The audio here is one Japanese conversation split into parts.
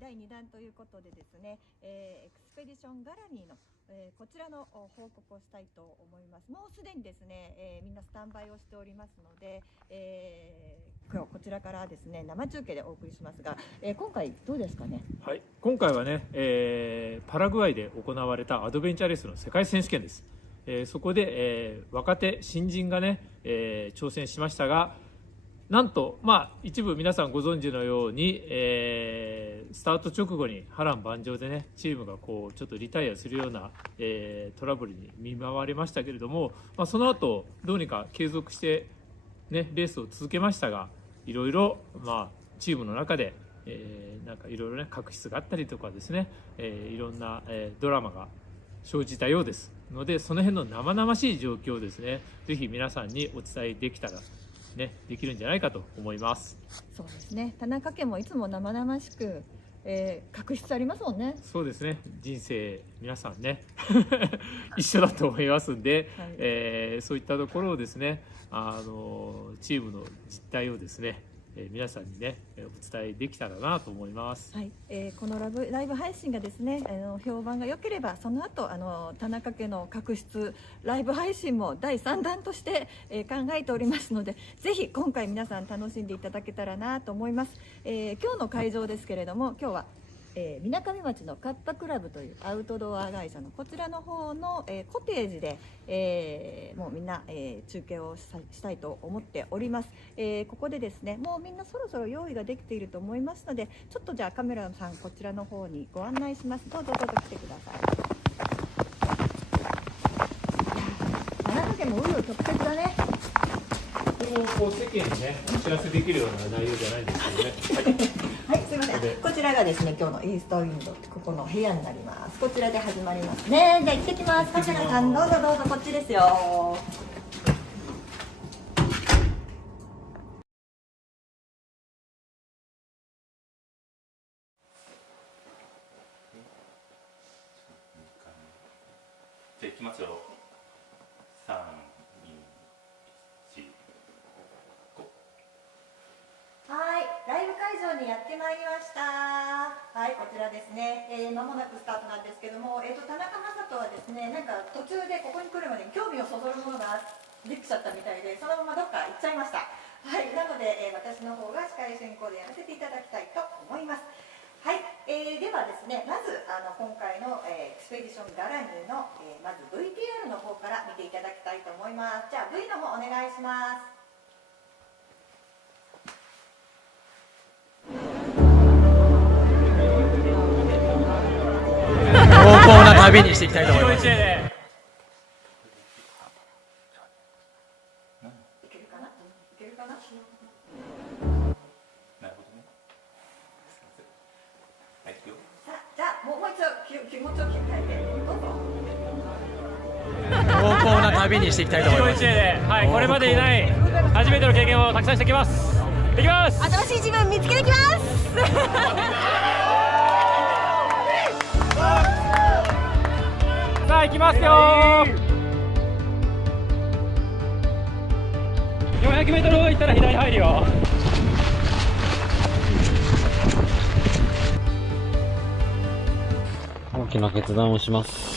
第2弾ということでですね、エクスペディションガラニーの、こちらの報告をしたいと思います。もうすでにですね、みんなスタンバイをしておりますので、今日こちらからですね生中継でお送りしますが、今回どうですかね。はい、今回はね、パラグアイで行われたアドベンチャーレースの世界選手権です。そこで、若手新人がね、挑戦しましたが、なんと、一部皆さんご存知のように、スタート直後に波乱万丈でね、チームがこうちょっとリタイアするような、トラブルに見舞われましたけれども、その後どうにか継続して、ね、レースを続けましたが、いろいろ、チームの中で、なんかいろいろね、確執があったりとかですね、いろんな、ドラマが生じたようですので、その辺の生々しい状況をですね、ぜひ皆さんにお伝えできたらね、できるんじゃないかと思います。そうですね。田中家もいつも生々しく、確執ありますもんね。そうですね。人生皆さんね一緒だと思いますんで、はい、そういったところをですね、チームの実態をですね、皆さんにねお伝えできたらなと思います。はい、このライブ配信がですね評判が良ければ、その後田中家の確執ライブ配信も第3弾として、考えておりますので、ぜひ今回皆さん楽しんでいただけたらなと思います。今日の会場ですけれども、今日はみなかみ町のカッパクラブというアウトドア会社のこちらの方の、コテージで、もうみんな、中継をしたいと思っております。ここでですね、もうみんなそろそろ用意ができていると思いますので、ちょっとじゃあカメラさんこちらの方にご案内します。どうぞどうぞ来てください。田中家も紆余曲折だね。こう世間にねお知らせできるような内容じゃないですけどね。はい、すいません。こちらがですね、今日のイーストウィンド、ここの部屋になります。こちらで始まりますね。じゃあ行ってきます。カメラさんどうぞどうぞ、こっちですよ。じゃあ行きますよ。3、2、1、5。はい、ライブ会場にやってまいりました。はい、こちらですね。間もなくスタートなんですけども、田中将人はですね、なんか途中でここに来るまでに興味をそそるものができちゃったみたいで、そのままどっか行っちゃいました。はい、なので、私の方が司会進行でやらせていただきたいと思います。はい、ではですね、まず今回の、エクスペディションガラニーの、まず VTR の方から見ていただきたいと思います。じゃあ V の方お願いします。濃厚な旅にしていきたいと思います。いけるかな？いけるかな？なるほどね。はい、行くよ。さあ、じゃあもう一度気持ちを切り替えてどうぞ。濃厚な旅にしていきたいと思います。はい、これまでにない初めての経験をたくさんしてきます。いきます。新しい自分見つけてきます。さあ行きますよ。400メートル行ったら左入るよ。大きな決断をします。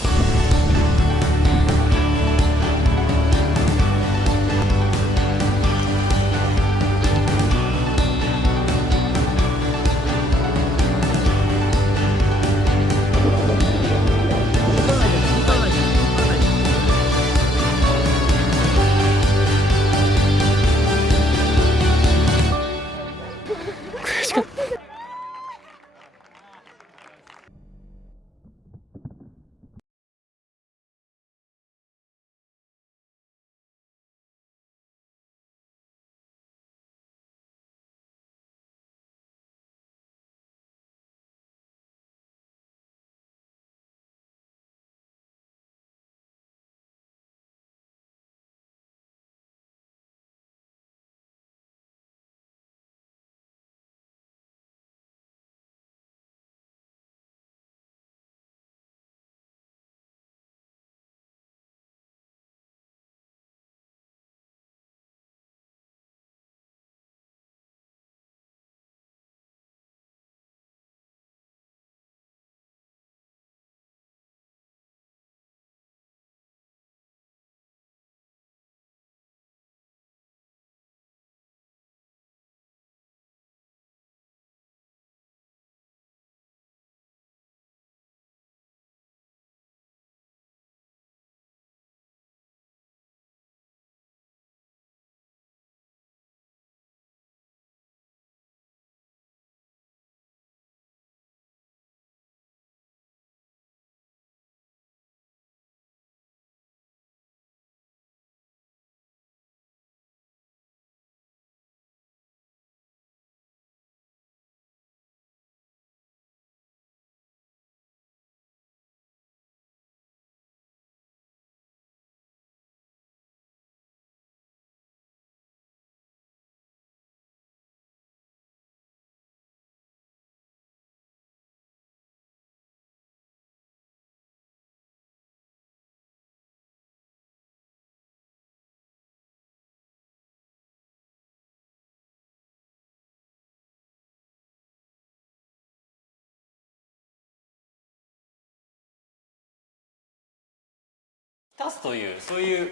足すというそういう、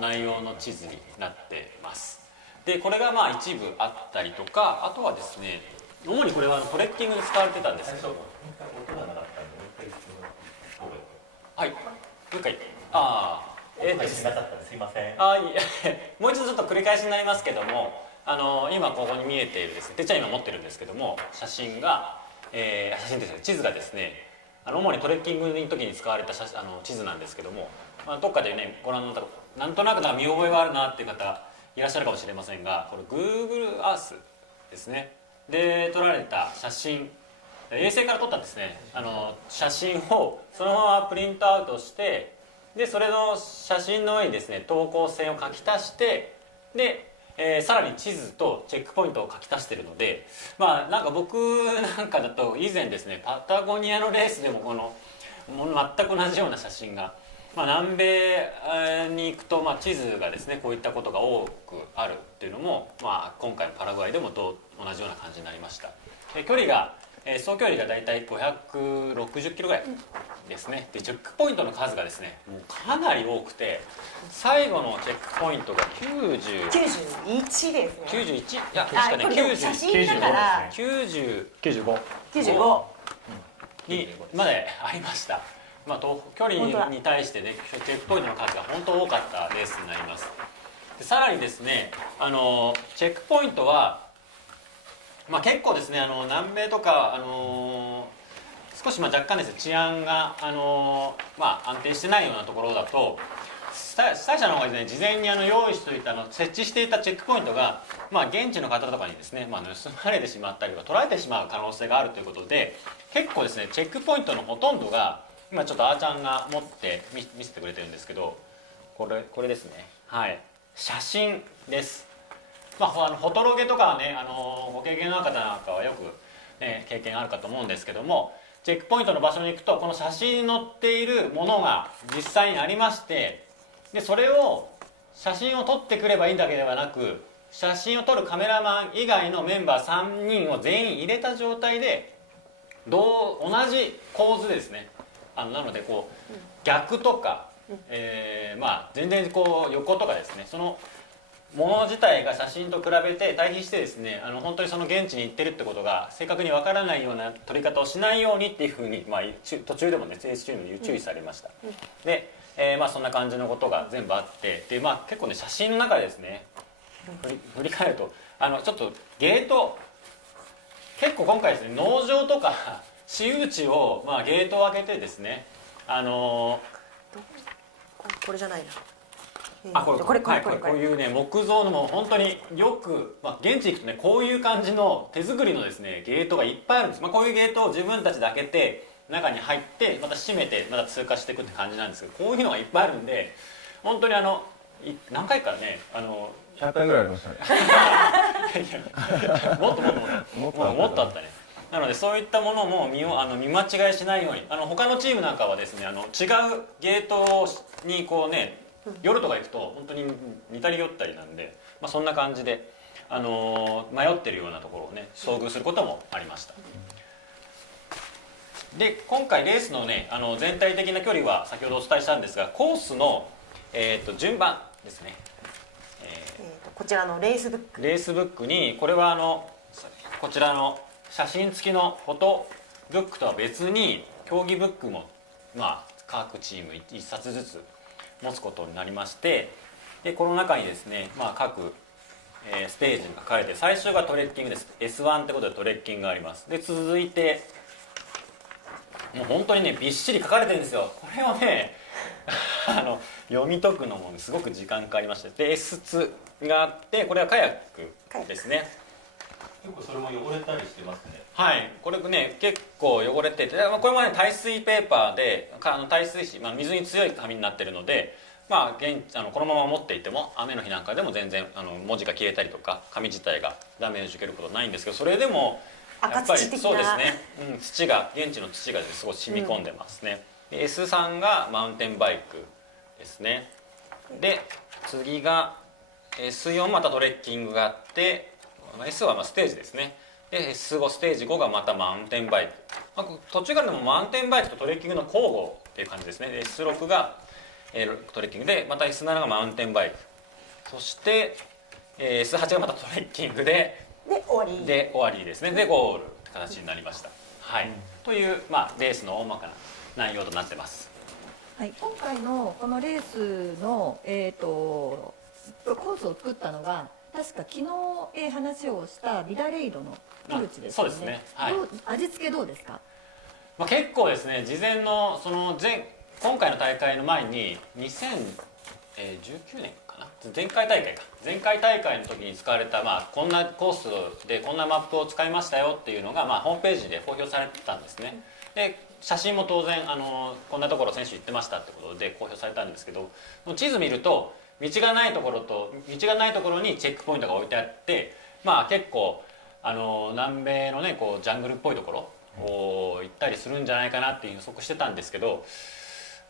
内容の地図になってます。でこれがまあ一部あったりとか、あとはですね、主にこれはトレッキングに使われてたんですけど、音がなかったんで、もう一回質問はい、もう一回、ですなかったんですいません。いえもう一度ちょっと繰り返しになりますけども、今ここに見えているですね、てっちゃん今持ってるんですけども、写真ですね、地図がですね、主にトレッキングの時に使われた地図なんですけども、どっかでねご覧になったなんとなく見覚えがあるなっていう方いらっしゃるかもしれませんが、これ Google Earth ですねで撮られた写真、衛星から撮ったんですね、写真をそのままプリントアウトして、でそれの写真の上にですね等高線を書き足して、でさらに地図とチェックポイントを書き足してるので、まあなんか僕なんかだと以前ですねパタゴニアのレースでもこの全く同じような写真が、南米に行くと、地図がですねこういったことが多くあるっていうのも、今回のパラグアイでも同じような感じになりました。距離が総距離がだいたい560キロぐらいですね。でチェックポイントの数がですねもうかなり多くて、最後のチェックポイントが91ですね。91いや確かねこれでも写真だから95 95にまでありました。距離に対してねチェックポイントの数が本当多かったレースになります。でさらにですねチェックポイントは結構ですね南米とか少し若干ですね治安が安定してないようなところだと主催者の方がですね事前に用意しておいた設置していたチェックポイントが現地の方とかにですね盗まれてしまったりとか取られてしまう可能性があるということで、結構ですねチェックポイントのほとんどが今ちょっとあーちゃんが持って見せてくれてるんですけど、これですね、はい、写真です。フォトロゲとかはねご経験のある方なんかはよく、経験あるかと思うんですけども、チェックポイントの場所に行くとこの写真に載っているものが実際にありまして、でそれを写真を撮ってくればいいだけではなく、写真を撮るカメラマン以外のメンバー3人を全員入れた状態で同じ構図でですね、なのでこう逆とか、全然こう横とかですね、そのもの自体が写真と比べて対比してですね本当にその現地に行ってるってことが正確にわからないような撮り方をしないようにっていうふうに、途中でもねレース中にも注意されました。で、そんな感じのことが全部あって、で結構ね写真の中でですね振り返るとちょっとゲート結構今回ですね農場とか私有地を、ゲートを開けてですねこれじゃないな。こういうね木造のもう本当によく、現地行くとねこういう感じの手作りのですねゲートがいっぱいあるんです。こういうゲートを自分たちで開けて中に入ってまた閉めてまた通過していくって感じなんですけど、こういうのがいっぱいあるんで本当に何回かね100回ぐらいありましたね。もっとあったね。なのでそういったものも見間違いしないように、他のチームなんかはですね違うゲートにこうね夜とか行くと本当に似たり寄ったりなんで、そんな感じで、迷ってるようなところをね遭遇することもありました。で今回レースのね全体的な距離は先ほどお伝えしたんですが、コースの、順番ですね、こちらのレースブックにこれはこちらの写真付きのフォトブックとは別に競技ブックも各チーム1冊ずつ持つことになりまして、でこの中にですね、各、ステージに書かれて、最初がトレッキングです。 S1 ってことでトレッキングがあります。で続いてもう本当にねびっしり書かれてるんですよ。これをね読み解くのもすごく時間かかりまして、で S2 があって、これはカヤックですね。結構それも汚れたりしてますね。はい、これね結構汚れてて、これもね耐水ペーパーで耐水紙、水に強い紙になってるので、このまま持っていても雨の日なんかでも全然文字が消えたりとか紙自体がダメージ受けることないんですけど、それでもやっぱりそうですね、現地の土がすごい染み込んでますね。S3 がマウンテンバイクですね。で次が S4 またトレッキングがあって、S はステージですね。で S5 ステージ5がまたマウンテンバイク、途中からでもマウンテンバイクとトレッキングの交互っていう感じですね。で S6 が、トレッキングで、また S7 がマウンテンバイク、そして、S8 がまたトレッキングで終わりですね。でゴールって形になりました。はい、という、レースの大まかな内容となってます。はい、今回のこのレースの、コースを作ったのが確か昨日、話をしたビダレイドの樋口ですよね。そうですね、はい。味付けどうですか？結構ですね、事前の今回の大会の前に2019年かな、前回大会の時に使われた、こんなコースでこんなマップを使いましたよっていうのが、ホームページで公表されてたんですね。で写真も当然こんなところ選手行ってましたってことで公表されたんですけど、地図見ると道がないところにチェックポイントが置いてあって、結構南米のねこうジャングルっぽいところを行ったりするんじゃないかなっていう予測してたんですけど、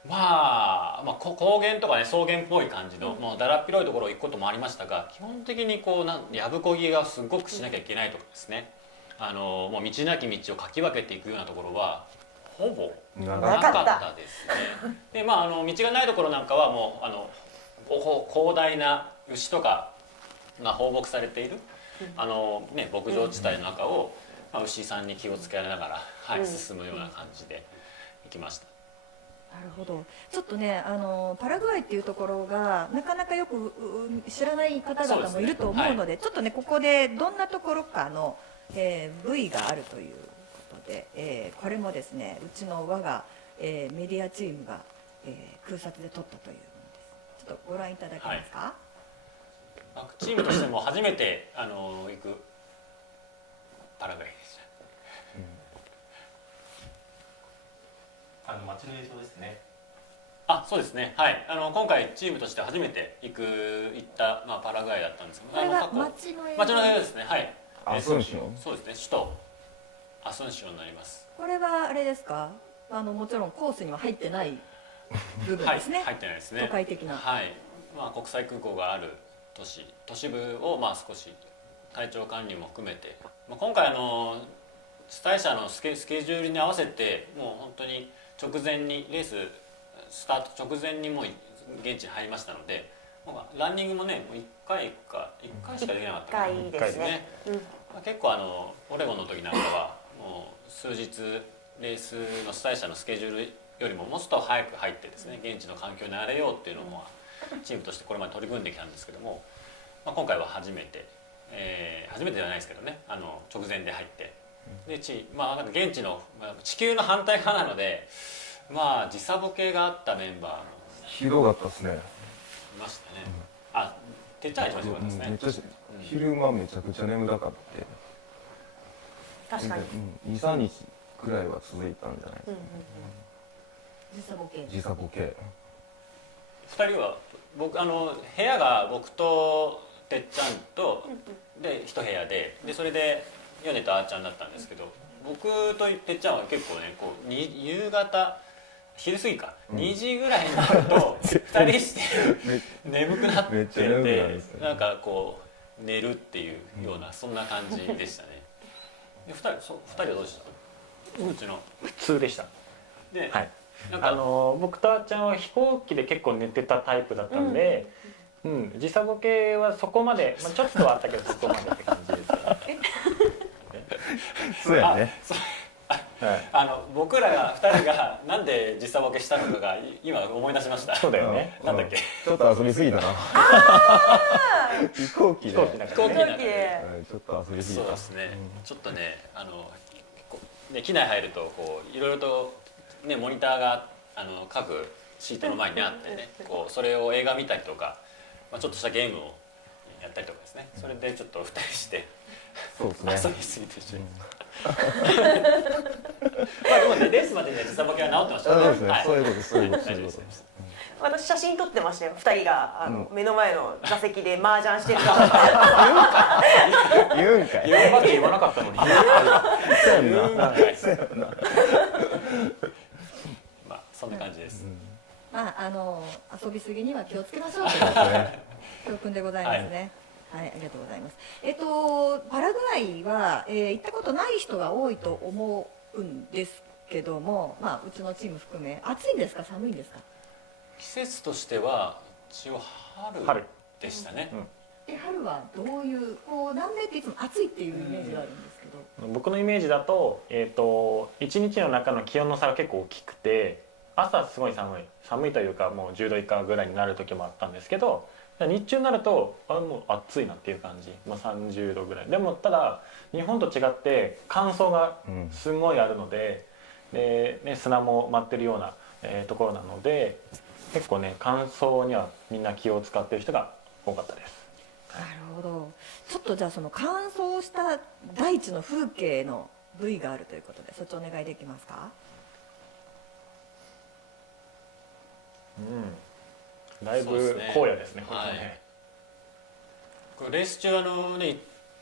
高原とかね草原っぽい感じの、だらっ広いところ行くこともありましたが、基本的にこうやぶこぎがすごくしなきゃいけないとかですね、もう道なき道をかき分けていくようなところはほぼなかったですね。で道がないところなんかはもう広大な牛とかが放牧されている牧場地帯の中を、牛さんに気をつけながら、進むような感じで行きました。なるほど。ちょっとねパラグアイっていうところがなかなかよく知らない方々もいると思うので、ちょっとねここでどんなところかの、部位があるということで、これもですねうちの我が、メディアチームが、空撮で撮ったというものです。ちょっとご覧いただけますか？チームとしても初めて行くパラグアイでした。街の映像ですね。そうですね。はい。今回チームとして初めて行ったパラグアイだったんですけど、これは街の映像ですね。はい。アスンション。そうですね。首都アスンションになります。これはあれですか？もちろんコースには入ってない部分ですね。入ってないですね。都会的な。はい。国際空港がある都市部を少し体調管理も含めて、今回主催者のスケジュールに合わせてもう本当にレーススタート直前にもう現地に入りましたので、ランニングもねもう1回しかできなかった1回ですね。結構オレゴンの時なんかはもう数日レースの主催者のスケジュールよりももうちょっと早く入ってですね、現地の環境に慣れようっていうのもチームとしてこれまで取り組んできたんですけども、今回は初めてではないですけどね、直前で入って、でなんか現地の地球の反対側なので、時差ボケがあったメンバーもひどかったですね。いましたね。てっちゃん一番ひどかったですね。めっちゃ昼間めちゃくちゃ眠たかって。確かに。2、3日くらいは続いたんじゃないですか。時差ボケ。2人は部屋が僕とてっちゃんとで1部屋で、それでヨネとあーちゃんだったんですけど、僕とてっちゃんは結構ね夕方昼過ぎか、2時ぐらいになると2人して眠くなってて、なんか寝るっていうような、そんな感じでしたね。で2人はどうでした？うちの普通でした。で、僕とあっちゃんは飛行機で結構寝てたタイプだったんで、時差ボケはそこまで、ちょっとはあったけどそこまでって感じですね。そうやね。僕ら2人がなんで時差ボケしたのかが今思い出しました。そうだよね。なんだっけ。ちょっと遊びすぎたな。飛行機で。ちょっと遊びすぎた。そうですね。ちょっとね機内入るといろいろとねモニターが各シートの前にあってね、それを映画見たりとか、ちょっとしたゲームをやったりとかですね。それでちょっと2人してそうですね。遊びすぎてしまでもねレースまでね時差ボケは治ってましたね。そうですね。そういうことです。そういうことです。私写真撮ってましたよ。2人が目の前の座席で麻雀してる言うんかい。言うまで言わなかったのに。そんな感じです。遊びすぎには気をつけましょうという教訓でございますね。はい、ありがとうございます。パラグアイは、行ったことない人が多いと思うんですけども、うちのチーム含め暑いんですか寒いんですか？季節としては一応春春でしたね。春はどういうこう南米っていつも暑いっていうイメージがあるんですけど、僕のイメージだと、一日の中の気温の差が結構大きくて、朝すごい寒いというかもう10度以下ぐらいになる時もあったんですけど、日中になるともう暑いなっていう感じ、30度ぐらいでも、ただ日本と違って乾燥がすごいあるので、砂も舞ってるような、ところなので、結構ね乾燥にはみんな気を使ってる人が多かったです。なるほど。ちょっとじゃあその乾燥した大地の風景の V があるということで、そっちお願いできますか？だいぶ荒野ですね、これね。はい、これレース中ね、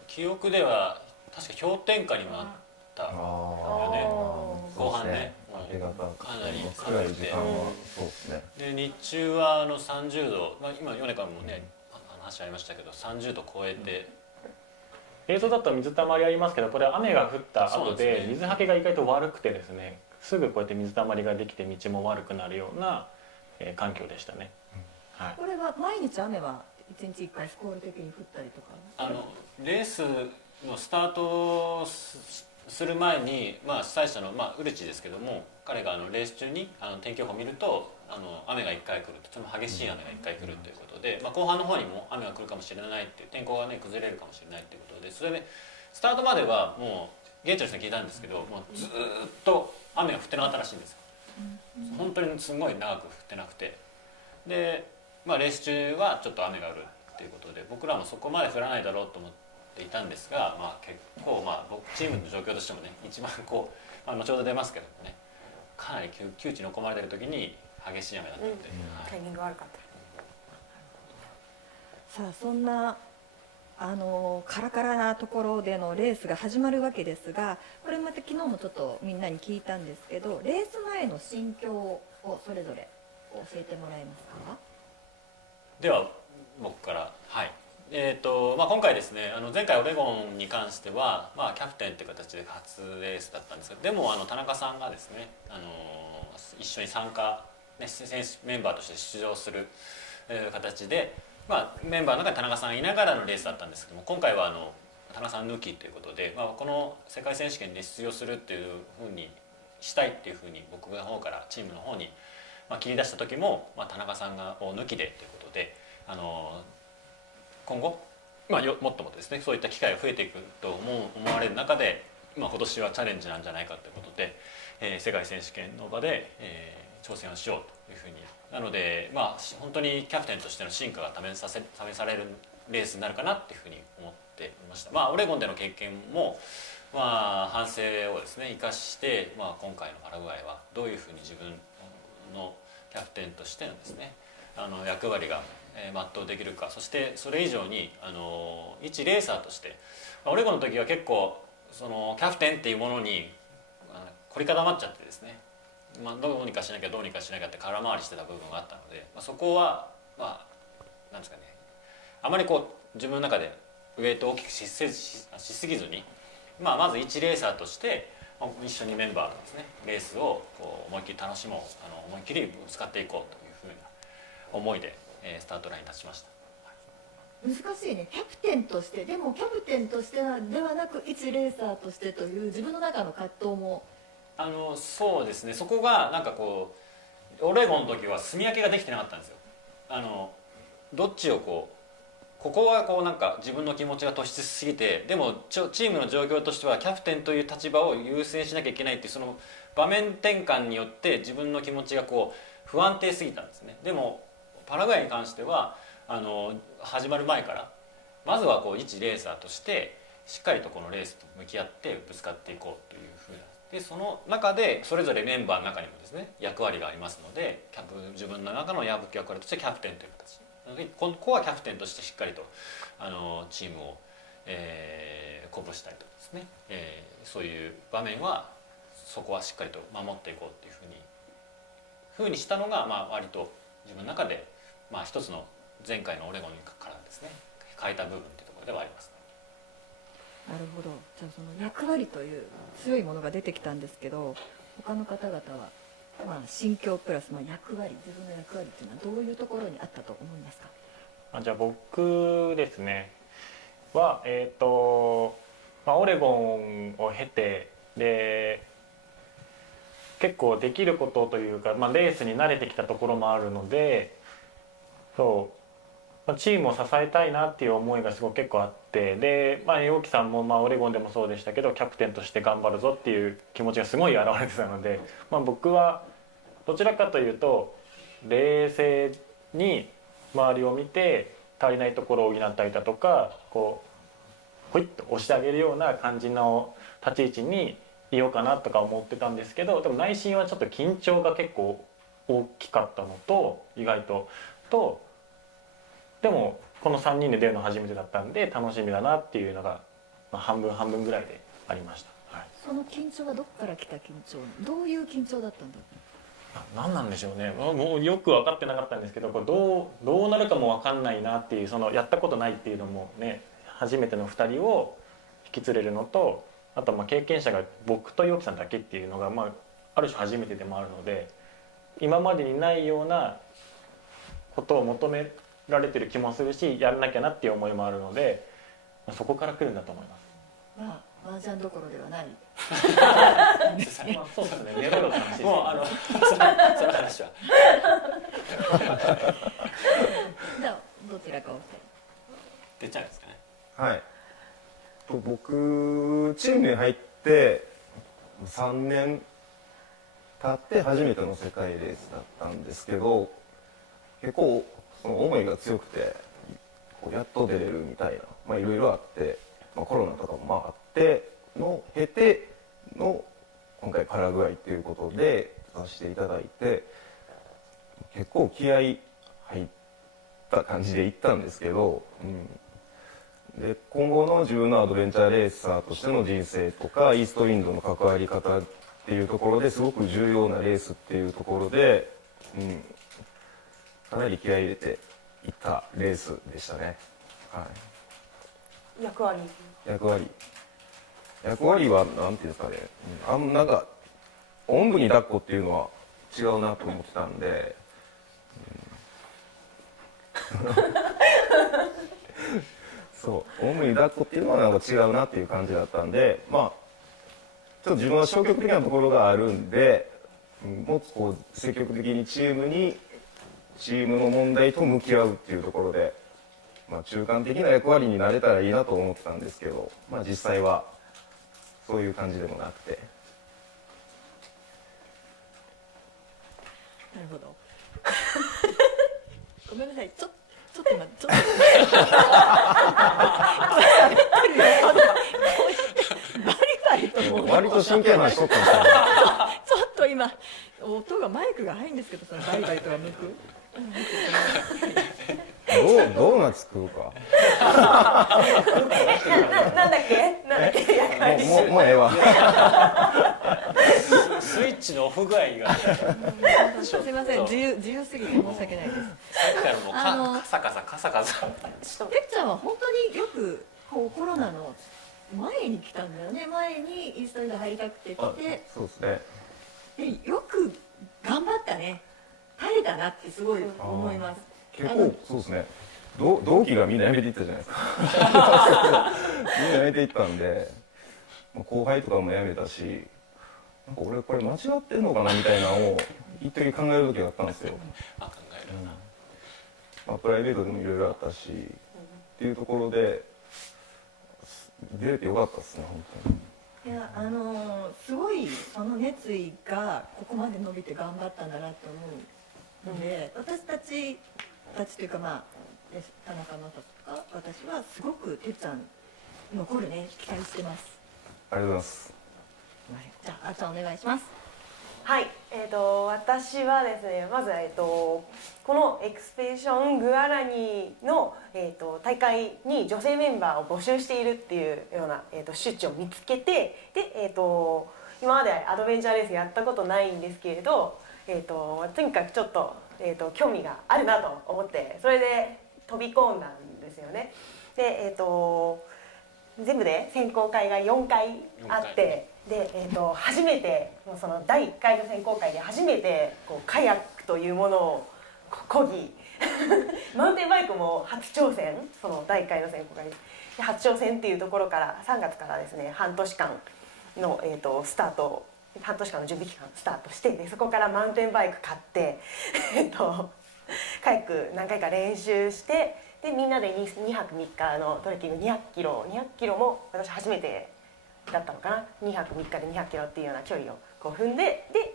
記憶では確か氷点下にもあったよね。後半ね、かなり寒くて、で日中は30度、今米川もね話ありましたけど30度超えて、映像だと水たまりありますけど、これは雨が降った後で水はけが意外と悪くてですね、すぐこうやって水たまりができて道も悪くなるような環境でしたね。これは毎日雨は1日1回スコール的に降ったりとか？レースのスタートする前に、主催者の、ウルチですけども、彼がレース中に天気予報を見ると雨が1回来ると、その激しい雨が1回来るということで、後半の方にも雨が来るかもしれないっていう、天候がね崩れるかもしれないということで、それでスタートまではもう現地の人に聞いたんですけど、もうずっと雨が降ってなかったらしいんですよ。本当にすごい長く降ってなくて、で、レース中はちょっと雨が降るっていうことで、僕らもそこまで降らないだろうと思っていたんですが、結構僕チームの状況としてもね、一番後ほど出ますけどもね、かなり窮地に追い込まれてる時に激しい雨だったので、タイミング悪かった。さあそんなカラカラなところでのレースが始まるわけですが、これまた昨日もちょっとみんなに聞いたんですけど、レース前の心境をそれぞれ教えてもらえますか？では僕から、はい、今回ですね、前回オレゴンに関しては、キャプテンという形で初レースだったんですけど、でも田中さんがですね、一緒に参加、選手メンバーとして出場する形で、メンバーの中に田中さんいながらのレースだったんですけども、今回は田中さん抜きということで、この世界選手権に出場するっていうふうにしたいっていうふうに僕の方からチームの方に切り出した時も、田中さんが抜きでということで、今後、もっともっとですね、そういった機会が増えていくと思われる中で、今年はチャレンジなんじゃないかということで、世界選手権の場で、挑戦をしようというふうに、なので、本当にキャプテンとしての進化が試されるレースになるかなっていうふうに思っていました。オレゴンでの経験も、反省をですね生かして、今回のパラグアイはどういうふうに自分のキャプテンとしてのですね役割が全うできるか、そしてそれ以上に一レーサーとして、オレゴンの時は結構そのキャプテンっていうものに凝り固まっちゃってですね、どうにかしなきゃどうにかしなきゃって空回りしてた部分があったので、そこはなんですかね、あまり自分の中でウエイトを大きくしすぎずに、まず一レーサーとして一緒にメンバーとですねレースを思いっきり楽しもう、思いっきりぶつかっていこうというふうな思いでスタートラインに立ちました。難しいね、キャプテンとして、でもキャプテンとしてではなく一レーサーとしてという自分の中の葛藤も。そうですね、そこがなんかオレゴンの時は住み分けができてなかったんですよ。どっちをここはなんか自分の気持ちが突出しすぎて、でもチームの状況としてはキャプテンという立場を優先しなきゃいけないっていう、その場面転換によって自分の気持ちが不安定すぎたんですね。でもパラグアイに関しては始まる前からまずは一レーサーとしてしっかりとこのレースと向き合ってぶつかっていこうというふうな、でその中でそれぞれメンバーの中にもですね役割がありますので、自分の中の役割としてキャプテンという形なので、ここはキャプテンとしてしっかりとチームを、鼓舞したりとかですね、そういう場面はそこはしっかりと守っていこうというふうにしたのが、割と自分の中で、一つの前回のオレゴンからですね変えた部分というところではあります。なるほど。じゃあその役割という強いものが出てきたんですけど、他の方々はまあ、心境プラス、まあ、役割、自分の役割っていうのはどういうところにあったと思いますか？じゃあ僕ですねはオレゴンを経てで結構できることというか、レースに慣れてきたところもあるので、そうチームを支えたいなっていう思いがすごい結構あって、で陽樹さんもオレゴンでもそうでしたけどキャプテンとして頑張るぞっていう気持ちがすごい表れてたので、僕はどちらかというと冷静に周りを見て足りないところを補ったりだとか、こうほいっと押してあげるような感じの立ち位置にいようかなとか思ってたんですけど、でも内心はちょっと緊張が結構大きかったのと、意外とでもこの3人で出るの初めてだったんで楽しみだなっていうのが、半分半分ぐらいでありました、はい、その緊張はどこから来た緊張、どういう緊張だったんだろう？何なんでしょうね、もうよく分かってなかったんですけど、これどうなるかも分かんないなっていう、そのやったことないっていうのもね、初めての2人を引き連れるのと、あと経験者が僕と陽樹さんだけっていうのが、ある種初めてでもあるので、今までにないようなことを求められてる気もするし、やらなきゃなっていう思いもあるので、そこから来るんだと思います。麻雀どころではない。そうですね、ネロの話ですね。もうその話はじゃあどちらかお二人。出ちゃうんですかね。はい僕チームに入って3年経って初めての世界レースだったんですけど、結構その思いが強くてやっと出れるみたいな、いろいろあって、コロナとかもあっての経ての今回パラグアイっていうことでさせていただいて、結構気合い入った感じで行ったんですけど、で今後の自分のアドベンチャーレーサーとしての人生とかイーストウィンドの関わり方っていうところですごく重要なレースっていうところで、かなり気合い入れていったレースでしたね。はい、役割はなんていうんですかね、なんかおんぶに抱っこっていうのは違うなと思ってたんで、そうおんぶに抱っこっていうのはなんか違うなっていう感じだったんで、ちょっと自分は消極的なところがあるんで、もっとこう積極的にチームの問題と向き合うっていうところで、中間的な役割になれたらいいなと思ってたんですけど、実際はそういう感じでもなくて。なるほど。ごめんなさい、ちょっと今ちょっとバリバリともう割と真剣な話しとったんですけど、ちょっと今音がマイクが入るんですけど、そのバリバリとは向く。ドーナツ食うか。なんだっけ役割。もうええわ。スイッチのオフ具合がすみません、自由すぎて申し訳ないです。さっきからもうカサカサてっちゃんは本当によくコロナの前に来たんだよね。前にイーストウィンド入りたくて来て、そうですね。でよく頑張ったね。耐えたなってすごい思います。結構そうですね。同期がみんな辞めていったじゃないですか。みんな辞めていったんで、後輩とかも辞めたし、なんか俺これ間違ってんのかなみたいなのを一時考える時があったんですよ。考えるな。プライベートでもいろいろあったし、っていうところで出れてよかったですね、本当に。いやすごいその熱意がここまで伸びて頑張ったんだなと思うので、私たちというか田中のとか私はすごくてっちゃん残るね期待してます。ありがとうございます。じゃああーちゃんお願いします。はい、私はですね、まずこのエクスペディショングアラニの大会に女性メンバーを募集しているっていうような周知を見つけて、で今までアドベンチャーレースやったことないんですけれど、とにかくちょっと興味があるなと思って、それで飛び込んだんですよね。で全部で選考会が4回あって、で、初めてもうその第1回の選考会で初めてこうカヤックというものをこぎマウンテンバイクも初挑戦、その第1回の選考会で初挑戦っていうところから3月からですね半年間の、スタート、半年間の準備期間スタートして、でそこからマウンテンバイク買ってカヤック何回か練習して、でみんなで 2泊3日のトレッキング200キロも私初めてだったのかな、2泊3日で200キロっていうような距離をこう踏んで、で、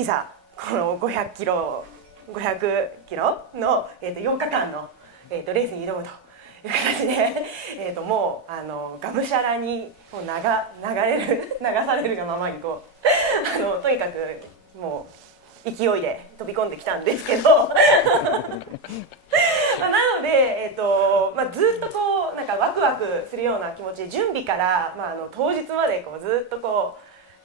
いざこの500キロの、4日間の、レースに挑むという形で、もうがむしゃらにもう流されるがままにこうとにかくもう勢いで飛び込んできたんですけどなので、ずっとこうなんかワクワクするような気持ちで準備から、当日までこうずっとこ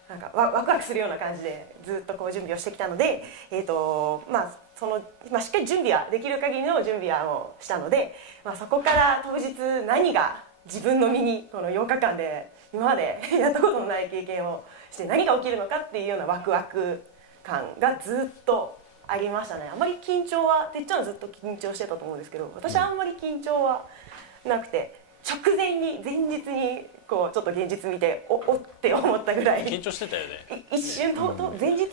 うなんかワクワクするような感じでずっとこう準備をしてきたので、しっかり準備はできる限りの準備はもうしたので、そこから当日何が自分の身にこの8日間で今までやったことのない経験をして何が起きるのかっていうようなワクワク感がずっとありましたね。あまり緊張はてっちゃんはずっと緊張してたと思うんですけど、私はあんまり緊張はなくて、直前に前日にこうちょっと現実見ておって思ったぐらい緊張してたよね。一瞬前日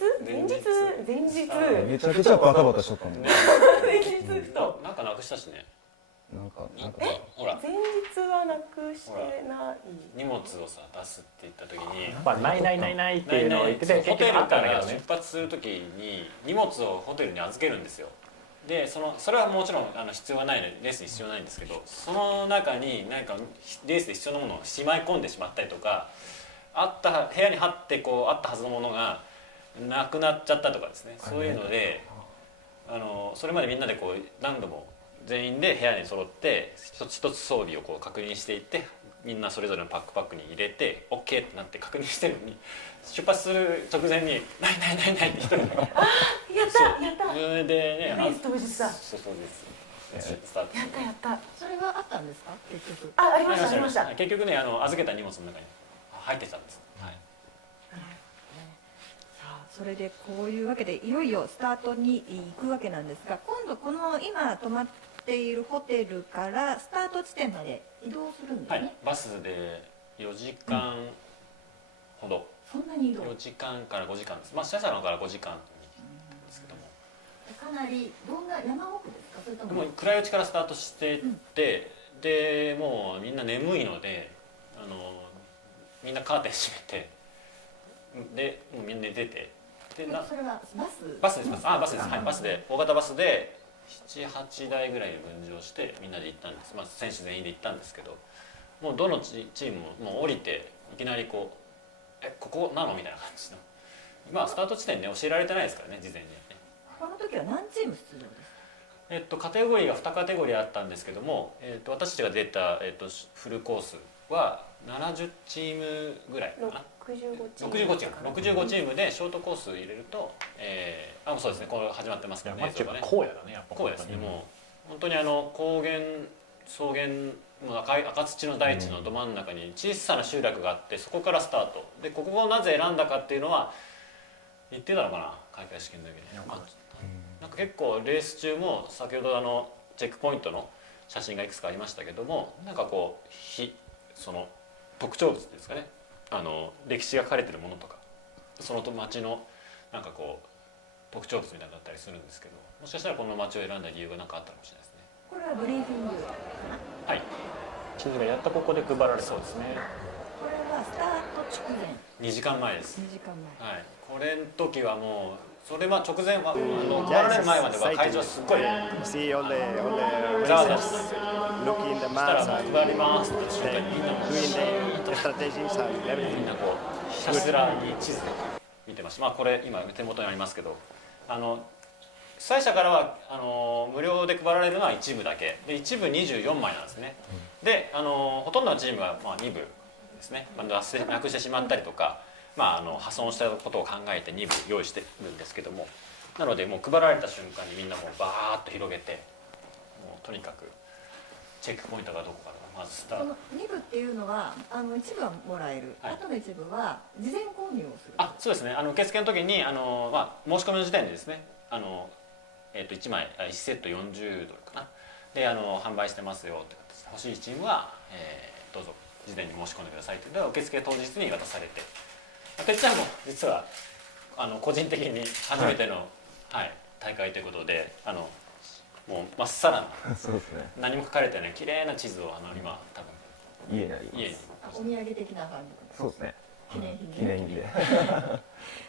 めちゃくちゃバタバタしとったもんね。前日ふとなんかなくしたしね。なんかほら前日はなくしてない。荷物をさ出すって言った時に、ないっていうのを言ってて、ホテルあったから出んだけどね。発する時に荷物をホテルに預けるんですよ。でそれはもちろん必要はないレースに必要ないんですけど、その中に何かレースで必要なものをしまい込んでしまったりとか、部屋に貼ってこうあったはずのものがなくなっちゃったとかですね、そういうのでそれまでみんなでこう何度も全員で部屋に揃って一つ一つ装備をこう確認していって、みんなそれぞれのパックに入れて OK ってなって確認してるのに、出発する直前に「ないないないない」って一人がやったそれでね、レース当日だ。そうですスタートやったそれはあったんですか結局。ありました結局ね預けた荷物の中に入ってたんです。はい。それでこういうわけでいよいよスタートに行くわけなんですが、今度この今泊まっているホテルからスタート地点まで移動するんですね。バスで4時間ほど、そんなに移動。4時間から5時間です。シャシャのから5時間ですけども、かなりどんな山奥ですか、それとでも。も暗いうちからスタートしていって、でもうみんな眠いのでみんなカーテン閉めて、でもうみんな寝てて、でそれはバスです。バスです。はい、バスで大型バスで7、8台ぐらいで分乗してみんなで行ったんです。選手全員で行ったんですけど、もうどのチームももう降りていきなりこうここなのみたいな感じの、スタート地点ね教えられてないですからね、事前にね。この時は何チーム出場ですか。カテゴリーが2カテゴリーあったんですけども、私たちが出た、フルコースは70チームぐらいかな。65チームでショートコース入れると、そうですね、これ始まってますからね。荒野だね、やっぱ。荒野ですね。もう本当に高原草原の赤土の大地のど真ん中に小さな集落があって、そこからスタートで、ここをなぜ選んだかっていうのは言ってたのかな、開会試験だけで。なんか結構レース中も先ほどチェックポイントの写真がいくつかありましたけども、なんかこうその特徴物ですかね、歴史が書かれてるものとか、その町のなんかこう特徴物みたいなのだったりするんですけど、もしかしたらこの町を選んだ理由が何かあったかもしれないですね。これはブリーフィング。はい。地図がやっとここで配られそうですね。これはスタート直前。2時間前です。2時間前。はい。これの時はもうそれは直前は配られる前までは会場はすっごいクラウドです。そしたら配りますって瞬間にみんなもみんなこうひたすらに地図で見てました。これ今手元にありますけど、主催者からは無料で配られるのは1部だけで、1部24枚なんですね。でほとんどのチームは2部ですね。なくしてしまったりとか、破損したことを考えて2部用意してるんですけども、なのでもう配られた瞬間にみんなもうバーッと広げて、もうとにかくチェックポイントがどこかとかまずスタート。その2部っていうのは一部はもらえる、はいあとの一部は事前購入をする。あ、そうですね。受付の時にまあ、申し込みの時点でですね、1枚1セット40ドルかなで販売してますよって形で、欲しいチームは、どうぞ事前に申し込んでくださいってで受付当日に渡されて、てっちゃんも実は個人的に初めての、はい大会ということでもうまっさらなそうですね。何も書かれてない綺麗な地図を今多分家にあります。家にお土産的な感じ。そうですね。記念品で。記念品で。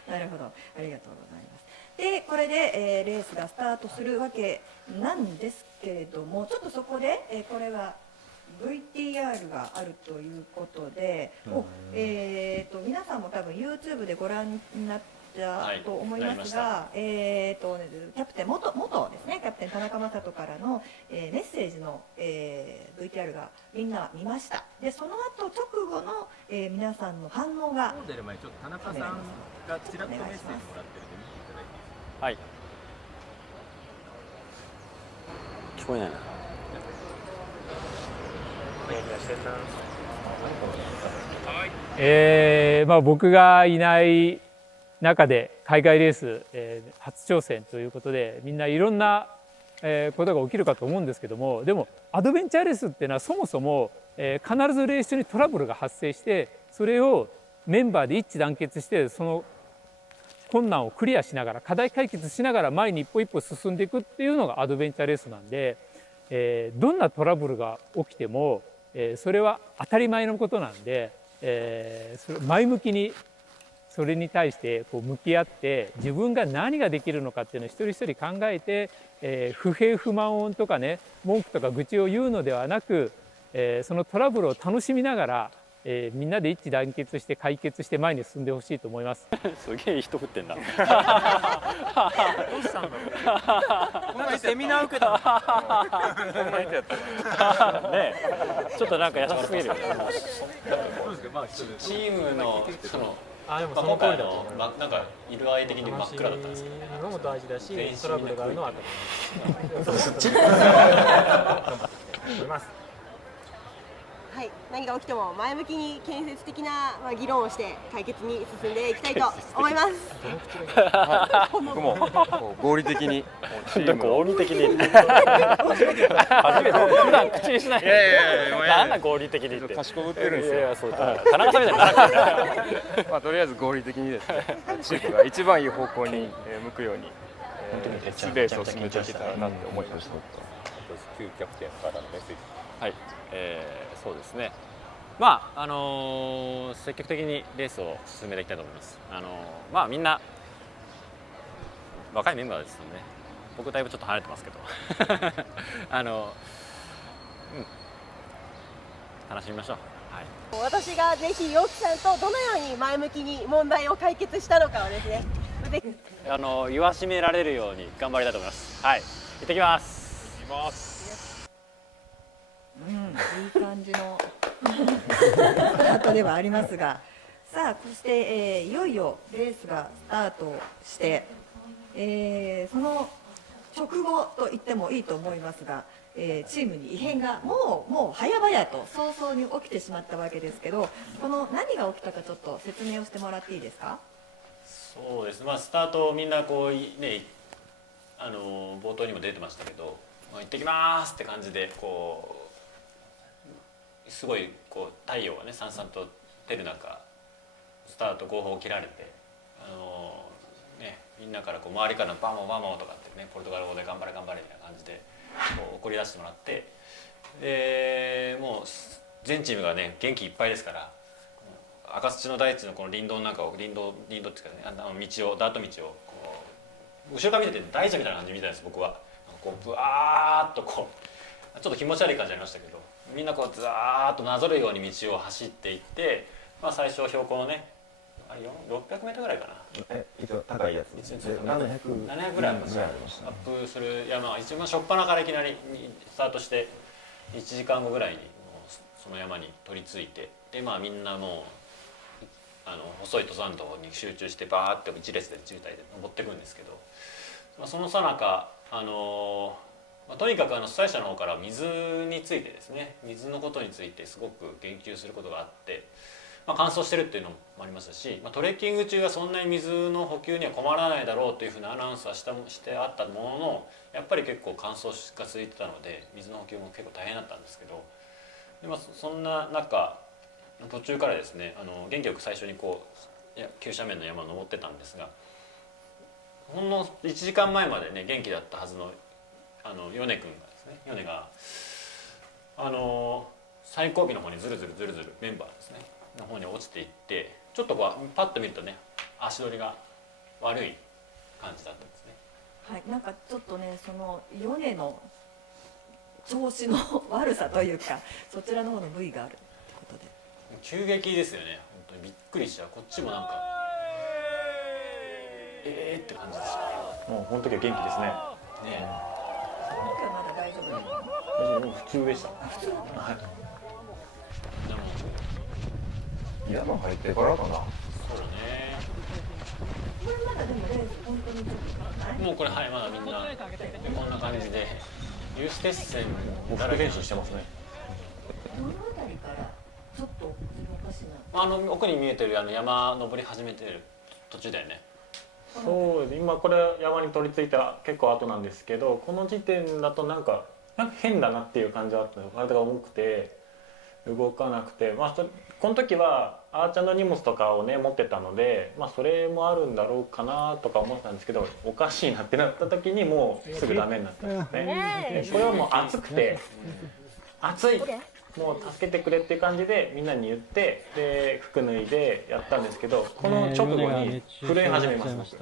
なるほど、ありがとうございます。でこれで、レースがスタートするわけなんですけれども、ちょっとそこで、これは VTR があるということで、皆さんも多分 YouTube でご覧になったと思いますが、キャプテン元ですね、キャプテン田中将人からの、メッセージの、VTR がみんな見ました。でその後直後の、皆さんの反応が出る前ちょっと田中さんがちらっとメッセージもらってるんで見ていただいていいですか。はい聞こえないな。まあ、僕がいない中で海外レース、初挑戦ということでみんないろんな、ことが起きるかと思うんですけども、でもアドベンチャーレースっていうのはそもそも、必ずレース中にトラブルが発生して、それをメンバーで一致団結してその困難をクリアしながら課題解決しながら前に一歩一歩進んでいくっていうのがアドベンチャーレースなんで、どんなトラブルが起きても、それは当たり前のことなんで、それ前向きにそれに対してこう向き合って自分が何ができるのかっていうのを一人一人考えて、不平不満音とかね文句とか愚痴を言うのではなく、そのトラブルを楽しみながら、みんなで一致団結して解決して前に進んでほしいと思います。すげえ人振ってんな。どうしたんだろう。なんかセミナー受けたの。ねちょっとなんか優しすぎるよね。そうですか、まあ、チームのでもまあ、今回なんか色合い的に真っ暗だったんですけど、飲むと味だしトラブルがあるのは当たり前です。はい、何が起きても前向きに建設的な、議論をして解決に進んでいきたいと思います。僕も合理的にチームを合理的に初めて普段口にしない。なんだ合理的にって賢ぶってるんですよ。いやそう田中さんみたいにならなくてまあとりあえず合理的にですね、チームが一番いい方向に向くようにレースを進めていけたらなって思いました。旧キャプテンからのメッセージ。はい、そうですね。まあ積極的にレースを進めていきたいと思います。まあみんな若いメンバーですので、ね、僕だいぶちょっと離れてますけど楽しみましょう。はい。私がぜひヨキさんとどのように前向きに問題を解決したのかをですね、言わしめられるように頑張りたいと思います。はい、行ってきます。いい感じのスタートではありますが、さあそして、いよいよレースがスタートして、その直後と言ってもいいと思いますが、チームに異変がもう早々と早々に起きてしまったわけですけど、この何が起きたかちょっと説明をしてもらっていいですか。そうです。まあスタートみんなこうね、冒頭にも出てましたけど、行ってきますって感じでこうすごいこう太陽がねさんさんと出る中、スタート号砲を切られて、みんなからこう周りからのバモバモとかってね、ポルトガル語で頑張れ頑張れみたいな感じでこう送り出してもらって、でもう全チームがね元気いっぱいですから、赤土の大地のこの林道の中を林道っていうかね、道をダート道をこう後ろから見てて大蛇みたいな感じで見てたんです。僕はこうブワーッとこうちょっと気持ち悪い感じありましたけど、みんなこうザーッとなぞるように道を走っていって、まあ、最初標高のねあれ600メートルぐらいかな、一応高いやつで700ぐらいありました。アップする山、一番初っ端からいきなりスタートして1時間後ぐらいにもうその山に取り付いて、でまあみんなもう細い登山道に集中してバーって一列で渋滞で登っていくんですけど、そのさなかとにかく主催者の方から水についてですね、水のことについてすごく言及することがあって、乾燥してるっていうのもありましたし、トレッキング中はそんなに水の補給には困らないだろうというふうなアナウンスはしてあったものの、やっぱり結構乾燥が続いてたので水の補給も結構大変だったんですけど、で、そんな中途中からですね元気よく最初に急斜面の山を登ってたんですが、ほんの1時間前までね元気だったはずのヨネ君がですね、ヨネが最後尾の方にずるずるメンバーですねの方に落ちていって、ちょっとパッと見るとね足取りが悪い感じだったんですね。はい、なんかちょっとねそのヨネの調子の悪さというかそちらの方の部位があるってことで急激ですよね。本当にびっくりしちゃう。こっちもなんかって感じでした。もうこの時は元気ですね。ね今日はまだ大丈夫なの？もう普通でした。はい。でも山入ってからかな。そうだね。これまだでもレース本当にちょっとない。もうこれはいまだみんなでこんな感じで有刺鉄線僕副練習してますね。どのあたりからちょっとおかしな。奥に見えてる山登り始めてる途中だよね。そうです。今これ山に取り付いた結構後なんですけど、この時点だとなんか変だなっていう感じはあったんです。体が重くて動かなくて、この時はアーチャの荷物とかをね持ってたので、それもあるんだろうかなとか思ってたんですけど、おかしいなってなった時にもうすぐダメになったんですね。でこれはもう暑くて暑い、もう助けてくれっていう感じでみんなに言って、で服脱いでやったんですけど、この直後に震え始めます。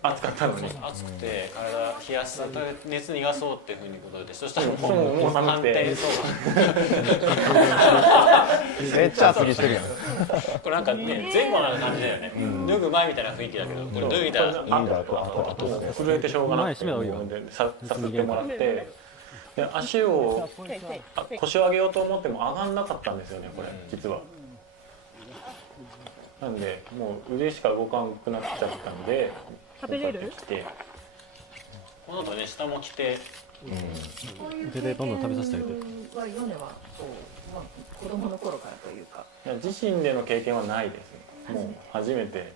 暑かったのに暑くて体冷やすと熱逃がそうっていうふうにことで、そしたらもう寒くてめっちゃ厚着してるやん。これなんかね前後な感じだよね。脱ぐ前みたいな雰囲気だけど、これ脱いだら震えてしょうがなくてさすってもらって、で足を腰を上げようと思っても上がんなかったんですよね、これ実は。なんでもう腕しか動かなくなっちゃったんで、食べれる？この後ね下も着て、手でどんどん食べさせてあげて。ヨネは子供の頃からというか。いや自身での経験はないですね。もう初めて、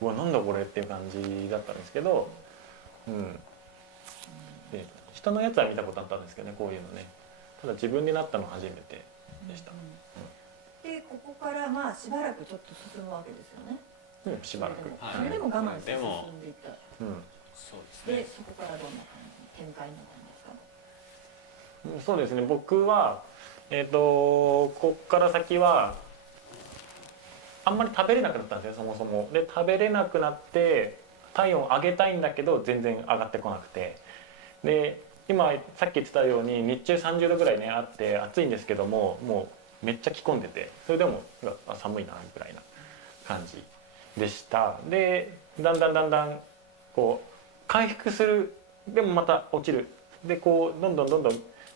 うわなんだこれっていう感じだったんですけど、で人のやつは見たことあったんですけどね、こういうのね。ただ自分になったのは初めてでした。でここからしばらくちょっと進むわけですよね。しばらく。それでも我慢して進んでいった。そうですね。でそこからどんな感じ展開になったんですか？そうですね。僕はこっから先はあんまり食べれなくなったんですよ、そもそも。で食べれなくなって体温を上げたいんだけど全然上がってこなくて、で今さっき言ってたように日中30度ぐらいねあって暑いんですけども、もうめっちゃ着込んでて、それでも寒いなぐらいな感じでした。でだんだんこう回復する、でもまた落ちる、でこうどんどん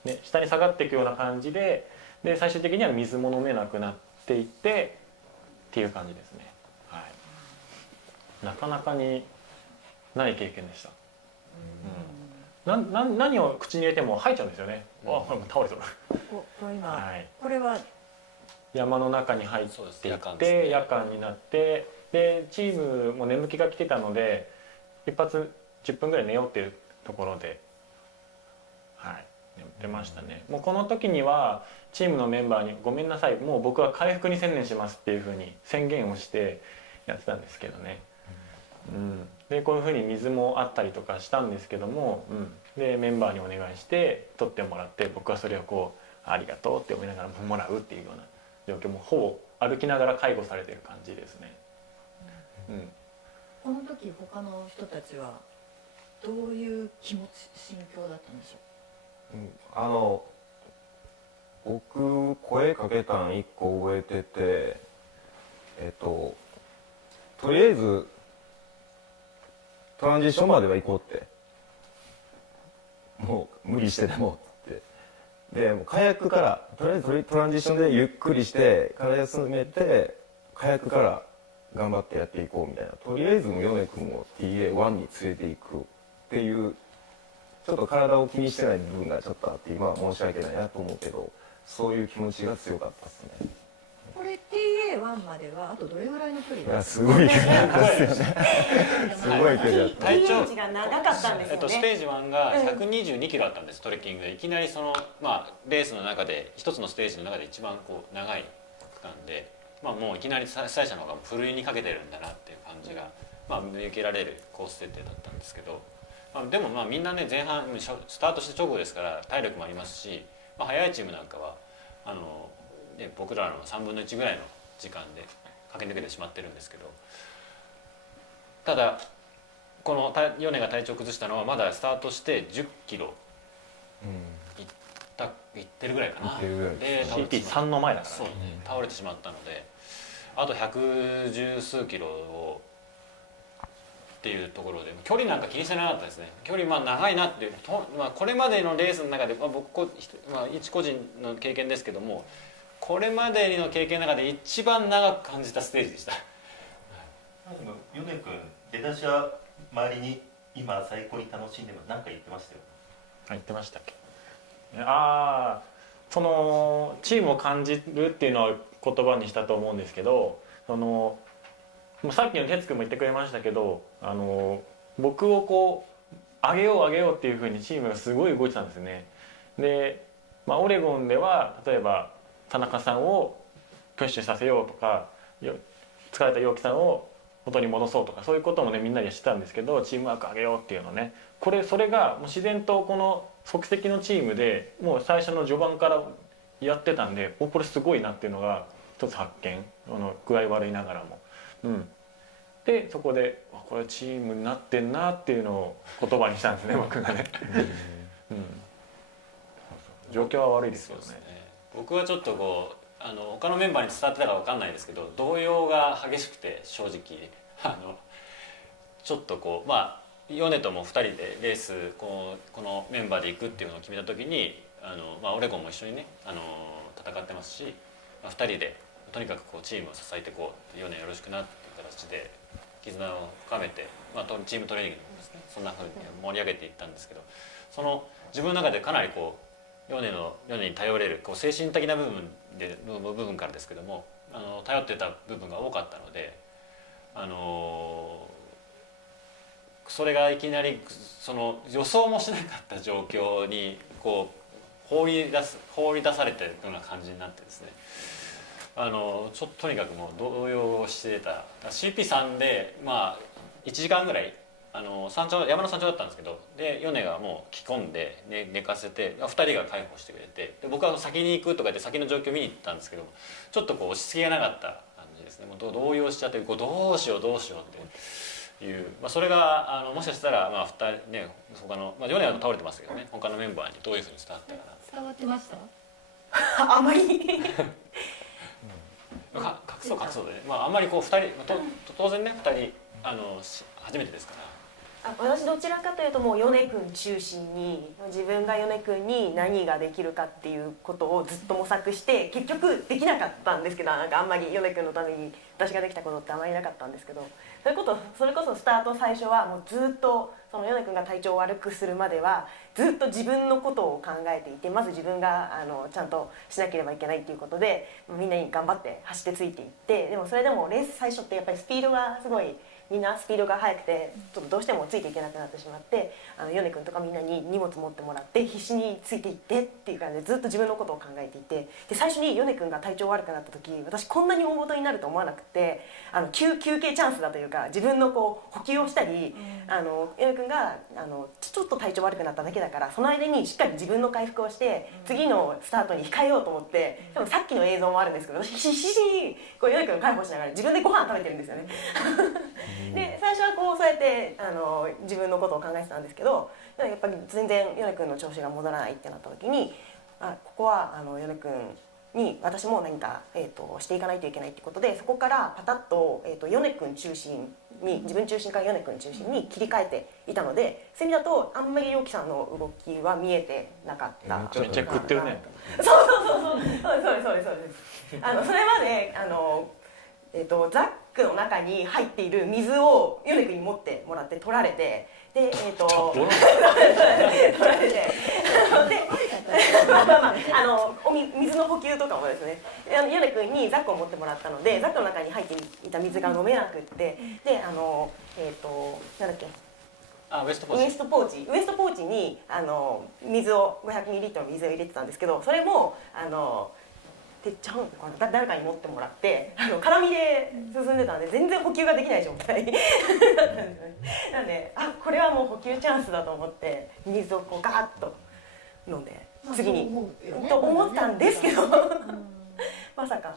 ね下に下がっていくような感じで、最終的には水も飲めなくなっていってっていう感じですね。はい、なかなかにない経験でした。何を口に入れても吐いちゃうんですよね。倒れてる。これは山の中に入っていって夜間になって、でチームも眠気が来てたので一発10分ぐらい寝ようっていうところで眠ってましたね。もうこの時にはチームのメンバーにごめんなさい、もう僕は回復に専念しますっていうふうに宣言をしてやってたんですけどね。でこういうふうに水もあったりとかしたんですけども、でメンバーにお願いして取ってもらって、僕はそれをこうありがとうって思いながらもらうっていうような状況もほぼ歩きながら介護されてる感じですね。この時他の人たちはどういう気持ち心境だったんでしょう？僕声かけたん1個覚えてて、とりあえずトランジションまでは行こうって、もう無理してでもって、でもうカヤックからとりあえずトランジションでゆっくりして体休めてカヤックから頑張ってやっていこうみたいな、とりあえずヨネ君を TA1 に連れていくっていうちょっと体を気にしてない部分がちょっとあって今は申し訳ないなと思うけど、そういう気持ちが強かったですね。これ TA1 まではあとどれぐらいの距離いやすごい距離だったですよね。すごい距離だった。体長が長かったんですよね。ステージ1が122キロあったんです、トレッキングで。いきなりその、レースの中で一つのステージの中で一番こう長い区間で、もういきなり主催者の方がふるいにかけてるんだなっていう感じが、見受けられるコース設定だったんですけど、でもみんなね前半スタートして直後ですから体力もありますし、速いチームなんかは僕らの3分の1ぐらいの時間で駆け抜けてしまってるんですけど、ただこの米が体調を崩したのはまだスタートして10キロいってるぐらいかな。で CT3 の前だから、そう倒れてしまったので、あと110数キロをっていうところで距離なんか気にしてなかったですね。距離長いなっていう、これまでのレースの中で、僕一個人の経験ですけども、これまでの経験の中で一番長く感じたステージでした。米君出だしは周りに今最高に楽しんでます何か言ってましたよ。言ってましたっけ。そのチームを感じるっていうのは言葉にしたと思うんですけど、もうさっきの哲君も言ってくれましたけど、僕をこう上げよう上げようっていうふうにチームがすごい動いてたんですね。で、オレゴンでは例えば田中さんをプッシュさせようとか、疲れた陽気さんを元に戻そうとか、そういうこともねみんなでしてたんですけど、チームワーク上げようっていうのね、それがもう自然とこの即席のチームでもう最初の序盤からやってたんで、これすごいなっていうのが一つ発見、具合悪いながらも。でそこでこれチームになってんなっていうのを言葉にしたんですね僕がね。状況は悪いですよね。僕はちょっとこう他のメンバーに伝わってたかわかんないですけど、動揺が激しくて正直ちょっとこう米とも2人でレースこのメンバーで行くっていうのを決めた時にオレゴンも一緒にね戦ってますし、2人でとにかくこうチームを支えてこう米よろしくなっていう形で絆を深めて、チームトレーニングですね、そんな風に盛り上げていったんですけど、その自分の中でかなりこう米に頼れるこう精神的な部分からですけども頼ってた部分が多かったので、それがいきなりその予想もしなかった状況にこう放り出されてるような感じになってですね、とにかくもう動揺してた CP3 で1時間ぐらい山の山頂だったんですけど、で米がもう着込んで、寝かせて2人が介抱してくれて、で僕は先に行くとかで先の状況を見に行ったんですけど、ちょっとこう落ち着きがなかった感じですね。もう動揺しちゃってどうしようっていう、それがもしかしたら2人ね、他の米は倒れてますけどね、他のメンバーにどういうふうに伝わったかな。伝わってました？あまり隠そうでね、あんまりこう2人当然ね2人初めてですから。私どちらかというともう米君中心に、自分が米君に何ができるかっていうことをずっと模索して、結局できなかったんですけど、あんまり米君のために私ができたことってあまりなかったんですけど、それこそスタート最初はもうずっとその米君が体調を悪くするまではずっと自分のことを考えていて、まず自分がちゃんとしなければいけないっていうことでみんなに頑張って走ってついていって、でもそれでもレース最初ってやっぱりスピードがすごい、みんなスピードが速くてちょっとどうしてもついていけなくなってしまって、米君とかみんなに荷物持ってもらって必死についていってっていう感じでずっと自分のことを考えていて、で最初に米君が体調悪くなった時、私こんなに大事になると思わなくて、休憩チャンスだというか、自分のこう補給をしたり、米君がちょっと体調悪くなっただけだから、その間にしっかり自分の回復をして次のスタートに控えようと思って、でもさっきの映像もあるんですけど、私必死にこう米君を介抱しながら自分でご飯食べてるんですよね。で最初はこうそうやって自分のことを考えてたんですけど、やっぱり全然米君の調子が戻らないってなった時に、ここは米君に私も何か、していかないといけないってことで、そこからパタッと、米君中心に、自分中心から米君中心に切り替えていたので、そういう意味だとあんまり陽気さんの動きは見えてなかった。めっちゃ食ってるね。そうです。それまでざっクの中に入っている水をヨネ君に持ってもらって取られて、で取られてで水の補給とかもですね、ヨネ君にザックを持ってもらったので、ザックの中に入っていた水が飲めなくって、でなんだっけ、ウエストポーチに水を500ミリリットルの水を入れてたんですけど、それもてっちゃん誰かに持ってもらって絡みで進んでたんで全然補給ができない状態なんで、これはもう補給チャンスだと思って水をこうガーッと飲んで次に、と思ったんですけどまさか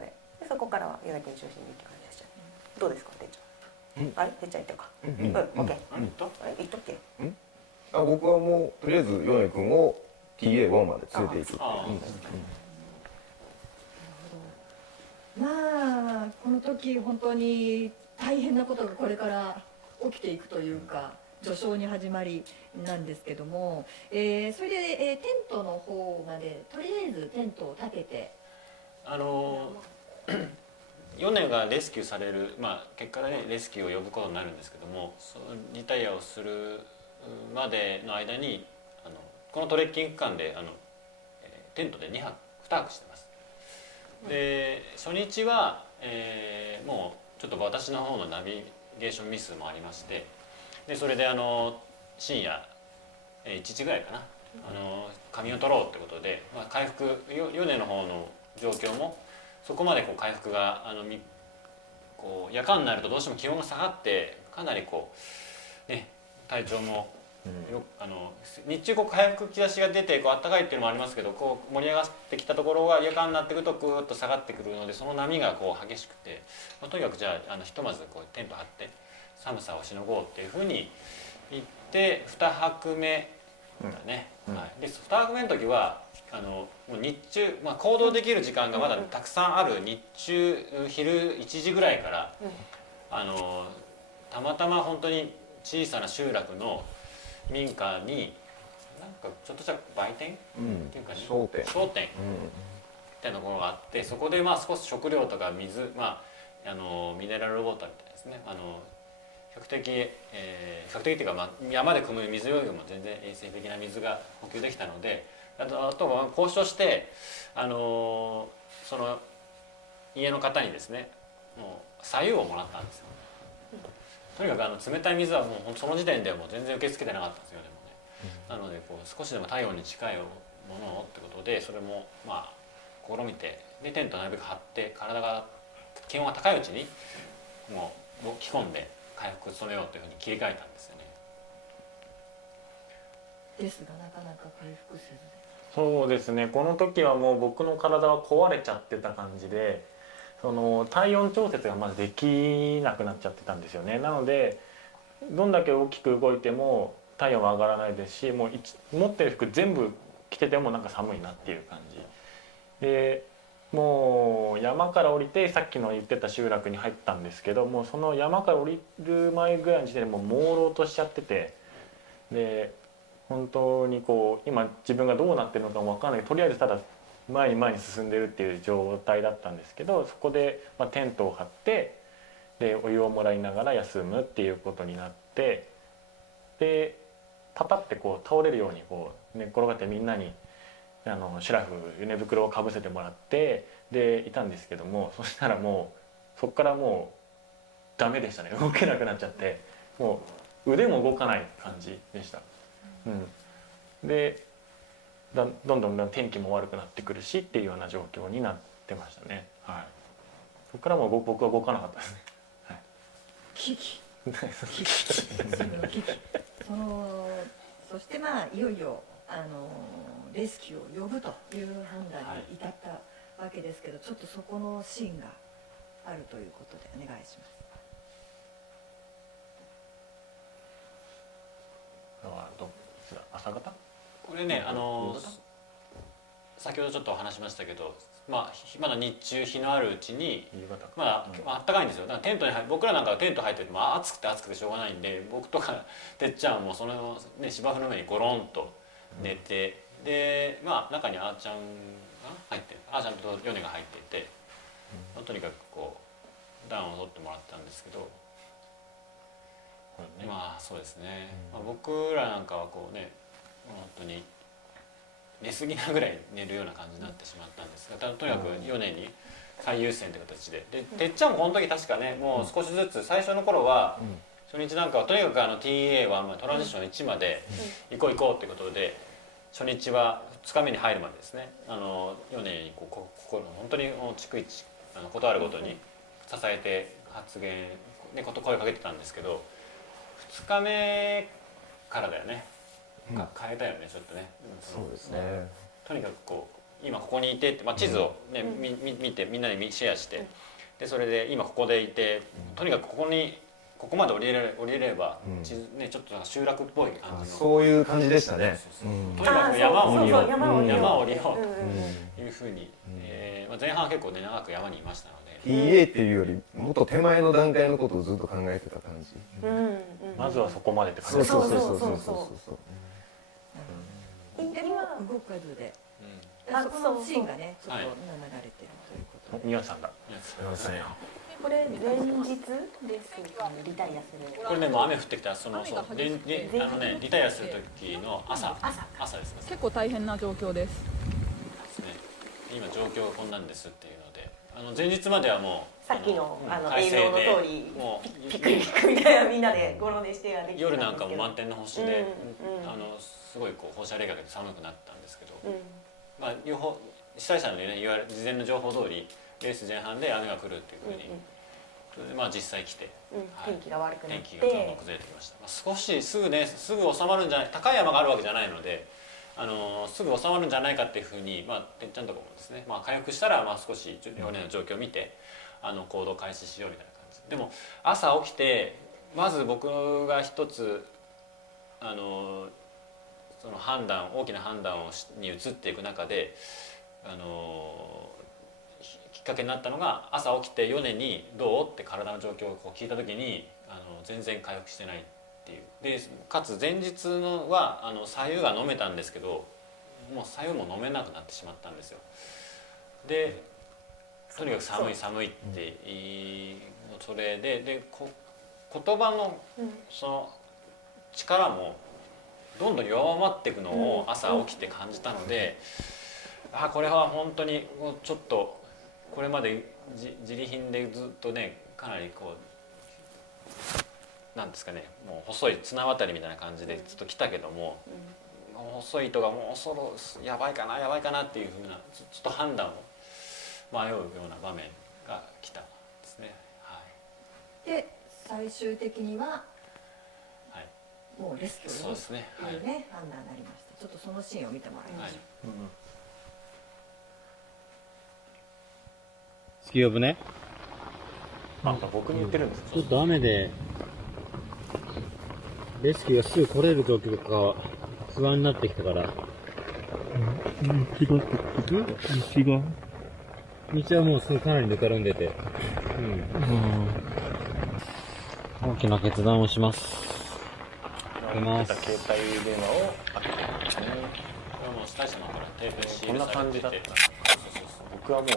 で、そこからはヨネ君中心にって感じでした。どうですかてっちゃん？あれてっちゃん言ってるか。オッケー。言っとっけ？僕はもうとりあえずヨネ君を TA1 まで連れていく。まあこの時本当に大変なことがこれから起きていくというか序章に始まりなんですけども、それで、テントの方までとりあえずテントを立ててヨネがレスキューされる、結果でレスキューを呼ぶことになるんですけども、そのリタイアをするまでの間にこのトレッキング区間でテントで2泊してます。で初日は、もうちょっと私の方のナビゲーションミスもありまして、でそれで深夜1時ぐらいかな仮眠を取ろうってことで、回復ヨネの方の状況もそこまでこう回復が夜間になるとどうしても気温が下がってかなり体調も日中回復兆しが出て暖かいっていうのもありますけど、盛り上がってきたところが夜間になってくるとぐーっと下がってくるので、その波が激しくて、とにかくじゃあひとまずテント張って寒さをしのごうっていうふうに言って2泊目だね。で2泊目の時はもう日中、行動できる時間がまだたくさんある日中昼1時ぐらいから、たまたま本当に小さな集落の民家になんかちょっとした売店っていうか、商店みたいなところがあって、そこで少し食料とか水、ミネラルウォーターみたいですね、比較的っていうか、山で汲む水よりも全然衛生的な水が補給できたので、あとは交渉してその家の方にですね、もう左右をもらったんですよ。とにかく冷たい水はもうその時点ではもう全然受け付けてなかったんですよ。でもね、なので少しでも体温に近いものをってことで、それも試みて、でテントなるべく張って体が気温が高いうちにもう着込んで回復を努めようというふうに切り替えたんですよね。ですがなかなか回復せず。そうですね、この時はもう僕の体は壊れちゃってた感じで、体温調節がまずできなくなっちゃってたんですよね。なのでどんだけ大きく動いても体温は上がらないですし、もう持ってる服全部着ててもなんか寒いなっていう感じで、もう山から降りてさっきの言ってた集落に入ったんですけど、もうその山から降りる前ぐらいの時点でもう朦朧としちゃってて、で本当に今自分がどうなってるのかも分からない、とりあえずただ前に進んでるっていう状態だったんですけど、そこでテントを張ってでお湯をもらいながら休むっていうことになって、でパタって倒れるように寝っ転がってみんなにシュラフ寝袋をかぶせてもらってでいたんですけども、そしたらもうそこからもうダメでしたね。動けなくなっちゃって、もう腕も動かない感じでした。でどんどん天気も悪くなってくるしっていうような状況になってましたね。そこからもう僕は動かなかったですね。危機そしていよいよレスキューを呼ぶという判断に至ったわけですけど、ちょっとそこのシーンがあるということでお願いします。朝方？これね、先ほどちょっと話しましたけど、まだ日中日のあるうちにあったかいんですよ。だから僕らなんかはテント入ってても暑くてしょうがないんで、僕とかてっちゃんはもうその、芝生の上にゴロンと寝て、で中にあーちゃんが入ってる、あーちゃんとヨネが入っていて、とにかく暖を取ってもらったんですけど、まあそうですね、まあ、僕らなんかはこうね本当に寝すぎなぐらい寝るような感じになってしまったんですが、とにかく4年に最優先という形で、てっちゃんもこの時確かねもう少しずつ最初の頃は初日なんかはとにかくTA はトランジション1まで行こう行こうということで、初日は2日目に入るまでですね4年に本当に逐一ことあるごとに支えて発言で声をかけてたんですけど、2日目からだよね、変えたよねちょっとね。そうですね。とにかくこう今ここにいてって、まあ、地図を、ね見てみんなにシェアして、でそれで今ここでいて、とにかくここまで降りれれば、ね、ちょっとなんか集落っぽい感じのそういう感じでしたね。とにかく山を降りようというふうに、まあ、前半は結構ね長く山にいましたので。TA っていうよりもっと手前の段階のことをずっと考えてた感じ。まずはそこまでって感じ。そう。今動くで、そのシーンがねちょっと流れてるということで。宮さんだ。これ連日ですか、リタイアする。これねもう雨降ってきたらリタイアする時の朝ですね。結構大変な状況です。今状況がこんなんですっていうので、前日まではもうさっきの映像の通りピクニックみたいなみんなでゴロ寝してはできてたんですけど、夜なんかも満天の星で、すごいこう放射冷却で寒くなったんですけど、まあ主催者のね事前の情報通りレース前半で雨が来るっていうふうに、それでまあ実際来て、天気が悪くなって天気がどんどん崩れてきました。まあ、少しすぐ収まるんじゃない、高い山があるわけじゃないので。すぐ収まるんじゃないかっていうふうに、まあ、てっちゃんとかもですね、まあ、回復したら、まあ、少し4年の状況を見て行動開始しようみたいな感じで、も朝起きてまず僕が一つその大きな判断に移っていく中できっかけになったのが、朝起きて4年に「どう?」って体の状況をこう聞いた時に全然回復してない。でかつ前日は白湯が飲めたんですけど、もう白湯も飲めなくなってしまったんですよ。でとにかく寒いってそれで言葉のその力もどんどん弱まっていくのを朝起きて感じたので、これは本当にちょっとこれまで自利品でずっとねかなりこう。なんですかね、もう細い綱渡りみたいな感じでずっと来たけども、細い糸がもうやばいかなっていうふうなちょっと判断を迷うような場面が来たんですね。で最終的には、もうレスキューそうですね、というね判断になりました。ちょっとそのシーンを見てもらいましょう。スキーオブね。僕に言ってるんですか。ちょっと雨でレスキューがすぐ来れる状況が不安になってきたから。道はもうすぐかなりぬかるんでて、大きな決断をします。携帯電話を開けてるんですね。これはもう主催者の方からテープにシこんなールされて感じだった。僕はもう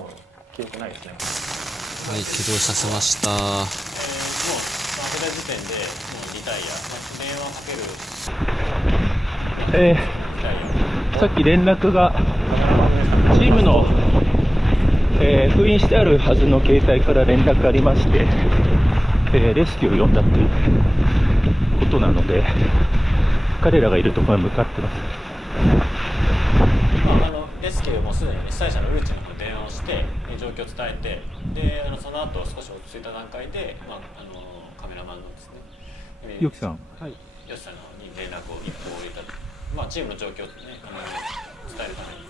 記憶ないですね。はい、起動させました。もう開けた時点でもうリタイア、電話をかけるさっき連絡がチームの、封印してあるはずの携帯から連絡がありまして、レスキューを呼んだということなので、彼らがいるところに向かってます。レスキューもすでに主催者のルーチの方に電話をして状況を伝えて、でその後少し落ち着いた段階で、カメラマンのですねよきさん、よしさんの方に連絡を一報を入れた、チームの状況を、ね、伝えるために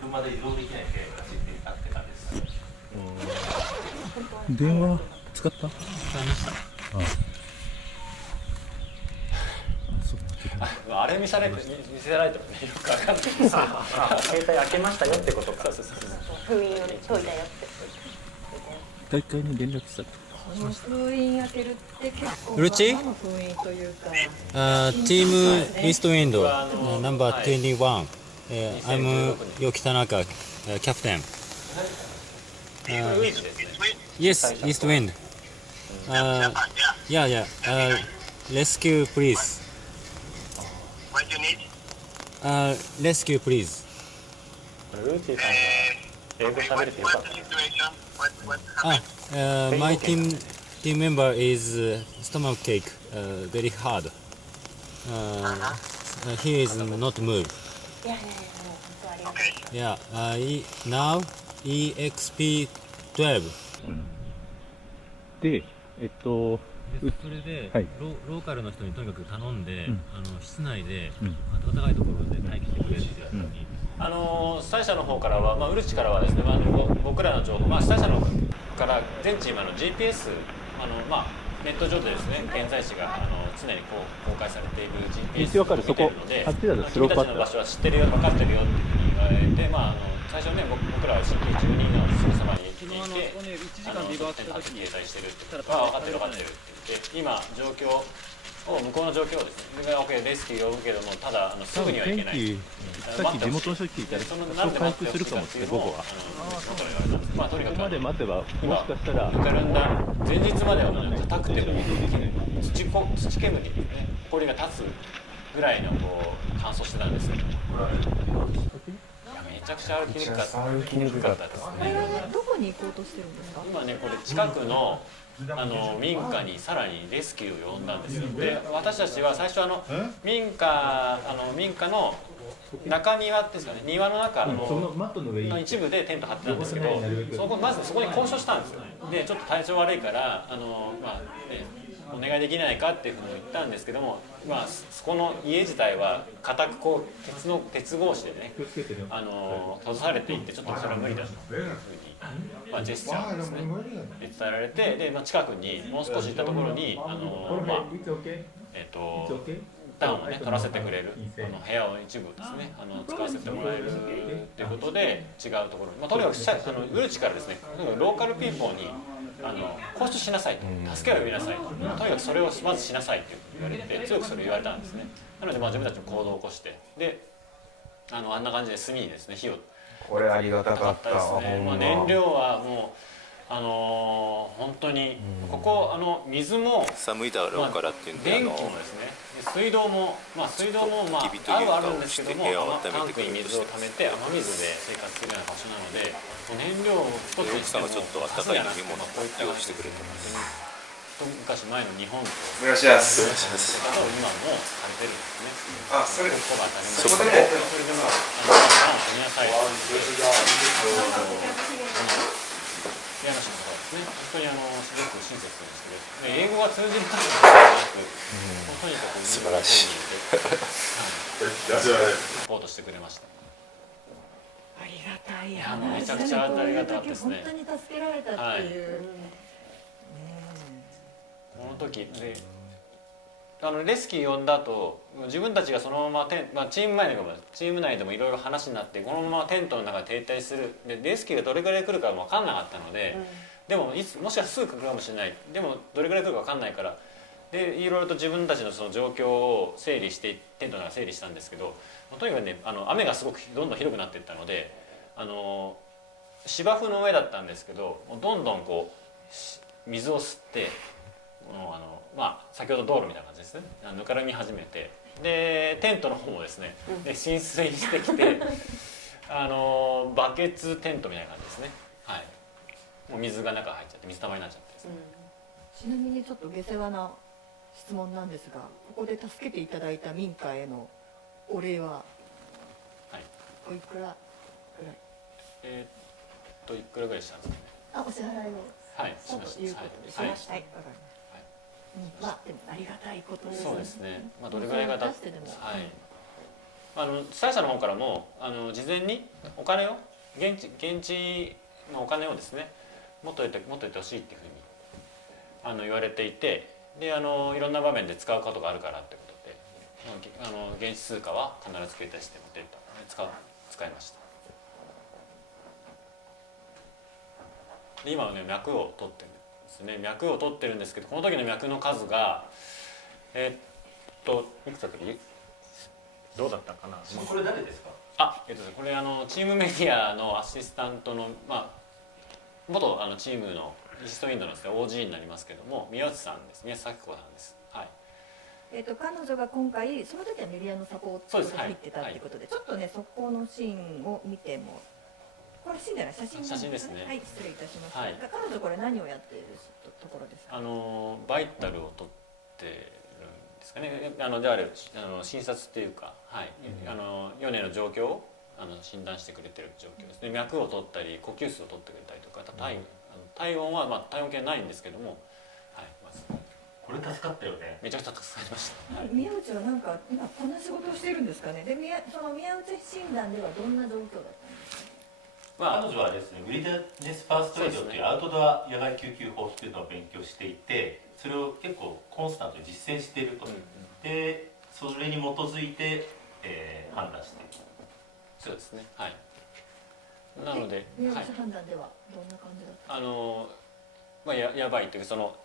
車で移動できないんで走ってあってたんです。電話使った？使いました。あれ見せられてもねよく分かんないですよ。携帯開けましたよってことか。封印をね解いたよって。大会に連絡した。封印開けるって結構ルチの封印というか。Team Eastwind number 21. I'm Yoki Tanaka, captain. Yes, east wind. Yeah. Rescue, please. What do you need? Rescue, please. ルーチーさんが英語喋れてよかった。My team member is stomachache, very hard. He is not move. Yeah. Now EXP12. で、それで、はいローカルの人にとにかく頼んで、室内で、うん暖かいところで待機してくれってやつに、主催者の方からは、ウルチからはですね、僕らの情報、主催者のから全チームGPS、ネット上でですね、現在地が常に公開されている GPS を見ているので、君たちの場所は知ってるよ、分かってるよっていうふうに言われて、最初ね、僕らは CP12 のすぐそばに来ていて、掲載してるって分かってるって言って、今、状況を向こうの状況をですね、OK、レスキュー呼ぶけども、ただすぐには行けない。さっき地元の人に聞いたら、そう回復するかもって午後は。とにかくここまで待てば、もしかしたら。ぬかるんだ前日までは硬くても土煙ですね、氷が立つぐらいの乾燥してたんですけど、めちゃくちゃ歩きにくかったですね。どこに行こうとしてるんですか？今ね、これ近くの民家にさらにレスキューを呼んだんですよ。で、私たちは最初民家の中庭ですかね、庭の中の一部でテント張ってたんですけど、まずそこに交渉したんですよ。で、ちょっと体調悪いからお願いできないかっていうふうに言ったんですけども、そこの家自体は固く鉄格子でね、閉ざされていて、ちょっとそれは無理だというふうに、ジェスチャーをですね伝えられて、で、近くにもう少し行ったところに暖をね取らせてくれる部屋を一部ですね使わせてもらえるということで違うところに、とにかくウルチからですねローカルピーポーに交渉しなさいと、助けを呼びなさいと、とにかくそれをまずしなさいと言われて、強くそれを言われたんですね。なので自分たちの行動を起こして、であんな感じで炭にですね火を、これありがたかったですね。燃料はもう本当にここ水も寒いだろうからっていうんで、電気もですね、水道もあるんですけども、タンクに水を溜めて雨水で生活するような場所なので、燃料を一つにしてもちょっと温かい飲み物を用意してくれてます。昔前の日本とお願いします。方を今もされてるんですね。あ、それここが当たり前で、それでもパンを取りなさいと家主の方ですね、本当にすごく親切にして、英語が通じるかではなく、とにかく素晴らしいサポートしてくれました。ありがたいめちゃくちゃありがたかったですね。本当に助けられたっていう。この時でレスキュー呼んだ後、自分たちがそのままチーム内でもいろいろ話になって、このままテントの中で停滞するで、レスキューがどれくらい来るか分かんなかったので、でももしかしたらすぐ来るかもしれない、でもどれくらい来るか分かんないから、でいろいろと自分たちのその状況を整理して、テントの中整理したんですけど、とにかくね雨がすごくどんどんひどくなっていったので、芝生の上だったんですけど、どんどん水を吸って。先ほど道路みたいな感じですね、ぬかるみ始めて、でテントの方もですね、で浸水してきてバケツテントみたいな感じですね。はい、もう水が中入っちゃって水たまりになっちゃってですね。ちなみにちょっと下世話な質問なんですが、ここで助けていただいた民家へのお礼は、おいくらぐらい？いくらぐらいしたんですかね。お支払いを。はい、しました。ということでしました。はい、わかりました。でもありがたいことですね。そうですね。どれぐらいがはい。主催者の方からも事前にお金を現地のお金をですね、持っといてほしいっていうふうに言われていて、でいろんな場面で使うことがあるからってことで、現地通貨は必ず携帯して持っていった使いました。で今はね脈を取ってる。脈を取ってるんですけど、この時の脈の数がいくつだったっけ？どうだったかな。これ誰ですか？これチームメディアのアシスタントの元チームのイーストウィンドのですね OG になりますけども、宮内さんですね、咲子さんです。はい。彼女が今回その時はメディアのサポートで入ってたってことで、ちょっとねそこのシーンを見ても、これシーンじゃない、写真ですね。はい、失礼いたしました。彼女これ何をやっているところですか？バイタルを取ってるんですかね。である診察っていうか、はい、ヨネの状況を診断してくれてる状況ですね。脈を取ったり呼吸数を取ってくれたりとか、体温は体温計ないんですけども、はい、まずこれ助かったよね。めちゃくちゃ助かりました。宮内はなんか今こんな仕事をしているんですかね。でその宮内診断ではどんな状況だったんですか？彼女はですね、ウィルダネスファーストエイドというアウトドア野外救急法というのを勉強していて、それを結構コンスタントに実践していると。で、それに基づいて、判断している。そうですね。はい。なので、宮内判断ではどんな感じだった？やばいというか、その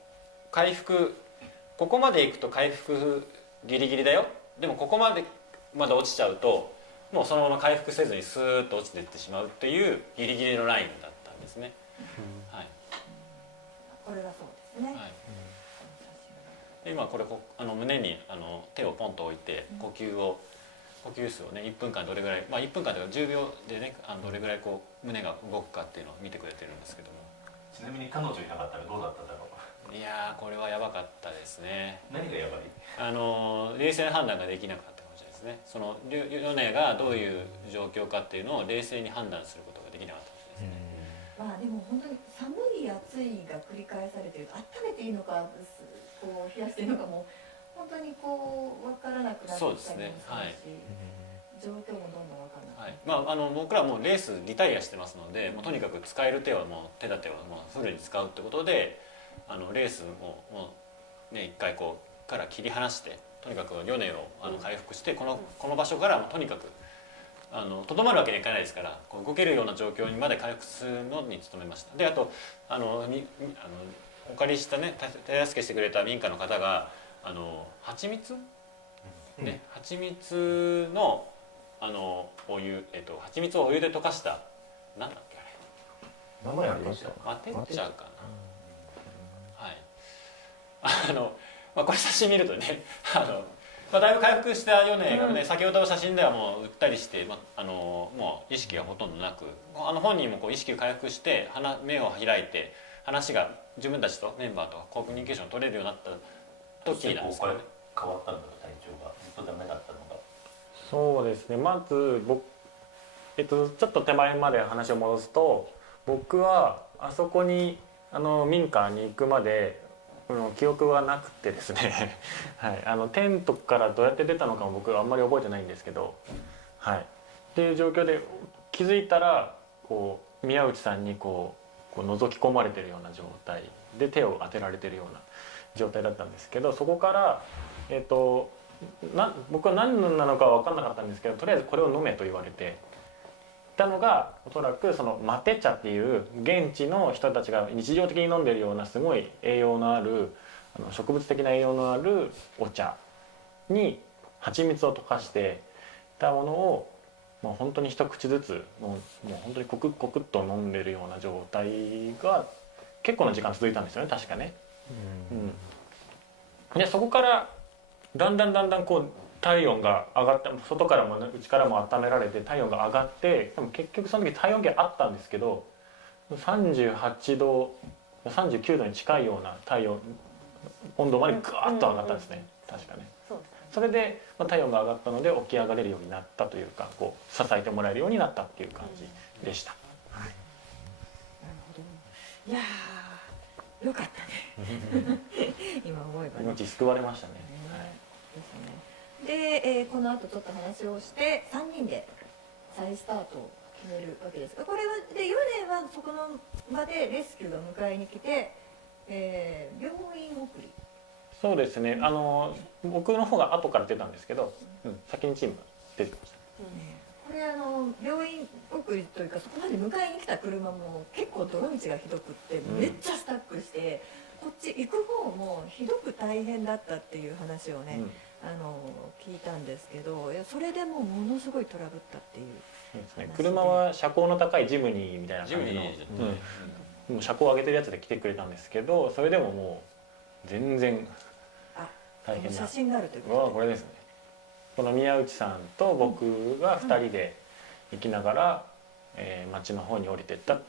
回復、ここまでいくと回復ギリギリだよ。でもここまで落ちちゃうと。もうそのまま回復せずにスーッと落ちていってしまうっていうギリギリのラインだったんですね。はい。これがそうですね。はい。で今これ胸に手をポンと置いて呼吸数をね1分間どれぐらい、1分間というか10秒でねどれぐらい胸が動くかっていうのを見てくれてるんですけども。ちなみに彼女いなかったらどうだっただろう。いやーこれはやばかったですね。何がやばい？冷静な判断ができなかった。そのヨネがどういう状況かっていうのを冷静に判断することができなかったですね。でも本当に寒い暑いが繰り返されている。温めていいのか冷やしていいのかも本当に分からなくなってきたりもするし、そうですね。はい。状況もどんどん分からなくなって。僕らもレースリタイアしてますので、もうとにかく使える手はもう手立てはもうフルに使うってことで、レースもね一回から切り離して。とにかくヨネを回復してこの場所からもとにかくとどまるわけにはいかないですから動けるような状況にまで回復するのに努めました。であとお借りしたね手助けしてくれた民家の方が蜂蜜ね蜂蜜のお湯蜂蜜をお湯で溶かしたなんだっけあれ名前ありました。マテッチャーかな。はい。これ写真見るとねだいぶ回復したヨネがね、先ほどの写真ではもううったりして、もう意識がほとんどなく本人も意識を回復して目を開いて話が自分たちとメンバーとコミュニケーションを取れるようになった時なんですけどね。変わったんだ体調がずっとダメだったのが。そうですね。まずちょっと手前まで話を戻すと、僕はあそこに民家に行くまで記憶はなくてですねはい、テントからどうやって出たのかも僕はあんまり覚えてないんですけど、はい、っていう状況で気づいたら宮内さんに覗き込まれてるような状態で手を当てられてるような状態だったんですけど、そこから僕は何なのかは分かんなかったんですけど、とりあえずこれを飲めと言われてたのが、おそらくそのマテ茶っていう現地の人たちが日常的に飲んでるようなすごい栄養のある植物的な栄養のあるお茶に蜂蜜を溶かしてたものをもう本当に一口ずつもう本当にコクコクっと飲んでるような状態が結構な時間続いたんですよね、確かね。でそこからだんだん体温が上がって、外からも内からも温められて体温が上がって、でも結局その時体温計あったんですけど38度39度に近いような温度までグワッと上がったんですね、確かね。それで体温が上がったので起き上がれるようになったというか、支えてもらえるようになったっていう感じでした。なるほど。いやーよかったね今思えばね、命救われましたね。で、この後ちょっと話をして3人で再スタートを決めるわけですが、これはでヨネはそこの場でレスキューが迎えに来て、病院送り。そうですね、僕の方が後から出たんですけど、先にチームが出てきました。これ病院送りというか、そこまで迎えに来た車も結構泥道がひどくって、めっちゃスタックして、こっち行く方もひどく大変だったっていう話をね、聞いたんですけど、それでもものすごいトラブったっていう話で。車は車高の高いジムニーみたいな感じの、もう車高上げてるやつで来てくれたんですけど、それでももう全然大変な。写真があるということで。これですね。この宮内さんと僕が2人で行きながら、町の方に降りてった、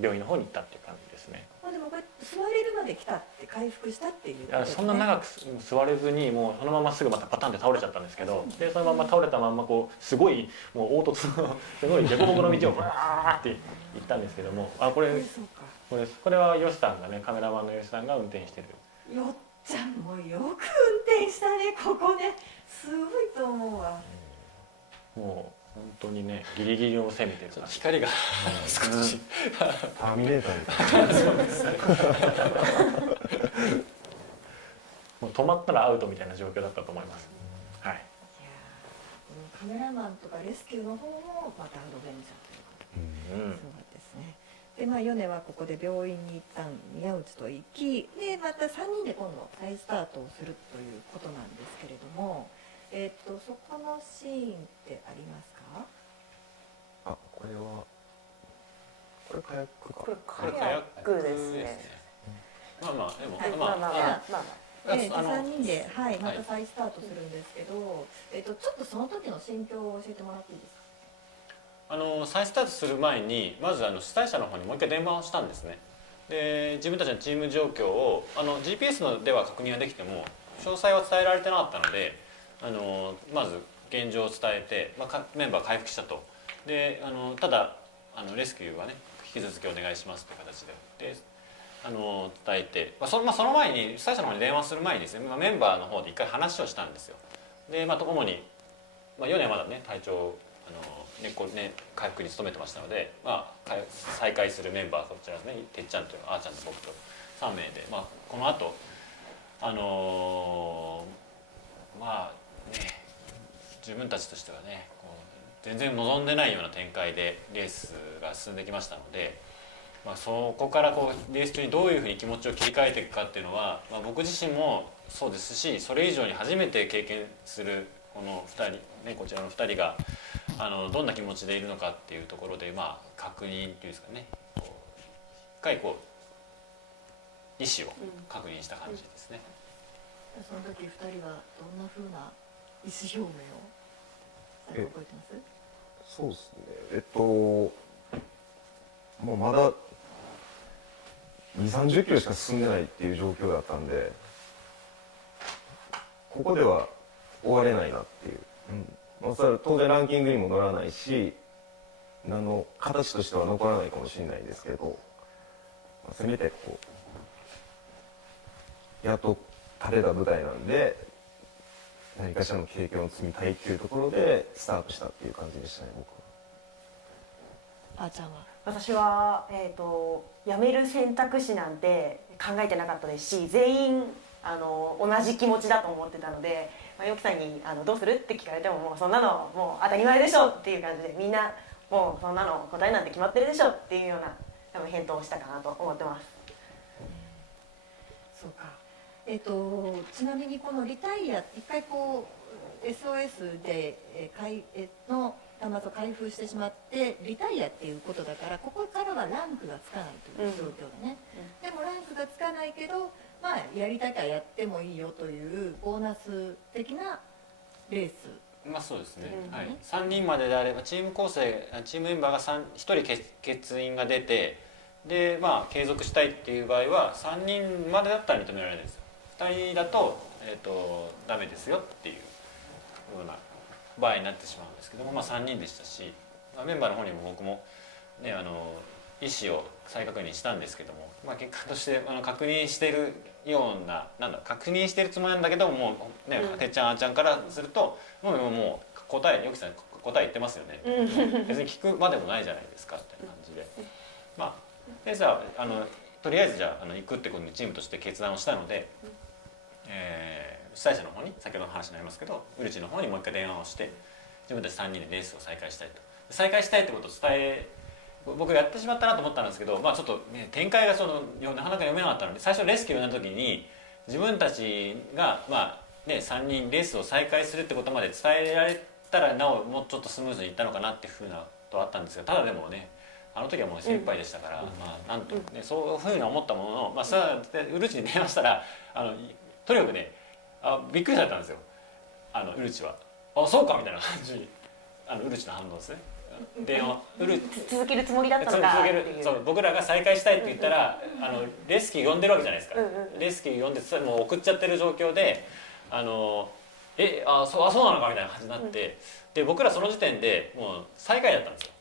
病院の方に行ったっていう感じですね。でもこれ座れるまで来たって回復したっていうことですね。そんな長く座れずにもうそのまますぐまたパタンって倒れちゃったんですけど、でそのまま倒れたまんまこうすごいもう凹凸のすごい凸凹の道をバーって行ったんですけども、これはヨシさんがね、カメラマンのヨシさんが運転してる。よっちゃんもよく運転したね、ここね。すごいと思うわ。もう本当にね、ギリギリを攻めてる。光が少しターミネーターみたいな。そうですね。もう止まったらアウトみたいな状況だったと思います。はい。カメラマンとかレスキューの方もまたアドベンチャーということで、そうですね。でヨネはここで病院に一旦宮内と行き、でまた3人で今度再スタートをするということなんですけれども、そこのシーンってありますか？これはカヤックか。これカヤックですね。まあまあでも3人で、また再スタートするんですけど、ちょっとその時の心境を教えてもらっていいですか？再スタートする前にまず主催者の方にもう一回電話をしたんですね。で自分たちのチーム状況をGPS のでは確認ができても詳細は伝えられてなかったので、まず現状を伝えて、メンバー回復したと。でただレスキューはね引き続きお願いしますという形で伝えて、その前に主催者の方に電話する前にですね、メンバーの方で一回話をしたんですよ。で主に、4年はまだね体調回復に努めてましたので、再開するメンバーこちらですね、てっちゃんとあーちゃんと僕と3名で、この後自分たちとしてはね全然望んでないような展開でレースが進んできましたので、そこからレース中にどういうふうに気持ちを切り替えていくかっていうのは、僕自身もそうですし、それ以上に初めて経験するこの2人、ね、こちらの2人がどんな気持ちでいるのかっていうところで、確認っていうんですかね、一回意思を確認した感じですね。その時2人はどんなふうな意思表明を覚えてます？そうですね。もうまだ2、30キロしか進んでないっていう状況だったんで、ここでは終われないなっていう、それは当然ランキングにも乗らないし、形としては残らないかもしれないですけど、せめてやっと立てた舞台なんで何かしらの経験を積みたいっていうところでスタートしたっていう感じでしたね、僕は。あーちゃんは？私は、辞める選択肢なんて考えてなかったですし、全員同じ気持ちだと思ってたので、ヨキさんにどうするって聞かれても、もうそんなのもう当たり前でしょっていう感じで、みんなもうそんなの答えなんて決まってるでしょっていうような多分返答をしたかなと思ってます。そうか。ちなみにこのリタイア一回SOS での端末を開封してしまってリタイアっていうことだから、ここからはランクがつかないという状況だね。でもランクがつかないけど、やりたきゃやってもいいよというボーナス的なレース。そうですね、3人までであればチームメンバーが1人欠員が出て、で継続したいっていう場合は3人までだったら認められないですよ。2人だと、ダメですよっていうような場合になってしまうんですけども、3人でしたし、メンバーの方にも僕も、ね、意思を再確認したんですけども、結果として確認しているような、確認しているつもりなんだけども、ね、てっちゃんあーちゃんからするともうヨキさん答え言ってますよね、別に聞くまでもないじゃないですかみたいな感じで、でとりあえずじゃあ行くってことにチームとして決断をしたので、主催者の方に先ほどの話になりますけど、ウルチの方にもう一回電話をして自分たち3人でレースを再開したいと。再開したいってことを僕やってしまったなと思ったんですけど、ちょっと、ね、展開がなかなか読めなかったので、最初レスキューの時に自分たちが、3人レースを再開するってことまで伝えられたらなおもうちょっとスムーズにいったのかなっていうふうなことはあったんですが、ただでもねあの時はもう精一杯でしたから、まあなんとねそういうふうに思ったものの、まあさウルチに電話したらとにかくねびっくりされたんですよ。ウルチはそうかみたいな感じにウルチの反応ですね。で続けるつもりだったのかっていう。そう僕らが再開したいって言ったらレスキュー呼んでるわけじゃないですか。レスキュー呼んでもう送っちゃってる状況でそうなのかみたいな感じになって、で僕らその時点でもう最下位だったんですよ。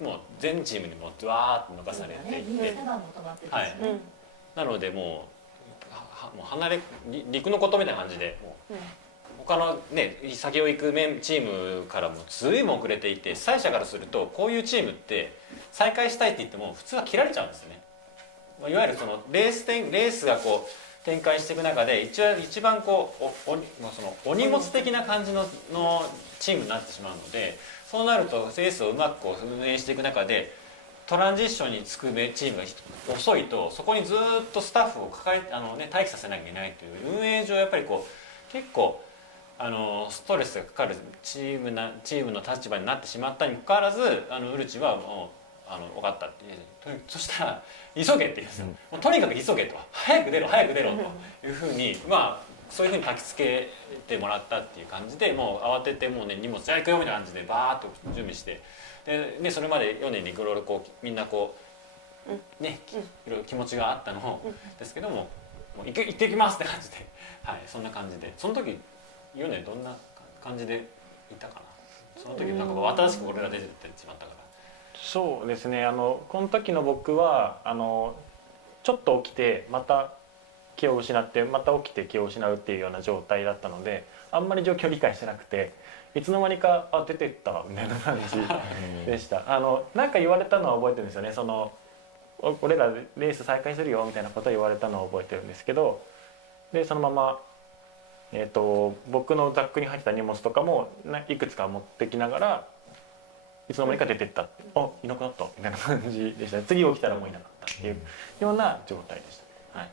もう全チームにもうわーって抜かされていて、はい、なのでもう離れ陸のことみたいな感じでもう他のね先を行くチームからも随分遅れていて、主催者からするとこういうチームって再開したいって言っても普通は切られちゃうんですよね。いわゆるそのレースがこう展開していく中で一番こうそのお荷物的な感じのチームになってしまうので、そうなるとレースをうまくこう運営していく中でトランジッションにつくチームが遅いと、そこにずっとスタッフを待機させなきゃいけないという運営上やっぱりこう結構ストレスがかかるチームの立場になってしまったにもかかわらずウルチはもう分かったってそしたら急げって言うんですよ。もうとにかく急げと、早く出ろというふうにそういうふうに焚きつけてもらったっていう感じで、もう慌ててもうね荷物じゃあ行くよみたいな感じでバーッと準備して、でそれまで4年にいろいろこうみんなこうねいろいろ気持ちがあったのですけども、もう行ってきますって感じで、はい、そんな感じでその時4年どんな感じでいたかな。その時なんか新しく俺ら出てってしまったから。そうですね、この時の僕はちょっと起きてまた気を失ってまた起きて気を失うっていうような状態だったので、あんまり状況を理解してなくて、いつの間にか出てったみたいな感じでした。なんか言われたのは覚えてるんですよね。俺らレース再開するよみたいなことを言われたのは覚えてるんですけど、でそのまま僕のザックに入ってた荷物とかもいくつか持ってきながらいつの間にか出てったいなくなったみたいな感じでしたね。次起きたらもういなかったっていうような状態でした。はい、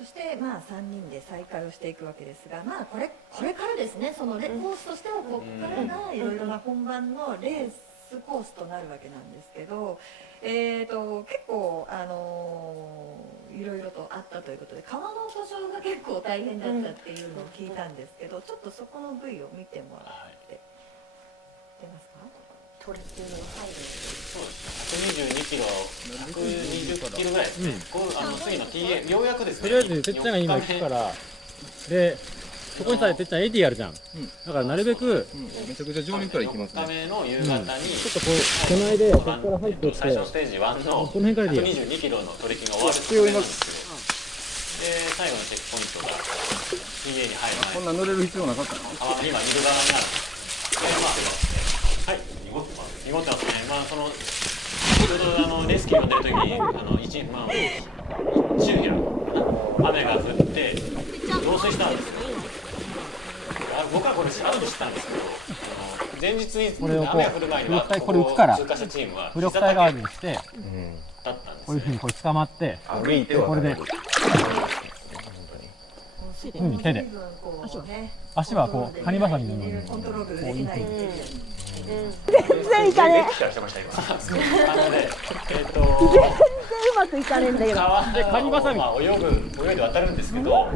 そしてまあ3人で再開をしていくわけですが、まあこれからですね、そのコースとしてもここからがいろいろな本番のレースコースとなるわけなんですけど、結構いろいろとあったということで、川の塗装が結構大変だったっていうのを聞いたんですけど、ちょっとそこの V を見てもらって出ますか。トレッキングの入る。そうですね。120キロぐらいですね。次の TA ようやくですね。とりあえずてっちゃんが今行くから、でそこにさてっちゃんエディあるじゃん。だからなるべくめちゃくちゃ上流から行きますね。4日目の夕方にちょっとこう手前でここから入っていって、最初のステージ1のこの辺からでいいよ。122キロのトレッキングが終わるっていうなんですけど、で最後のチェックポイントが TA に入る前。こんな乗れる必要なかったの？今見る側になる。はい。濁ってますね。先ほどレスキューが出るときに中夜雨が降って増水したんですけど、僕はこれ後で知ったんですけど、前日に雨が降る前にはこれ浮くから通過したチームは浮力体代わりにして、だったんです。こういうふうにこれ捕まって歩いてはこれで手で足はこうカニバサミのようにこういうふうに。全然いかねえ。全然うまくいかねえんだけど。カニバサミ泳いで渡るんですけど、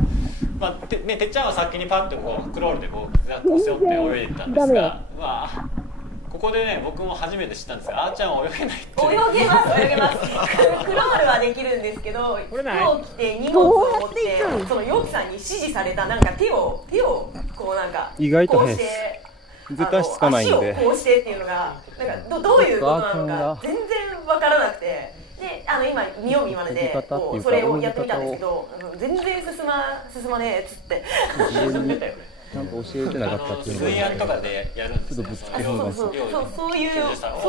てっちゃんは先にパッとこうクロールでこう背負って泳いでたんですが、ここでね僕も初めて知ったんですが、あーちゃんは泳げないって。泳げますクロールはできるんですけど、服を着て荷物を持ってそのヨキさんに指示されたなんか手をこうなんか意外とこうして絶対つかないんで、足をこうしてっていうのがなんかどういうことなのか全然わからなくて、で今見よう見まねでこうそれをやってみたんですけど、全然進まねえっつってちゃんと教えてなかったっていうのが水泳とかでやるんですね。そ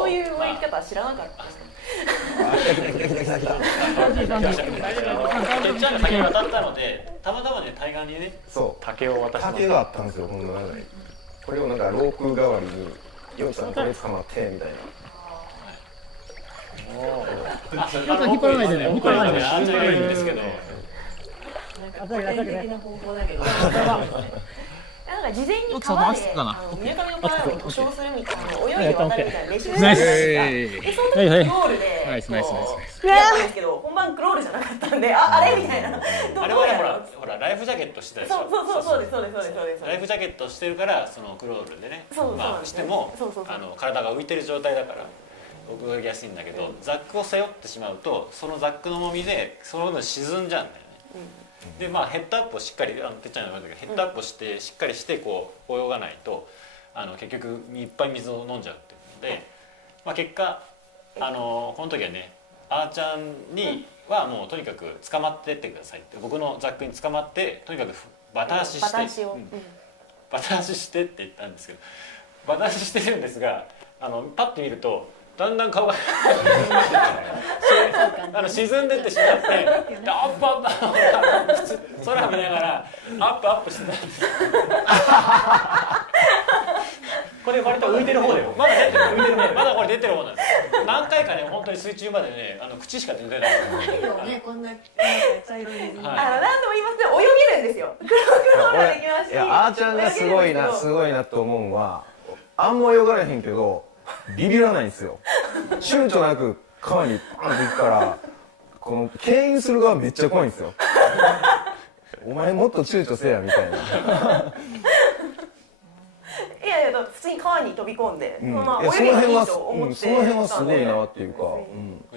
ういう泳ぎ方は知らなかったです。てっちゃんが先に渡ったので、たまたまね対岸にね竹を渡して竹があったんですよ。ほんの長いこれをなんかロープ代わりにヨキさんこれ捕まってみたいな。引っ張らないでね。引っ張らないで。あんちゃんがいるんですけど。なんか古典的な方法だけど。なんかか事前に川で水上の川を故障するみたいな泳いで渡るみたいな練習してたじゃないですか。でその時クロールでやったんですけど本番クロールじゃなかったんであれみたいな。あれはほらライフジャケットしてたでしょ。そうですライフジャケットしてるからそのクロールでねしても体が浮いてる状態だから泳ぎやすいんだけど、ザックを背負ってしまうとそのザックの重みでその分沈んじゃうんだよね。でヘッドアップをしっかりてっちゃんの言われたけどヘッドアップをしてしっかりしてこう泳がないと結局いっぱい水を飲んじゃうっていうので、結果この時はねあーちゃんにはもうとにかく捕まってってくださいって、僕のザックに捕まってとにかくバタ足してバタ足してって言ったんですけど、バタ足してるんですがパッて見るとだんだん顔が沈んでってしまってアップ空見ながらアップしてたんですこれ割と浮いてる方だよ。まだ出てる浮いてるね。まだこれ出てる方なんです。何回かね本当に水中までね口しか出てない。こんな茶色い水。何度も言いますけど泳げるんですよ。クロールができますし。いやあーちゃんがすごいなと思うのはあんま泳がれへんけどビビらないんですよ。躊躇なく川にパンと行くからこの牽引する側めっちゃ怖いんですよ。お前もっと躊躇せやみたいな。いや普通に川に飛び込んで、その辺はすごいなっていうか、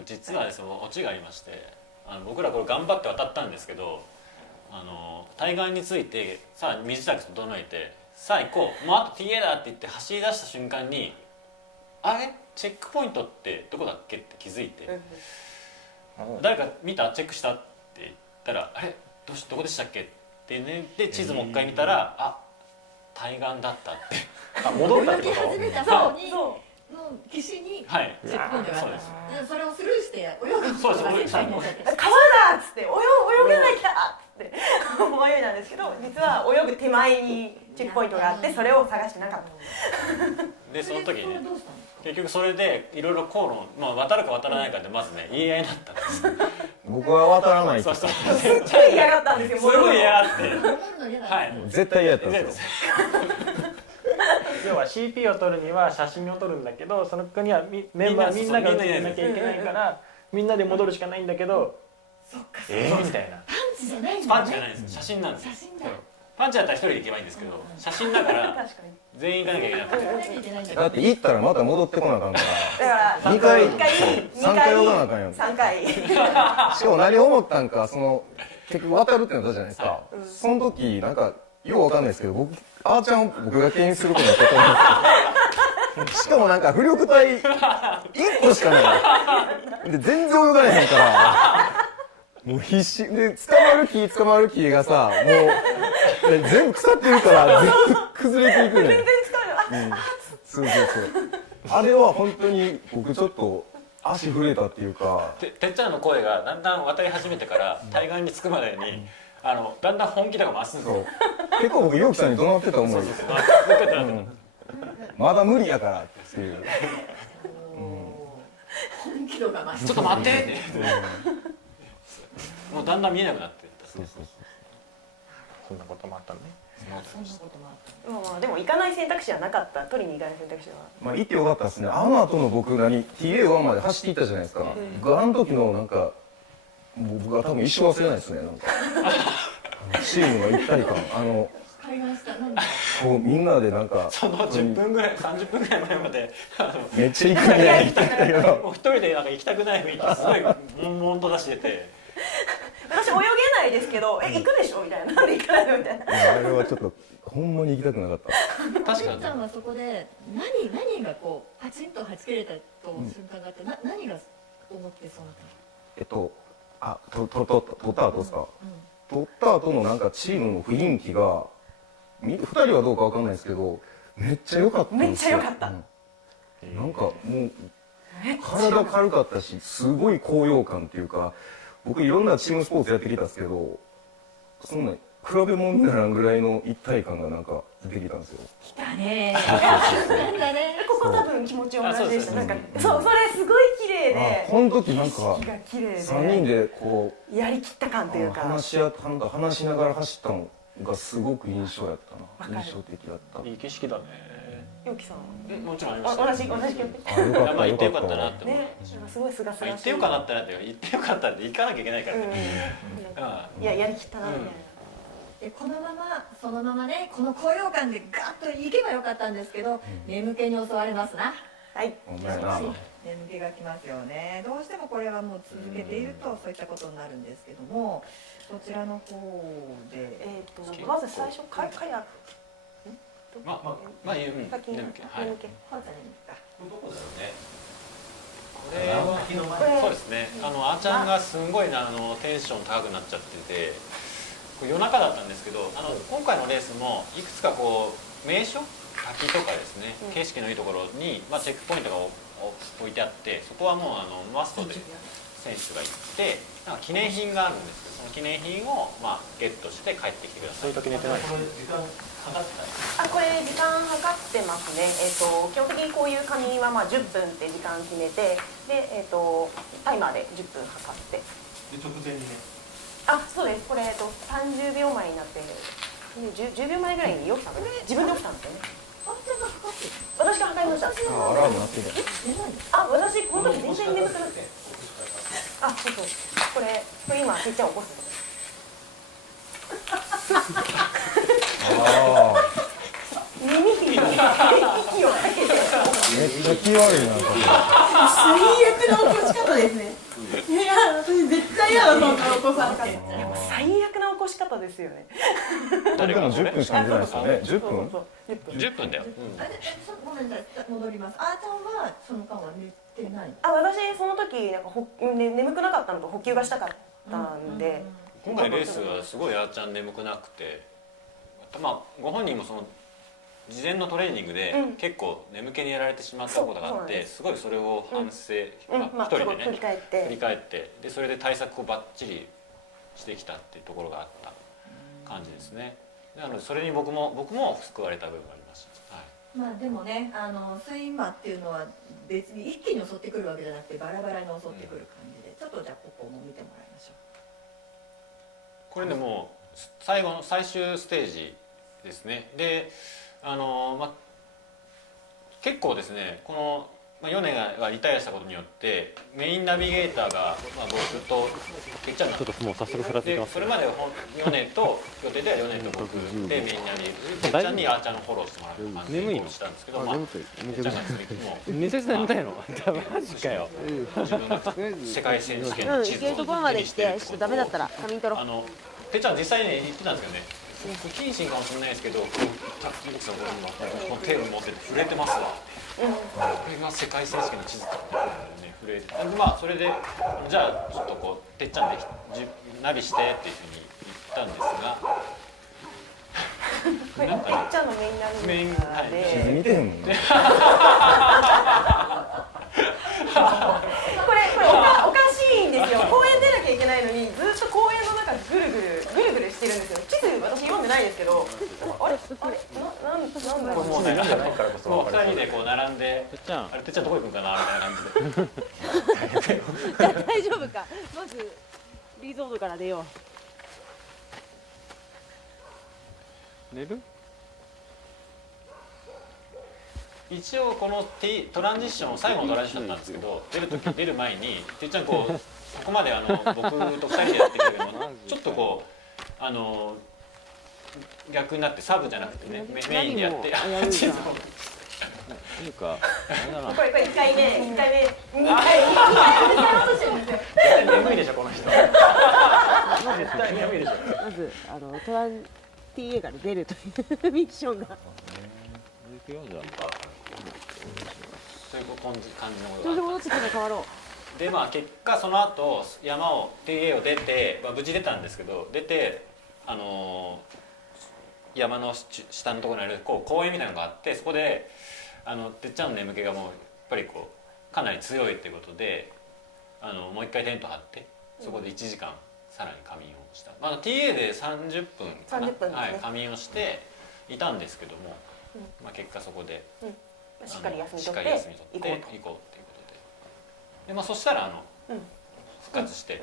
実はですねオチがありまして、僕らこれ頑張って渡ったんですけど対岸についてさあ水だけ整えてさあ行こうもうあと TA だって言って走り出した瞬間にあれチェックポイントってどこだっけって気づいて、誰か見たチェックしたって言ったらあれどこでしたっけってねで地図もう一回見たらあ対岸だったって戻ったってこと？泳ぎ始めた方にの岸にチェックポイントがあった。それをスルーして泳ぐことができた。川だっつって泳げないきたって泳いだんですけど、実は泳ぐ手前にチェックポイントがあってそれを探してなかった。でその時にね結局それでいろいろ口論、渡るか渡らないかでまずね言い合いになったんです。僕は渡らないって。すっごい嫌がったんですよ。すごい嫌がって。絶対嫌やったんですよ。要は CP を撮るには写真を撮るんだけどその国はメンバーみんなが写ってなきゃいけないからみんなで戻るしかないんだけどみたいな。パンチじゃないんだ。パンチじゃないです。写真なんです。パンチだったら一人で行けばいいんですけど写真だから全員行かなきゃいけなくて。だって行ったらまた戻ってこなあかんから2回3回泳がなあかんやん。3回しかも何思ったんか結局渡るってなったじゃないですか。その時なんかよくわかんないですけどあーちゃんを僕が牽引することになったと思うんですよ。しかもなんか浮力体1個しかないで全然泳がれへんからもう必死で捕まる木がさもう全部腐ってるから全部崩れていくね。全然使うよ。そうあれは本当に僕ちょっと足震えたっていうかてっちゃんの声がだんだん渡り始めてから対岸に着くまでにだんだん本気度が増すんですよ。結構僕陽気さんに怒鳴ってた思いですよ。まだ無理やからっていう。本気度が増す。ちょっと待ってって。もうだんだん見えなくなってった。そんなこともあったね。でも行かない選択肢はなかった。取りに行かない選択肢は。行ってよかったですね。あの後の僕TA1 まで走っていったじゃないですか。あの時のなんか僕は多分一生忘れないですね。なんかチームの一体感こうみんなでなんかその10分ぐらい30分ぐらい前までめっちゃ行くね。もう一人でなんか行きたくない雰囲気すごい悶々と出してて。私泳げないですけど行くでしょみたいな。なんで行かないのみたいな。あれはちょっとほんまに行きたくなかった。確かに。ちゃんはそこで何がこうパチンとはち切れたと瞬間があって何が思ってそうなったの？取った後ですか。取った後のなんかチームの雰囲気が2人はどうかわかんないですけどめっちゃ良かったんですよ。めっちゃ良かった。なんかもう体軽かったしすごい高揚感っていうか僕いろんなチームスポーツやってきたんですけどそんな比べ物にならんぐらいの一体感がなんか出てきたんですよ。来たねなんだね。ここ多分気持ち同じでした。なんかそれすごい綺麗でこの時なんか3人でこうやりきった感というか話しながら走ったのがすごく印象やったな。印象的だった。いい景色だね。ゆうきさんもちろんありました。同じ経験まあ行ってよかったなって思う。ね、すごいすがすがしい。行ってよかったなって行ってよかったって行かなきゃいけないからね。いややりきったなみたいな。このままそのままねこの高揚感でガッといけばよかったんですけど、眠気に襲われますな。はい。眠気がきますよね。どうしてもこれはもう続けているとそういったことになるんですけども、そちらの方でまず最初カヤまあ眠気。先に眠気。どこだろうね。これはそうですね。あーちゃんがすごいテンション高くなっちゃってて。夜中だったんですけど、今回のレースもいくつかこう名所滝とかですね、景色のいいところに、チェックポイントが置いてあって、そこはもうマストで選手が行ってなんか記念品があるんですけど、その記念品をゲットして帰ってきてください。そういう時寝てない。これ時間計ってない？これ時間計ってますね。基本的にこういう紙は10分って時間決めて、でタイマーで10分計って。で直前にね。そうです。これ30秒前になって 10秒前ぐらいに起きたの。自分で起きたんですよね。私が測りました。アラーム鳴ってる。私この時全然眠くなくて。そうそう。これ今てっちゃん起こす。耳に息をかけて。めっちゃ気悪いな。最悪な起こし方ですね。いや私絶対嫌だそんな起こさんかった。最悪な起こし方ですよね。誰が10分しか寝てないですよね。10分？10分だよ。ごめんなさい、戻ります。あーちゃんはその間は寝てない？私その時なんか眠くなかったのと補給がしたかったんで。今回レースはすごいあーちゃん眠くなくて、ご本人もその事前のトレーニングで結構眠気にやられてしまったことがあって、すごいそれを反省、一人でね振り返ってでそれで対策をバッチリしてきたっていうところがあった感じですね。なのでそれに僕も救われた部分がありました。でもね、睡魔っていうのは別に一気に襲ってくるわけじゃなくてバラバラに襲ってくる感じで、ちょっとじゃあここも見てもらいましょう。これでもう最終ステージですね。で結構ですね、この米がリタイアしたことによってメインナビゲーターが僕とてっちゃんなんです。ちょっともう早速ふらついてます。それまで米と予定では米と僕でメインナビてっちゃんにあーちゃんのフォローしてもらう感じでしたんですけど、てっちゃんがめちゃくちゃ眠たいの？マジかよ。自分が世界選手権の地図を行けるところまで来て、ちょっとダメだったら仮眠取ろう。てっちゃん実際に言ってたんですけどね、不謹慎かもしれないですけど、手を持って触れてますわ。これが世界選手権の地図と震えて、それでじゃあちょっとこうてっちゃんでナビしてっていうふうに言ったんですが、これてっちゃんのメインナビゲーターで。地図見てへんもんね。これおかしいんですよ。公園出なきゃいけないのにずっと公園の中ぐるぐるしてるんですよ。地図私読んでないですけど、あれなんだろう。もうね、2人でこう並んで、てっちゃんどこ行くんかなみたいな感じで。じゃあ大丈夫か。まずリゾートから出よ寝る？一応このトランジッション最後のトランジッションだったんですけど、出る前にてっちゃんここまで僕と2人でやってくるけどちょっとこう逆になってサブじゃなくてねメインでやっていうかこれ1回目2回目眠いでしょこの人。絶対眠いでしょ。まずトラン TA から出るというミッションが。そういう感じのことちょうど戻ってきたら変わろう。で結果その後山を TA を出て、無事出たんですけど、出て山の下のところにある公園みたいなのがあって、そこでてっちゃんの眠気がもうやっぱりかなり強いっていうことでもう一回テント張ってそこで1時間さらに仮眠をした。TA で30分かな、仮眠をしていたんですけども、結果そこでしっかり休み取って行こうっていうことで、そしたら復活して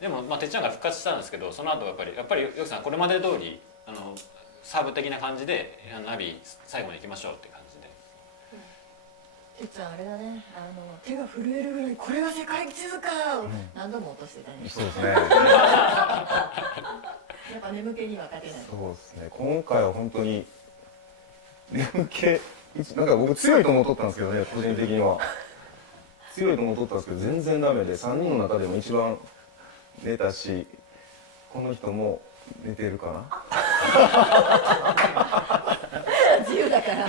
でもてっちゃんが復活したんですけど、その後やっぱりよくさんこれまで通りサーブ的な感じでナビ最後に行きましょうって感じで。てっちゃんあれだね、手が震えるぐらいこれが世界地図かを何度も落としてたね。そうですね。やっぱ眠気には勝てない。そうですね。今回は本当に眠気なんか僕強いと思っとったんですけどね、個人的には強いと思っとったんですけど全然ダメで、3人の中でも一番寝たし、この人も寝てるかな。自由だから。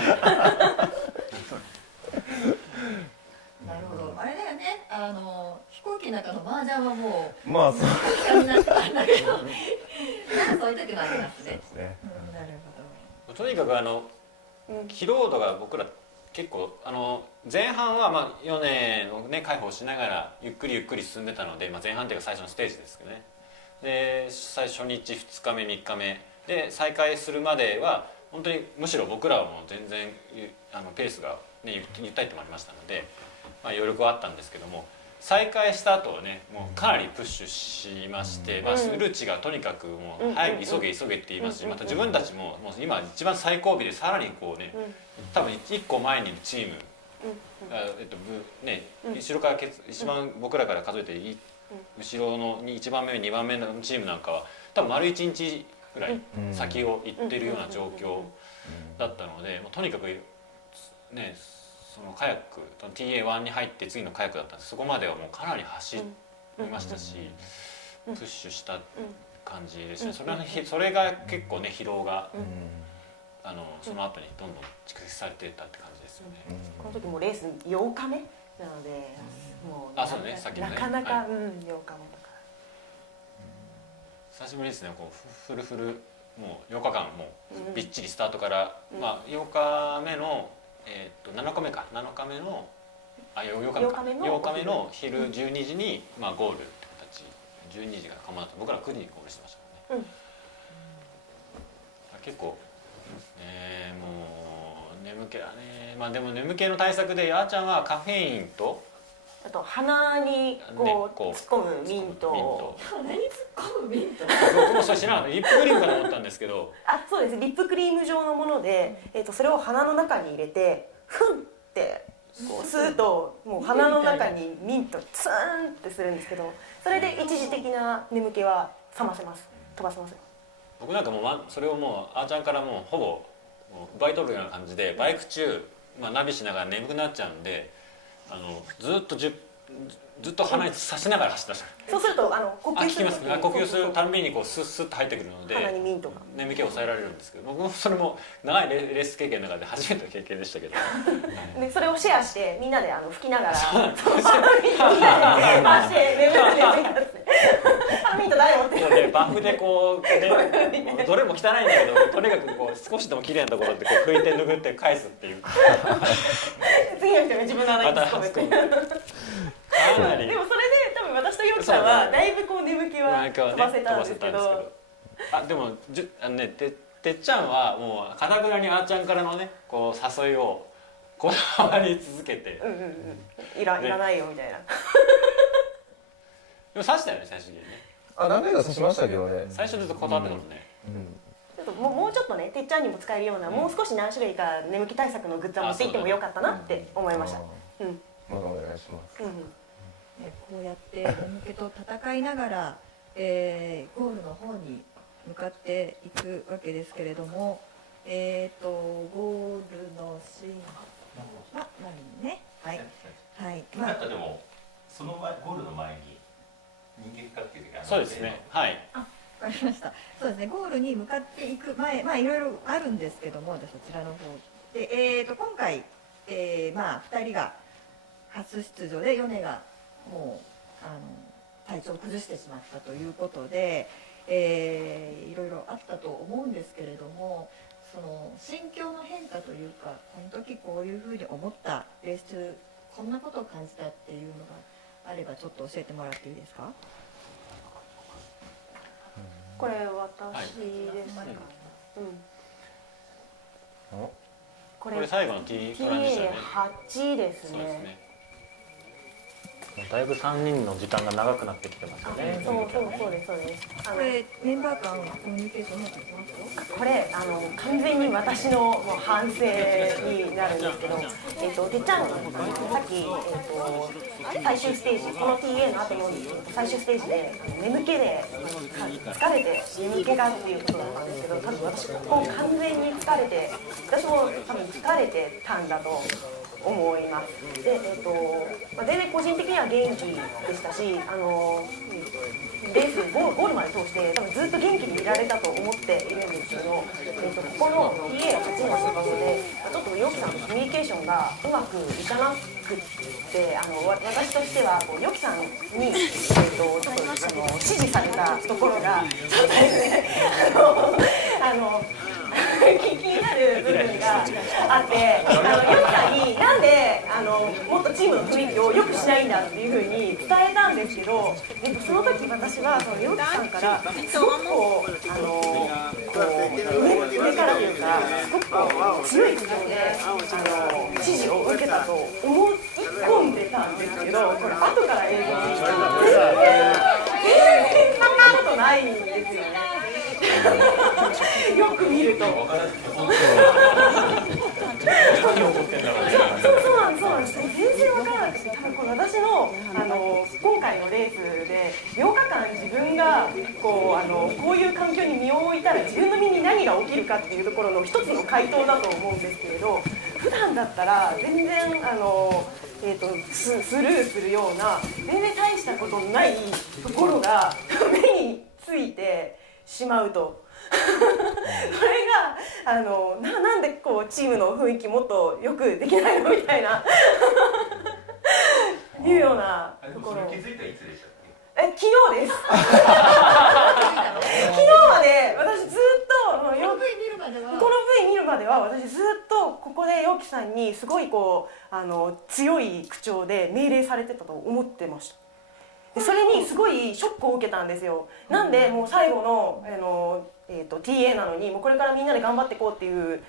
なるほど。あれだよね。飛行機の中の麻雀はもうまあそう。になったんだけど、そういう時もありますね。なるほど。とにかく疲労度が僕ら結構前半は米をね解放しながらゆっくり進んでたので、前半っていうか最初のステージですけどね。で初日2日目3日目で再開するまでは本当にむしろ僕らはもう全然ペースがねゆったりともありましたので、余力はあったんですけども、再開した後はねもうかなりプッシュしまして、ルチがとにかくもう早く急げって言いますし、また自分たちもう今一番最後尾でさらにこうね、多分1個前にいるチーム、後ろから一番僕らから数えて後ろの1番目2番目のチームなんかは多分丸1日ぐらい先を行ってるような状況だったので、とにかくねそのカヤック TA1 に入って次のカヤックだったんです。そこまではもうかなり走りましたし、プッシュした感じですね。それが結構ね疲労がその後にどんどん蓄積されていったって感じですよね。この時もレース8日目なので、もうそうね、さっきのねなかなか、8日目とか久しぶりですね。こうフルもう8日間もうびっちりスタートから、8日目の7日目か7日目の8日目の昼12時にゴールって形、12時が構わず僕ら9時にゴールしてましたもんね。結構もう眠気はね、でも眠気の対策であーちゃんはカフェインとあと鼻にこう突っ込むミント。鼻に突っ込むミント。僕もそれ知らなかった。リップクリームかと思ったんですけど。そうです。リップクリーム状のもので、それを鼻の中に入れてふんってこう吸うともう鼻の中にミントツーンってするんですけど、それで一時的な眠気は覚ませます。飛ばせます。僕なんかもうそれをもうあーちゃんからもうほぼ奪い取るような感じで、バイク中ナビしながら眠くなっちゃうんで、ずっと鼻に刺しながら走ってました。そうすると呼吸する。呼吸するたんびにこうスッスッと入ってくるので鼻にミントが眠気を抑えられるんですけど、僕もそれも長いレース経験の中で初めての経験でしたけどでそれをシェアしてみんなで吹きながらみんなで回して眠くてミント誰持ってるバフでこうどれも汚いんだけど、とにかくこう少しでも綺麗なところってこう拭いて拭って返すっていう次の人が自分の穴に突っ込むっていうでもそれで多分私とヨキさんはだいぶこう眠気は飛ばせたんですけど、でもてっちゃんはもうかたくなにあーちゃんからのねこう誘いをこだわり続けて、いらないよみたいな。でも刺したよね最終的にね。何回か刺しましたけどね。最初ずっと断ってたもんね。ちょっともうちょっとね、てっちゃんにも使えるような、もう少し何種類か眠気対策のグッズを持っていってもよかったなって思いました。まだお願いします。こうやって眠気と戦いながら、ゴールの方に向かっていくわけですけれども、ゴールのシーンは何ね、はいはい。でもそのゴールの前に人間関係がそうですね。はい。わかりました。そうですね。ゴールに向かっていく前、いろいろあるんですけども、そちらの方で、今回、2人が初出場で米がもう体調を崩してしまったということで、いろいろあったと思うんですけれども、その心境の変化というか、この時こういうふうに思った、レース中こんなことを感じたっていうのがあればちょっと教えてもらっていいですか？これ私ですね。これ最後の T トランジションね。8ですね。だいぶ3人の時間が長くなってきてますよね。そうですそうです。これメンバー間コミュニケーションうまくいきますか？これ完全に私のもう反省になるんですけど、てっちゃんさっき最終ステージ、この TA の後の最終ステージで眠気で疲れて眠気がっていうことだったんですけど、多分私ここ完全に疲れて、私も多分疲れてたんだと思います。で、全然個人的には元気でしたし、レースゴールまで通して多分ずっと元気にいられたと思っているんですけど、ここの PA が8の仕事でちょっとヨキさんとコミュニケーションがうまくいかなくって、私としてはヨキさんに、ちょっと指示されたところがちょっとですね気になる部分があって、ヨキさんになんでもっとチームの雰囲気を良くしないんだっていうふうに伝えたんですけど、その時私はそのヨキさんからすごく上からというかすごく強い口調で指示を受けたと思い込んでたんですけど、これ後から映像に聞くと全然そんなことないんですよね。よく見るとそうなんです。全然わからなくて、多分この私の今回のレースで8日間自分がこういう環境に身を置いたら自分の身に何が起きるかっていうところの一つの回答だと思うんですけれど、普段だったら全然スルーするような全然大したことのないところが目についてしまうとそれがなんでこうチームの雰囲気もっとよくできないのみたいないうようなところ。気づいたいつでしたっ昨日です昨日まで私ずっとこの V 見るまでは私ずっとここでヨキさんにすごいこう強い口調で命令されてたと思ってました。でそれにすごいショックを受けたんですよ。なんでもう最後のTA なのにもうこれからみんなで頑張っていこうっていう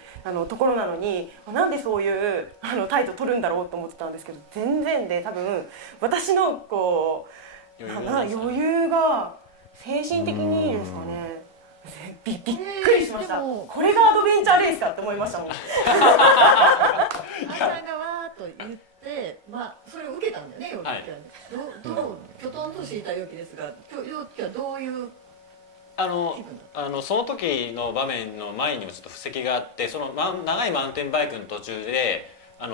ところなのになんでそういう態度取るんだろうと思ってたんですけど、全然で多分私のこう余裕が精神的にですかね、びっくりしました。これがアドベンチャーレースかって思いましたもん。あいさんがわーっと言ってそれを受けたんだよね、ヨキは。どうきょとんとしていたヨキですが、ヨキはどういうその時の場面の前にもちょっと布石があって、その長いマウンテンバイクの途中で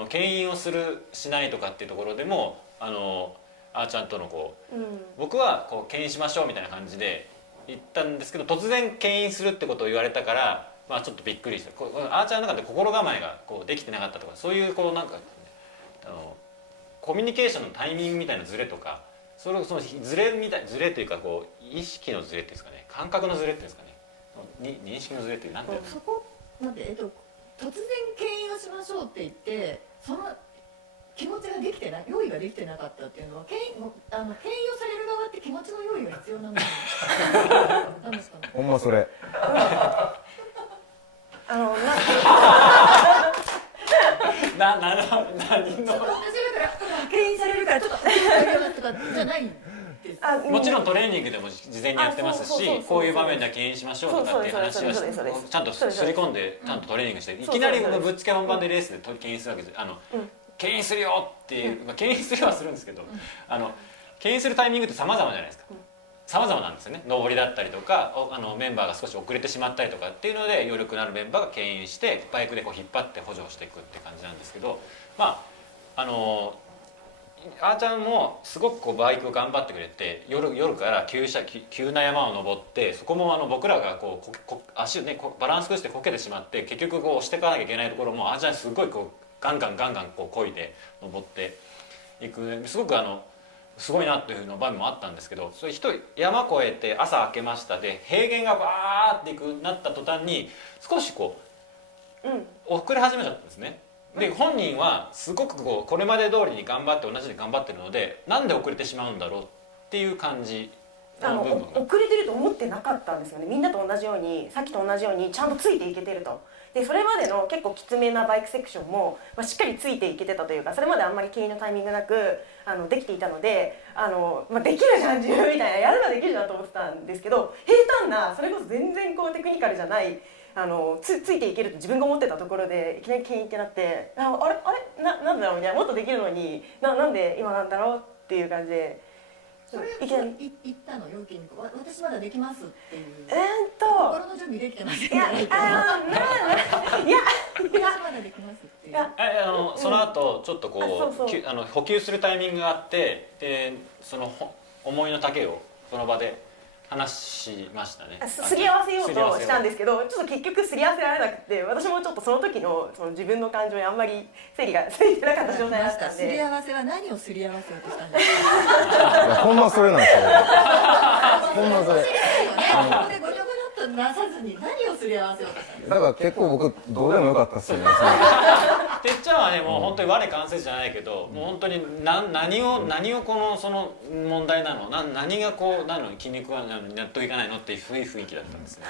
牽引をするしないとかっていうところでもあーちゃんとの僕は牽引しましょうみたいな感じで言ったんですけど、突然牽引するってことを言われたから、ちょっとびっくりした。あーちゃんの中で心構えができてなかったとか、そういうなんかコミュニケーションのタイミングみたいなズレとか、そのズレというか意識のズレっていうんですかね、感覚のズレっていうんですかね、認識のズレってなんていうの？そこなんで突然牽引をしましょうって言ってその気持ちができてない、用意ができてなかったっていうのは牽引をされる側って気持ちの用意が必要なのなんですかね。ほんまそれ。何の牽引されるからちょっととかじゃないんです。もちろんトレーニングでも事前にやってますし、こういう場面では牽引しましょうとかっていう話はちゃんとすり込んでちゃんとトレーニングして、いきなりぶっつけ本番でレースで牽引するわけで牽引するよっていう、牽引するはするんですけど、牽引するタイミングって様々じゃないですか。様々なんですよね。上りだったりとかメンバーが少し遅れてしまったりとかっていうので余力のあるメンバーが牽引してバイクで引っ張って補助していくって感じなんですけど、あーちゃんもすごくバイクを頑張ってくれて、夜から急な山を登って、そこも僕らが足をねバランス崩してこけてしまって結局押していかなきゃいけないところもあーちゃんすごいガンガン漕いで登っていく、すごくすごいなっていうの場面もあったんですけど、それ山越えて朝明けましたで平原がバーってなった途端に少し遅れ始めちゃったんですね。で本人はすごくこれまで通りに頑張って同じように頑張ってるので、なんで遅れてしまうんだろうっていう感じの部分が遅れてると思ってなかったんですよね。みんなと同じように、さっきと同じようにちゃんとついていけてると。でそれまでの結構きつめなバイクセクションも、しっかりついていけてたというか、それまであんまり牽引のタイミングなくできていたのでできるじゃん自分みたいな、やればできるじゃんと思ってたんですけど、平坦なそれこそ全然こうテクニカルじゃないついていけると自分が思ってたところでいきなり牽引ってなって、あれなんだろうみたいな、もっとできるのになんで今なんだろうっていう感じで。それ言ったの陽気に私まだできますっていう心の準備できてませんね。いや私まだできますっていう。その後ちょっとこう補給するタイミングがあって、でその思いの丈をその場で話しましたね。すり合わせようとしたんですけど、ちょっと結局すり合わせられなくて、私もちょっとその時の自分の感情にあんまり整理がついてなかった状態だったんで。すり合わせは何をすり合わせようとしたんですか？いやほんまそれなんですよ。ほんまそれ。ここでごちゃごちゃっとなさずに何をすり合わせようとしたんですか？だから結構僕どうでもよかったっすよね。てっちゃんはね、もう本当に我関せずじゃないけど、もう本当に何をその問題なの、何がこうなのに筋肉が納得いかないのっていう雰囲気だったんですね。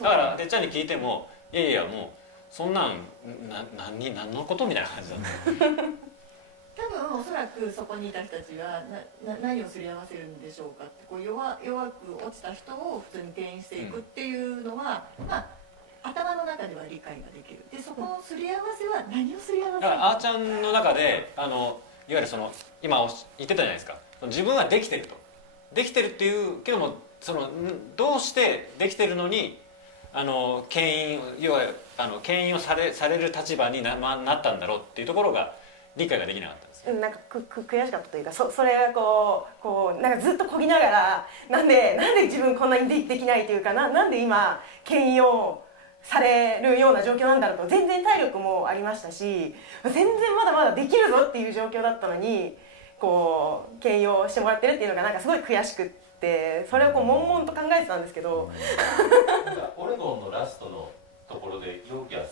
だからてっちゃんに聞いても、いやいやもうそんなん何のことみたいな感じだった。多分おそらくそこにいた人たちは何をすり合わせるんでしょうかって、こう弱く落ちた人を普通に牽引していくっていうのは、頭の中では理解ができる。でそこのすり合わせは何をすり合わせるの？だからあーちゃんの中でいわゆる今言ってたじゃないですか、自分はできてると、できてるっていうけども、どうしてできてるのに牽引をされる立場になったんだろうっていうところが理解ができなかったんですよ。なんか悔しかったというか、それがこうなんかずっとこぎながら、なんで自分こんなにできないというか、なんで今牽引をされるような状況なんだろうと。全然体力もありましたし、全然まだまだできるぞっていう状況だったのに、こう牽引をしてもらってるっていうのがなんかすごい悔しくって、それをこう悶々と考えてたんですけど、オレゴンのラストのところで陽気が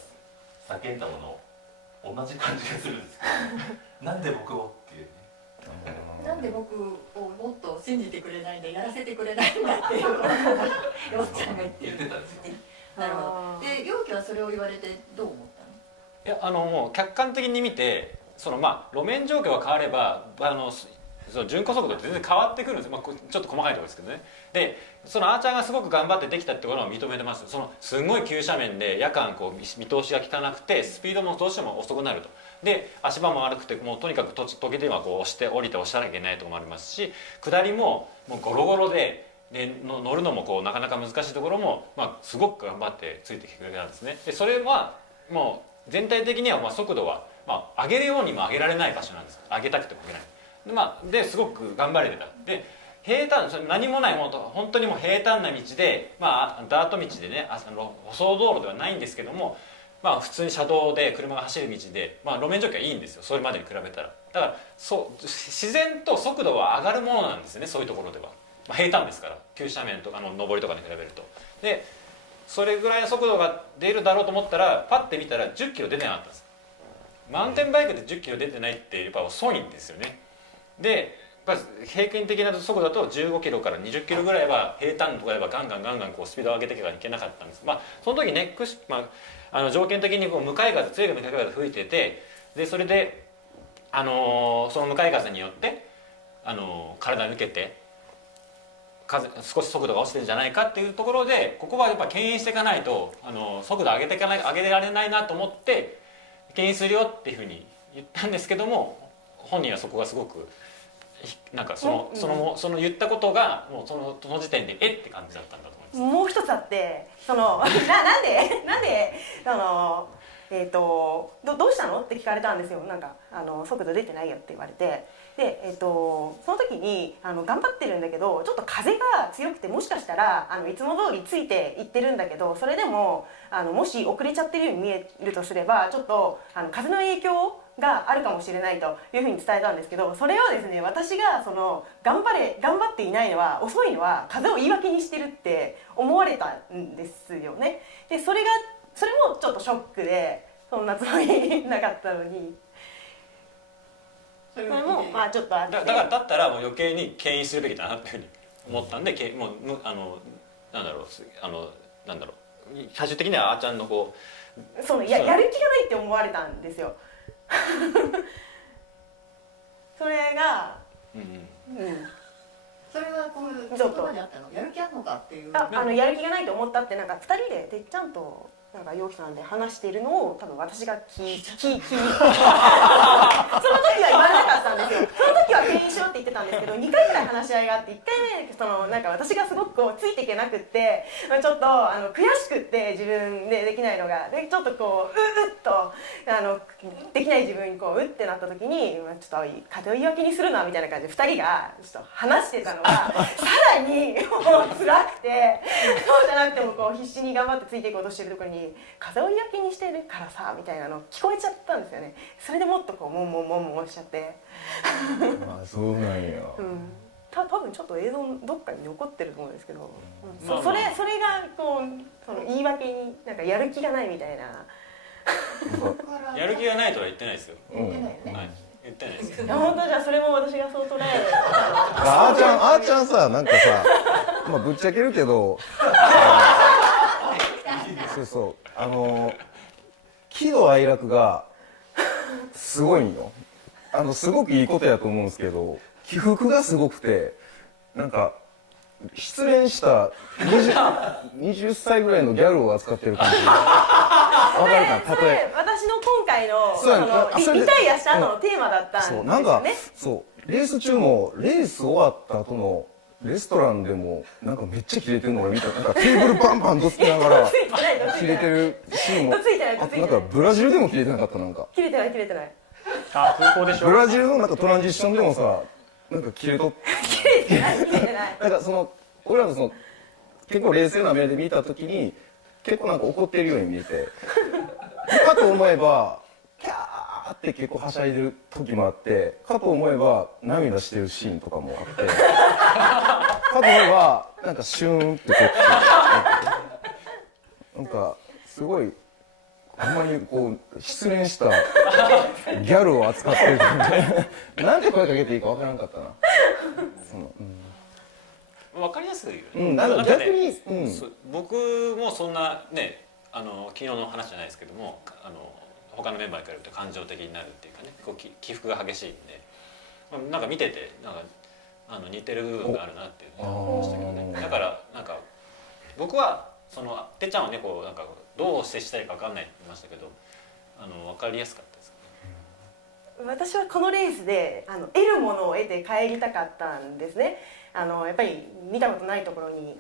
叫んだもの同じ感じがするんですけどなんで僕をっていうね、なんで僕をもっと信じてくれないんだ、やらせてくれないんだっていうよっちゃんが言ってたんですよ。なるほど。で陽気はそれを言われてどう思ったの？いやもう客観的に見て、路面状況が変われば巡航速度って全然変わってくるんですよ。ちょっと細かいところですけどね。であーちゃんがすごく頑張ってできたってことは認めてます。すごい急斜面で夜間見通しが効かなくて、スピードもどうしても遅くなると。で足場も悪くて、もうとにかく時々はこう押して降りて押さなきゃいけないところもありますし、下りももうゴロゴロで乗るのもなかなか難しいところも、すごく頑張ってついてきてくれたんですね。でそれはもう全体的には速度は上げるようにも上げられない場所なんです。上げたくても上げない。ですごく頑張れてた。で平坦、何もない本当にもう平坦な道で、ダート道でね、舗装道路ではないんですけども、普通に車道で車が走る道で、路面状況はいいんですよ、それまでに比べたら。だから自然と速度は上がるものなんですね、そういうところでは。平坦ですから、急斜面とか上りとかに比べると。でそれぐらいの速度が出るだろうと思ったら、パッて見たら10キロ出てなかったんです。マウンテンバイクで10キロ出てないってやっぱ遅いんですよね。でやっぱ平均的な速度だと15キロから20キロぐらいは平坦とかではガンガンこうスピードを上げていけばいけなかったんです。その時ね、条件的に強い向かい風が吹いてて、でそれで、その向かい風によって体抜けて少し速度が落ちてるんじゃないかっていうところで、ここはやっぱ牽引していかないと速度上げられないなと思って牽引するよっていうふうに言ったんですけども、本人はそこがすごくなんかその言ったことがもうその時点でって感じだったんだと思います。もう一つあって、なんでどうしたのって聞かれたんですよ。なんか速度出てないよって言われて、でその時に頑張ってるんだけど、ちょっと風が強くて、もしかしたらいつも通りついていってるんだけど、それでももし遅れちゃってるように見えるとすれば、ちょっと風の影響があるかもしれないというふうに伝えたんですけど、それをですね、私が頑張っていないのは、遅いのは風を言い訳にしてるって思われたんですよね。でそれもちょっとショックで、そんなつもりなかったのに。それもちょっとあって、だったらもう余計に牽引するべきだなっていうふうに思ったんで、なんだろう最終的にはあーちゃんのやる気がないって思われたんですよそれがそれはこうちょっと言葉であったの、やる気あるのかっていう。やる気がないと思ったってなんか2人でてっちゃんとなんか陽気さんで話しているのを多分私が聞いその時は言われなかったんですよ。その時は敬遠しようって言ってたんですけど、2回ぐらい話し合いがあって、1回目なんか私がすごくこうついていけなくって、ちょっと悔しくって自分でできないのがでちょっとこううっとできない自分にこううってなった時にちょっと風を言い訳にするなみたいな感じで2人がちょっと話してたのがさらにもう辛くて、そうじゃなくてもこう必死に頑張ってついていこうとしてるところに風を言い訳にしてるからさみたいなの聞こえちゃったんですよね。それでもっとこうモンモンモンモンしちゃってあ、そうなんや、多分ちょっと映像どっかに残ってると思うんですけど、まあそれがこうその言い訳になんかやる気がないみたいなやる気がないとは言ってないですよ。言ってないよね。はい、言ってないですよ。本当じゃあそれも私がそう捉えるあーちゃんさ、なんかさ、まあぶっちゃけるけどそう喜怒哀楽がすごいんよ。すごくいいことやと思うんですけど、起伏がすごくて、なんか失恋した20歳ぐらいのギャルを扱ってる感じ。わかるかな、例え私の今回のリタイアした後のテーマだったんですよね。なんかレース中もレース終わった後のレストランでもなんかめっちゃキレてるのを見た。なんかテーブルバンバンどつきながらキレてるシーンも、あとなんかブラジルでもキレてなかった。なんか切れてないあ、空港でしょ。ブラジルのなんかトランジッションでもさ、なんかキレとってなんか俺らの結構冷静な目で見た時に結構なんか怒ってるように見えて、かと思えばキャーって結構はしゃいでる時もあって、かと思えば涙してるシーンとかもあって、かと思えばなんかシューンってこうなんかすごいほんまにこう失恋したギャルを扱ってるなんて声かけていいかわからんかったな。分かりやすいよね。なんか逆に、僕もそんなね、昨日の話じゃないですけども、他のメンバーから言うと感情的になるっていうかね、こう起伏が激しいんで、なんか見ててなんか似てる部分があるなっていうのを思いましたけどね。だからなんか僕はてっちゃんはね、こうなんかどう接したいか分かんないって言いましたけど、分かりやすかったですかね。私はこのレースで得るものを得て帰りたかったんですね。やっぱり見たことないところに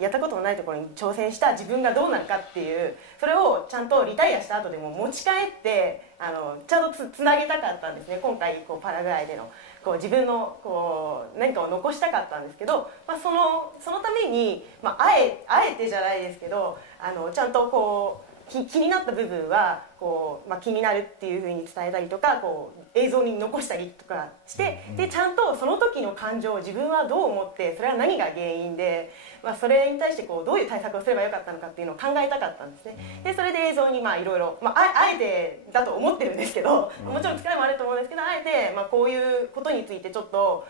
やったことのないところに挑戦した自分がどうなるかっていう、それをちゃんとリタイアした後でも持ち帰ってちゃんとつなげたかったんですね。今回パラグアイでの自分の何かを残したかったんですけど、そのために、あえてじゃないですけどちゃんと気になった部分は気になるっていうふうに伝えたりとか映像に残したりとかして、でちゃんとその時の感情を自分はどう思って、それは何が原因で、それに対してどういう対策をすればよかったのかっていうのを考えたかったんですね。でそれで映像にいろいろあえてだと思ってるんですけど、もちろん疲れもあると思うんですけど、あえてこういうことについてちょっと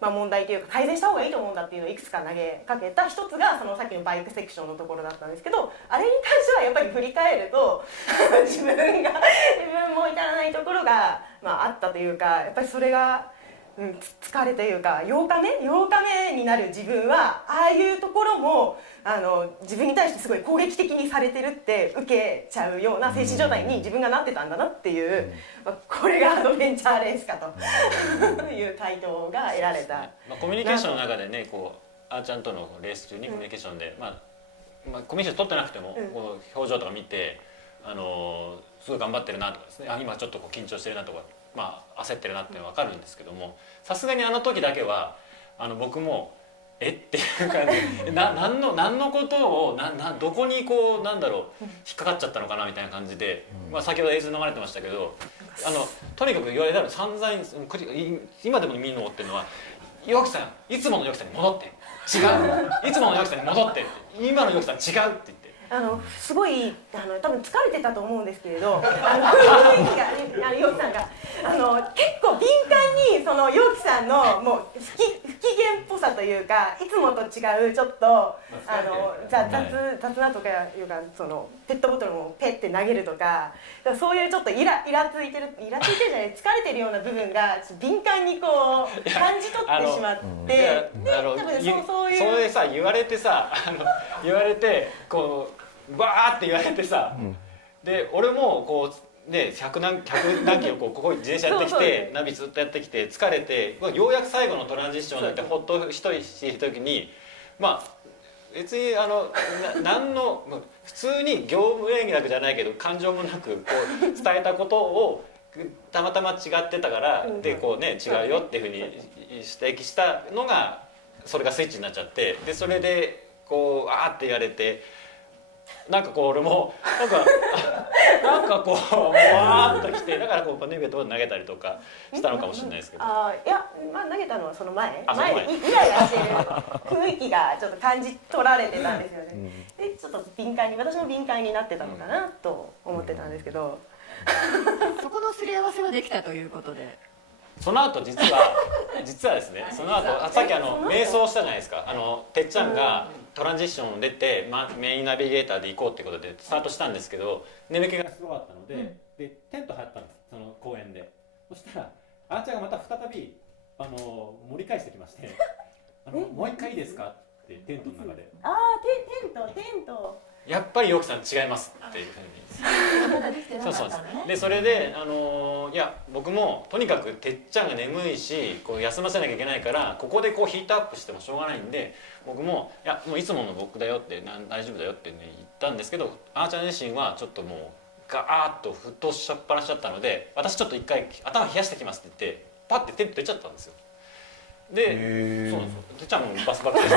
問題というか改善した方がいいと思うんだっていうのをいくつか投げかけた一つがさっきのバイクセクションのところだったんですけど、あれに関してはやっぱり振り返ると自分も至らないところが、あったというか、やっぱりそれが、疲れというか8日目になる自分はああいうところも自分に対してすごい攻撃的にされてるって受けちゃうような精神状態に自分がなってたんだなっていう、これがアドベンチャーレースかという回答が得られた。コミュニケーションの中でね、あーちゃんとのレース中にコミュニケーションで、コミュニケーション取ってなくても、表情とか見てすごい頑張ってるなとかですね、今ちょっと緊張してるなとか、焦ってるなって分かるんですけども、さすがに時だけは僕もっていう感じで何のことをどこに引っかかっちゃったのかなみたいな感じで、先ほど映像流れてましたけど、とにかく言われたら散々今でも耳に残ってるのは、ヨキさんいつものヨキさんに戻って違ういつものヨキさんに戻って今のヨキさん違うって言って。すごい多分疲れてたと思うんですけれど、雰囲気が陽気さんが結構敏感に陽気さんのもう吹き機嫌っぽさというか、いつもと違うちょっと雑なとかいうか、そのペットボトルをペッて投げるとか、そういうちょっとイラついてるじゃない、疲れてるような部分が敏感にこう感じ取ってしまって、多分そういうそれさ言われてさ言われてこうバーって言われてさ、で俺もこうね、100何キロここ自転車やってきてナビずっとやってきて疲れて、ようやく最後のトランジッションになってほっと一息している時に、まあ別に何の普通に業務連絡じゃないけど感情もなくこう伝えたことをたまたま違ってたからでこうね違うよっていうふうに指摘したのがそれがスイッチになっちゃって、でそれでこうあーって言われて。なんかこう俺もなんかこうわーっときて、だからこうパネルと投げたりとかしたのかもしれないですけど、いや、まあ投げたのはその前でイライラしてる雰囲気がちょっと感じ取られてたんですよね。でちょっと私も敏感になってたのかなと思ってたんですけど、そこのすり合わせはできたということで。その後実はですね、その後さっき瞑想したじゃないですか。てっちゃんがトランジッション出て、メインナビゲーターで行こうってことでスタートしたんですけど、眠気がすごかったので、でテント張ったんです、その公園で。そしたらあーちゃんがまた再び盛り返してきましてもう一回いいですかってテントの中で。テントやっぱりヨキさん違いますっていうふうにそうで、それでいや僕もとにかくてっちゃんが眠いしこう休ませなきゃいけないから、ここでこうヒートアップしてもしょうがないんで、僕もいやもういつもの僕だよって大丈夫だよって、ね、言ったんですけど、あーちゃん自身はちょっともうガーッと沸騰しっぱなしちゃったので、私ちょっと一回頭冷やしてきますって言ってパッてテント出ちゃったんですよ。でそうなんですよ、てっちゃんもバスバックして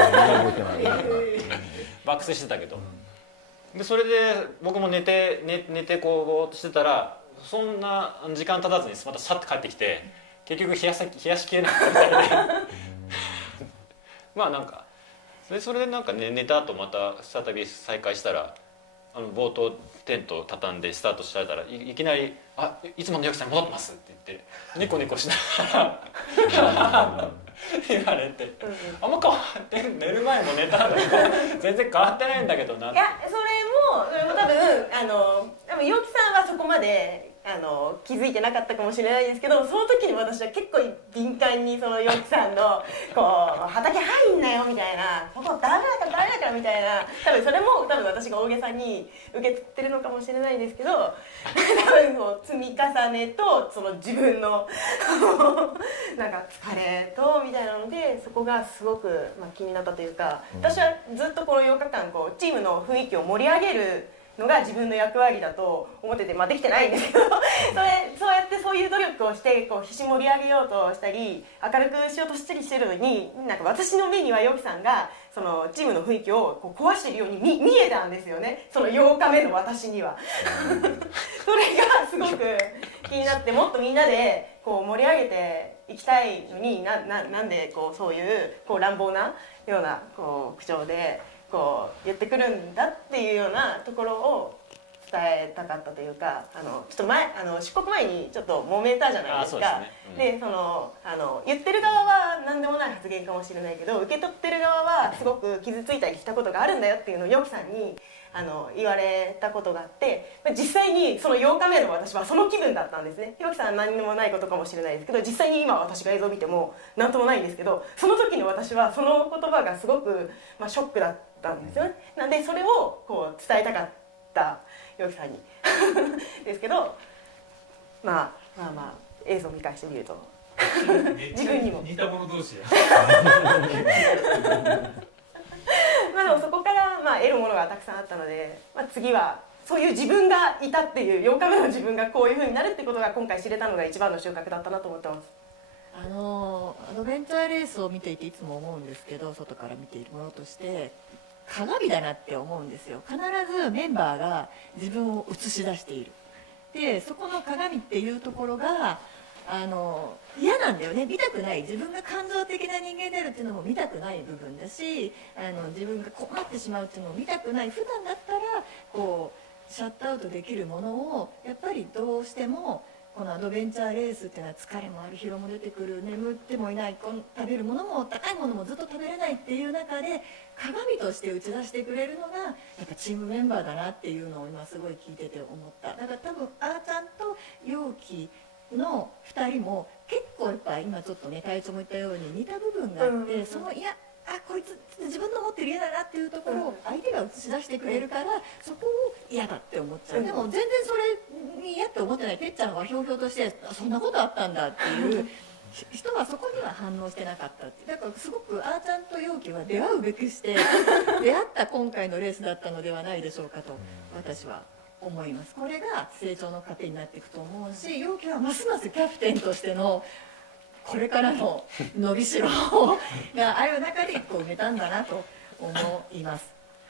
爆睡してたけど。でそれで僕も寝てこうぼーっとしてたら、そんな時間経たずにまたシャッと帰ってきて、結局冷やしきれなかったみたいでまあなんかそれでなんか、ね、寝た後また再び再開したら冒頭テントを畳んでスタートされたら いきなり「いつものヨキさん戻ってます」って言ってニコニコしながら言われて、あんま変わってる、寝る前も寝たんだけど全然変わってないんだけどな。いやそれも多分ヨキさんはそこまで気づいてなかったかもしれないですけど、その時に私は結構敏感にそのヨキさんのこう畑入んなよみたいな、ここダメだからみたいな、多分それも私が大げさに受け取ってるのかもしれないんですけど、多分こう積み重ねとその自分のなんか疲れとみたいなので、そこがすごく気になったというか、私はずっとこの8日間こうチームの雰囲気を盛り上げるのが自分の役割だと思ってて、できてないんですけどそうやってそういう努力をしてこう必死盛り上げようとしたり明るくしようとしたりしてるのに、なんか私の目にはヨキさんがそのチームの雰囲気をこう壊しているように見えたんですよね、その8日目の私にはそれがすごく気になって、もっとみんなでこう盛り上げていきたいのになんでこうそういう乱暴なようなこう口調でこう言ってくるんだっていうようなところを伝えたかったというか、ちょっと出国前にちょっと揉めたじゃないですか。で言ってる側は何でもない発言かもしれないけど、受け取ってる側はすごく傷ついたりしたことがあるんだよっていうのをヨキさんに言われたことがあって、実際にその8日目の私はその気分だったんですね。ヨキさんは何でもないことかもしれないですけど、実際に今私が映像を見ても何ともないんですけど、その時の私はその言葉がすごくショックだったんですよね。なんでそれをこう伝えたかったヨキさんにですけど、まあ映像を見返してみると自分にも似た者同士やでもそこから得るものがたくさんあったので、次はそういう自分がいたっていう、8日目の自分がこういう風になるってことが今回知れたのが一番の収穫だったなと思ってます。アドベンチャーレースを見ていていつも思うんですけど、外から見ているものとして鏡だなって思うんですよ。必ずメンバーが自分を映し出している。でそこの鏡っていうところが嫌なんだよね。見たくない、自分が感情的な人間であるっていうのも見たくない部分だし、自分が困ってしまうっていうのも見たくない。普段だったらこうシャットアウトできるものをやっぱりどうしてもこのアドベンチャーレースっていうのは疲れもある、疲労も出てくる、眠ってもいない、食べるものも高いものもずっと食べれないっていう中で鏡として打ち出してくれるのがやっぱチームメンバーだなっていうのを今すごい聞いてて思った。だから多分あーちゃんと陽気の2人も結構やっぱ今ちょっとね隊長も言ったように似た部分があって、そのこいつ自分の持ってる嫌だなっていうところを相手が映し出してくれるからそこを嫌だって思っちゃう。でも全然それに嫌って思ってないてっちゃんはひょうひょうとしてそんなことあったんだっていう人はそこには反応してなかったって。だからすごくあーちゃんと陽気は出会うべくして出会った今回のレースだったのではないでしょうかと私は思います。これが成長の糧になっていくと思うし、陽気はますますキャプテンとしてのこれからの伸びしろがある中でこう埋めたんだなと思います。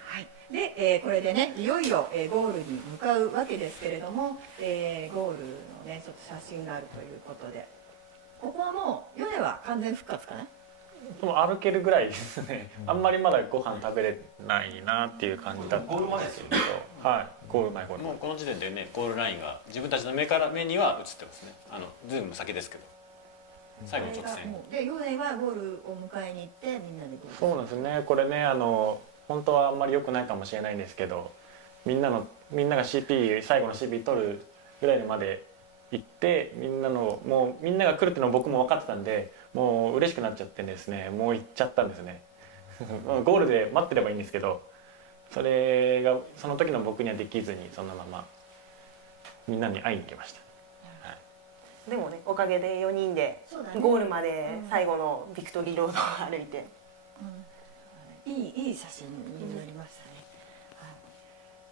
はい、で、これでねいよいよ、ゴールに向かうわけですけれども、ゴールのねちょっと写真があるということで、ここはもう米は完全復活かな。もう歩けるぐらいですね。あんまりまだご飯食べれないなっていう感じだったんですけど、はい、ゴール前もうこの時点でねゴールラインが自分たちの目には映ってますね。ずいぶん先ですけど。最後の直線で米はゴールを迎えに行ってみんなでゴール。そうなんですね。これね本当はあんまり良くないかもしれないんですけど、みんなが CP 最後の CP 取るぐらいまで行ってみんなが来るっていうのを僕も分かってたんで、もう嬉しくなっちゃってですね、もう行っちゃったんですね。ゴールで待ってればいいんですけど、それがその時の僕にはできずにそのままみんなに会いに行きました。でもねおかげで4人でゴールまで最後のビクトリーロードを歩いて、いい写真になりましたね。は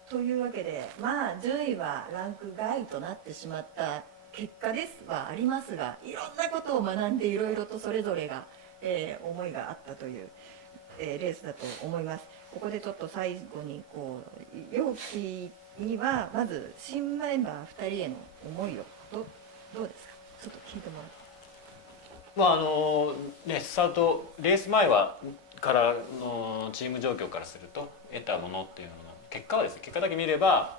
い、というわけでまあ順位はランク外となってしまった結果ですはありますが、いろんなことを学んでいろいろとそれぞれが、思いがあったというレースだと思います。ここでちょっと最後に陽気にはまず新メンバー2人への思いをどうですか、ちょっと聞いてもらって。スタートレース前からのチーム状況からすると得たものっていうのの結果はですね、結果だけ見れば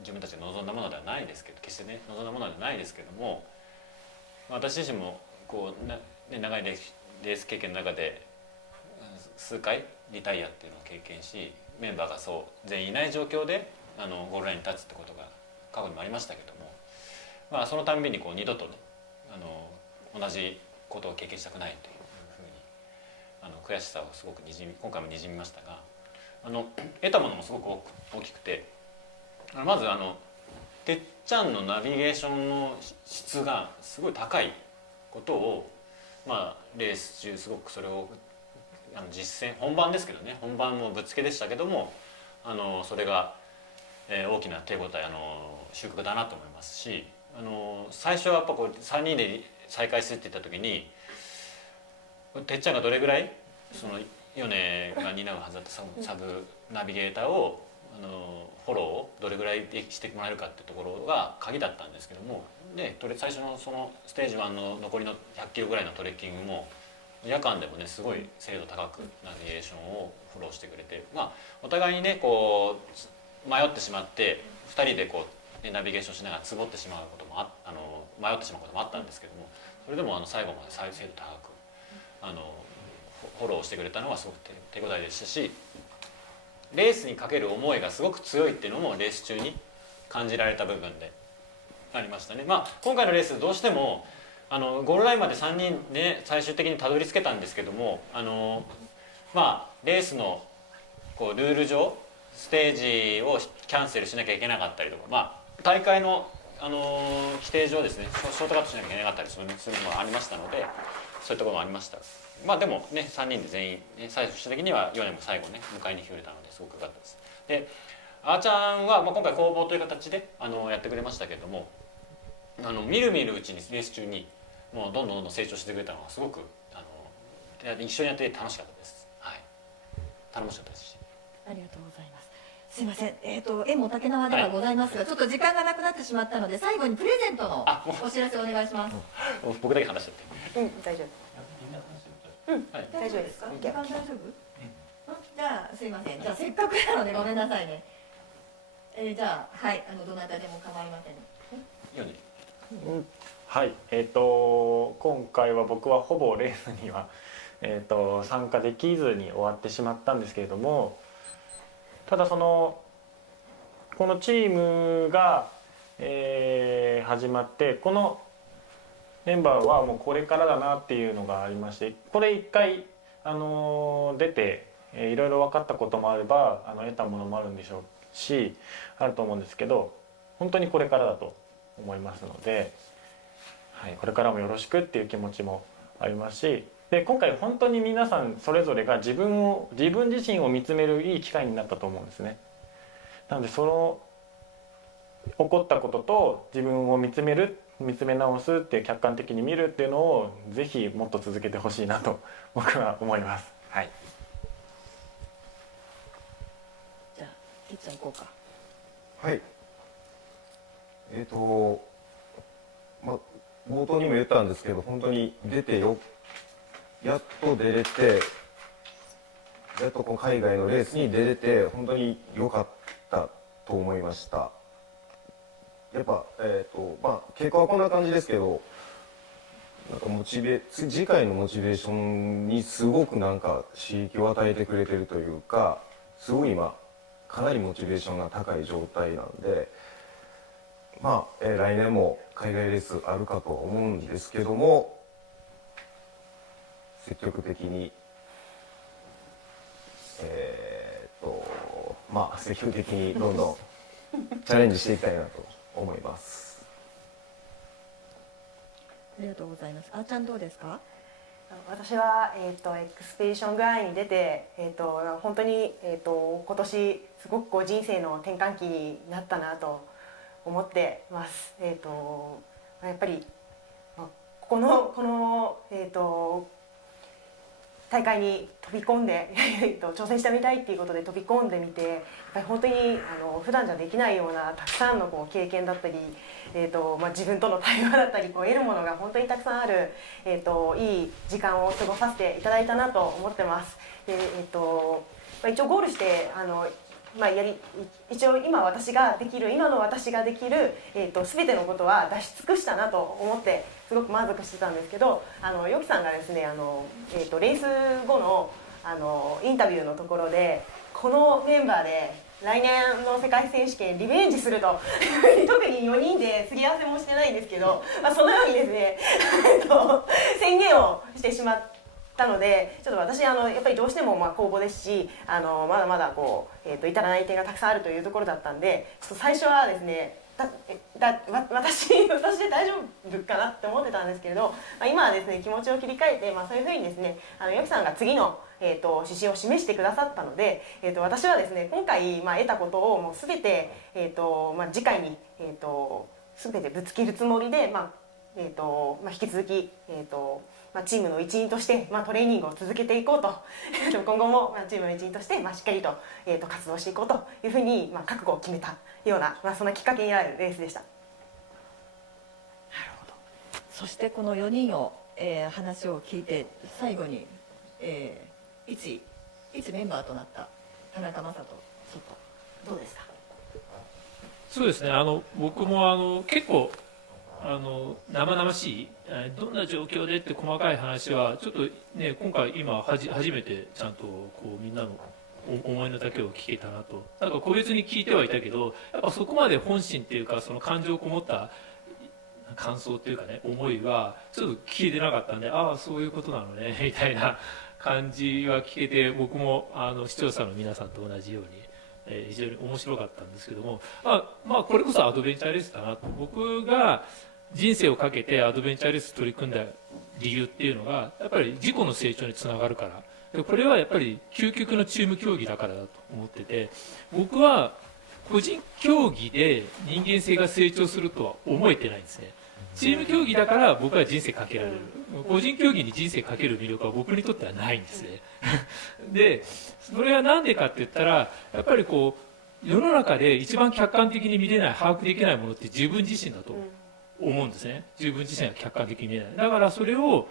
自分たちが望んだものではないですけど、決してね望んだものではないですけども、私自身も長いレース経験の中で数回リタイアっていうのを経験し、メンバーが全員いない状況でゴールラインに立つってことが過去にもありましたけども、そのたんびに二度とね同じことを経験したくないというふうに悔しさをすごく今回もにじみましたが、得たものもすごく大きくて、まずてっちゃんのナビゲーションの質がすごい高いことを、レース中すごくそれを実践、本番ですけどね、本番もぶっつけでしたけどもそれが大きな手応え収穫だなと思いますし、最初はやっぱ3人で再開するって言った時にてっちゃんがどれぐらい米が担うはずだったサブナビゲーターをフォローをどれぐらいしてもらえるかってところが鍵だったんですけども、で最初のそのステージ1の残りの100キロぐらいのトレッキングも夜間でもねすごい精度高くナビゲーションをフォローしてくれて、お互いにね迷ってしまって2人でナビゲーションしながらつぼってしまうことも迷ってしまうこともあったんですけども、それでも最後まで精度高くフォローしてくれたのはすごく手応えでしたし、レースにかける思いがすごく強いっていうのもレース中に感じられた部分でありましたね。今回のレースどうしてもゴールラインまで3人で最終的にたどり着けたんですけども、レースのルール上ステージをキャンセルしなきゃいけなかったりとか、大会の規定上ですねショートカットしなきゃいけなかったりするのもありましたので、そういうところもありました。でもね3人で全員、最終的には4年も最後ね迎えに来てくれたのですごく良かったです。であーちゃんは、今回工房という形でやってくれましたけれども、みるみるうちにレース中にもうどんどん成長してくれたのがすごく一緒にやって楽しかったです。はい、楽しかったですし。ありがとうございます。すいません、絵も竹縄ではございますが、ちょっと時間がなくなってしまったので最後にプレゼントのお知らせお願いします。僕だけ話しちゃって。大丈夫。大丈夫ですか。時間大丈夫？じゃあすいません。じゃあせっかくなのでごめんなさいね。じゃあはいどなたでも構いません。はい、今回は僕はほぼレースには、参加できずに終わってしまったんですけれども、ただこのチームが、始まってこのメンバーはもうこれからだなっていうのがありまして、これ一回、出て、いろいろ分かったこともあれば得たものもあるんでしょうしあると思うんですけど、本当にこれからだと思いますので、はい、これからもよろしくっていう気持ちもありますし、で今回本当に皆さんそれぞれが自分自身を見つめるいい機会になったと思うんですね。なのでその起こったことと自分を見つめ直すっていう客観的に見るっていうのをぜひもっと続けてほしいなと僕は思います。はい。じゃあてっちゃん行こうか。はい。冒頭にも言ったんですけど、本当にやっと出れて、やっとこの海外のレースに出れて本当に良かったと思いました。やっぱ結果はこんな感じですけど、なんか次回のモチベーションにすごくなんか刺激を与えてくれてるというか、すごい今かなりモチベーションが高い状態なんで、来年も海外レースあるかと思うんですけども、積極的に積極的にどんどんチャレンジしていきたいなと思います。ありがとうございます。あーちゃんどうですか？私は、エクスペディショングアラに出て、本当に、今年すごくこう人生の転換期になったなと思ってます。やっぱり、この大会に飛び込んで挑戦してみたいっていうことで飛び込んでみて、やっぱり本当に普段じゃできないようなたくさんのこう経験だったり、自分との対話だったり得るものが本当にたくさんある、いい時間を過ごさせていただいたなと思ってます。で一応ゴールして一応今の私ができる、全てのことは出し尽くしたなと思ってすごく満足してたんですけど、ヨキさんがですねレース後のインタビューのところで、このメンバーで来年の世界選手権リベンジすると特に4人ですり合わせもしてないんですけど、そのようにですね宣言をしてしまったので、ちょっと私やっぱりどうしても公募ですし、まだまだこう、至らない点がたくさんあるというところだったんで、ちょっと最初はですね私で大丈夫かなって思ってたんですけれど、今はですね気持ちを切り替えて、そういうふうにですねヨキさんが次の、指針を示してくださったので、私はですね今回、得たことをもう全て、次回に、全てぶつけるつもりで、引き続き、チームの一員として、トレーニングを続けていこうと今後もチームの一員として、しっかりと、活動していこうというふうに、覚悟を決めたような、そんなきっかけになるレースでした。そしてこの4人を、話を聞いて最後に、一メンバーとなった田中将人、ちょっとどうですか？そうですね、僕も結構生々しいどんな状況でって細かい話はちょっとね、今初めてちゃんとこうみんなの思いの丈を聞けたなと。なんか個別に聞いてはいたけど、やっぱそこまで本心っていうか、その感情こもった感想っていうかね、思いはちょっと聞いてなかったんで、ああそういうことなのねみたいな感じは聞けて、僕も視聴者の皆さんと同じように非常に面白かったんですけども、これこそアドベンチャーレースだなと。僕が人生をかけてアドベンチャーレース取り組んだ理由っていうのが、やっぱり自己の成長につながるから。でこれはやっぱり究極のチーム競技だからだと思ってて、僕は個人競技で人間性が成長するとは思えてないんですね。チーム競技だから僕は人生かけられる。個人競技に人生かける魅力は僕にとってはないんですね。で、それはなんでかって言ったら、やっぱりこう世の中で一番客観的に見れない、把握できないものって自分自身だと思うんですね。自分自身は客観的に見れない。だからそれを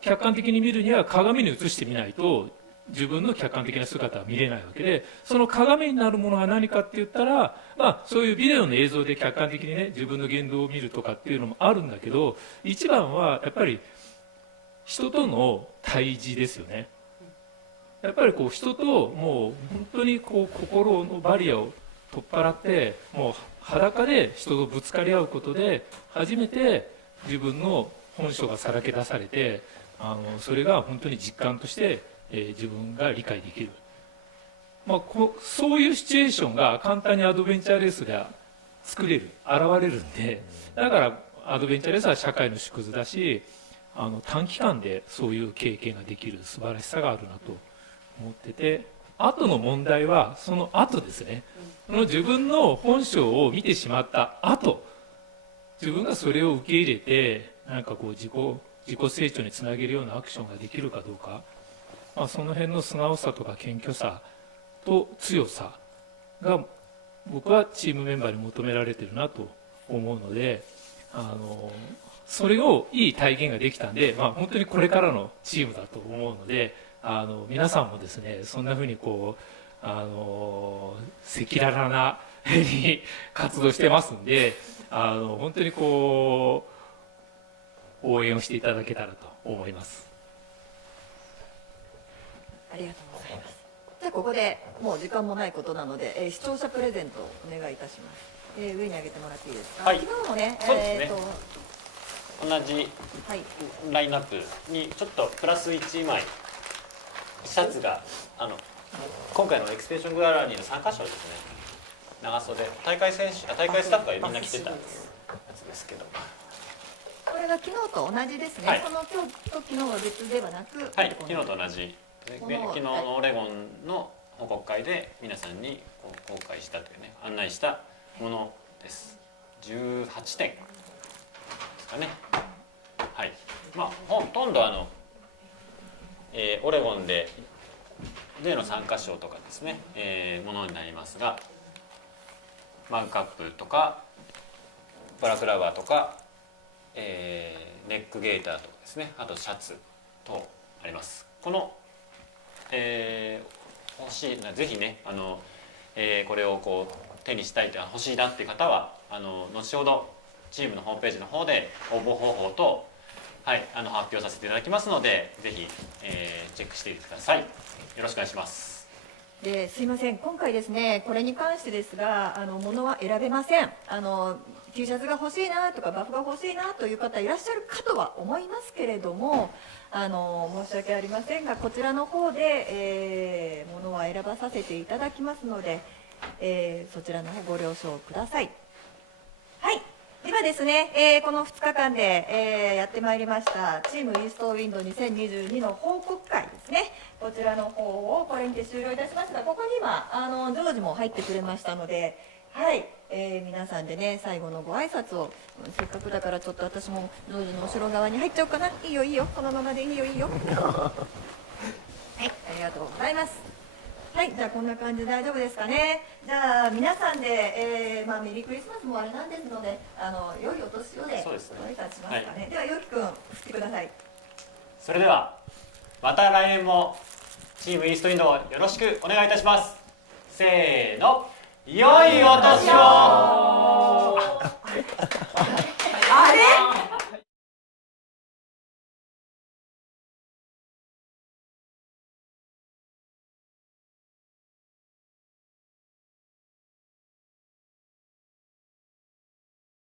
客観的に見るには鏡に映してみないと自分の客観的な姿は見れないわけで、その鏡になるものが何かって言ったら、そういうビデオの映像で客観的にね自分の言動を見るとかっていうのもあるんだけど、一番はやっぱり人との対峙ですよね。やっぱりこう人ともう本当にこう心のバリアを取っ払って、もう裸で人とぶつかり合うことで初めて自分の本性がさらけ出されて、それが本当に実感として、自分が理解できる、そういうシチュエーションが簡単にアドベンチャーレースが作れる、現れるんで、だからアドベンチャーレースは社会の縮図だし、短期間でそういう経験ができる素晴らしさがあるなと思ってて、後の問題はその後ですね。その自分の本性を見てしまった後、自分がそれを受け入れてなんかこう自己成長につなげるようなアクションができるかどうか、その辺の素直さとか謙虚さと強さが僕はチームメンバーに求められてるなと思うので、それをいい体現ができたんで、本当にこれからのチームだと思うので、皆さんもですねそんなふうにこう赤裸々なに活動してますんで、本当にこう応援をしていただけたらと思います。ありがとうございます。じゃあここでもう時間もないことなので、視聴者プレゼントをお願いいたします。上に上げてもらっていいですか。はい、昨日もね、そうですね、同じラインナップにちょっとプラス1枚シャツが今回のエクスペディショングアラニーの参加賞ですね、長袖、大会スタッフがみんな着てたやつですけど、これが昨日と同じですね。その今日と昨日は別ではなく、はい、昨日と同じ。昨日のオレゴンの報告会で皆さんに公開したというね、案内したものです。18点ですかね。はい。ほとんどオレゴンでの参加賞とかですね、ものになりますが、マグカップとかバラクラバーとか、ネックゲーターとかですね、あとシャツとあります。この欲しい、ぜひねこれをこう手にしたいと欲しいなっていう方は後ほどチームのホームページの方で応募方法と、発表させていただきますので、ぜひ、チェックしていてください。よろしくお願いします。すいません、今回ですねこれに関してですが物は選べません。T シャツが欲しいなとかバフが欲しいなという方いらっしゃるかとは思いますけれども、申し訳ありませんがこちらの方で、物は選ばさせていただきますので、そちらの方ご了承ください。はい、ではですね、この2日間で、やってまいりましたチームイーストウィンド2022の報告会ですね、こちらの方をこれにて終了いたしますが、ここにはジョージも入ってくれましたので、はい、皆さんでね最後のご挨拶を、せっかくだからちょっと私もジョージの後ろ側に入っちゃおうかな。いいよいいよ、このままでいいよいいよはい、ありがとうございます。はい、じゃあこんな感じで大丈夫ですかね。じゃあ皆さんで、メリークリスマスもあれなんですので良いお年をでご挨拶しますかね。ではよきくん振ってください。それではまた来年もチームイーストウィンドをよろしくお願いいたします。せーの、良いお年を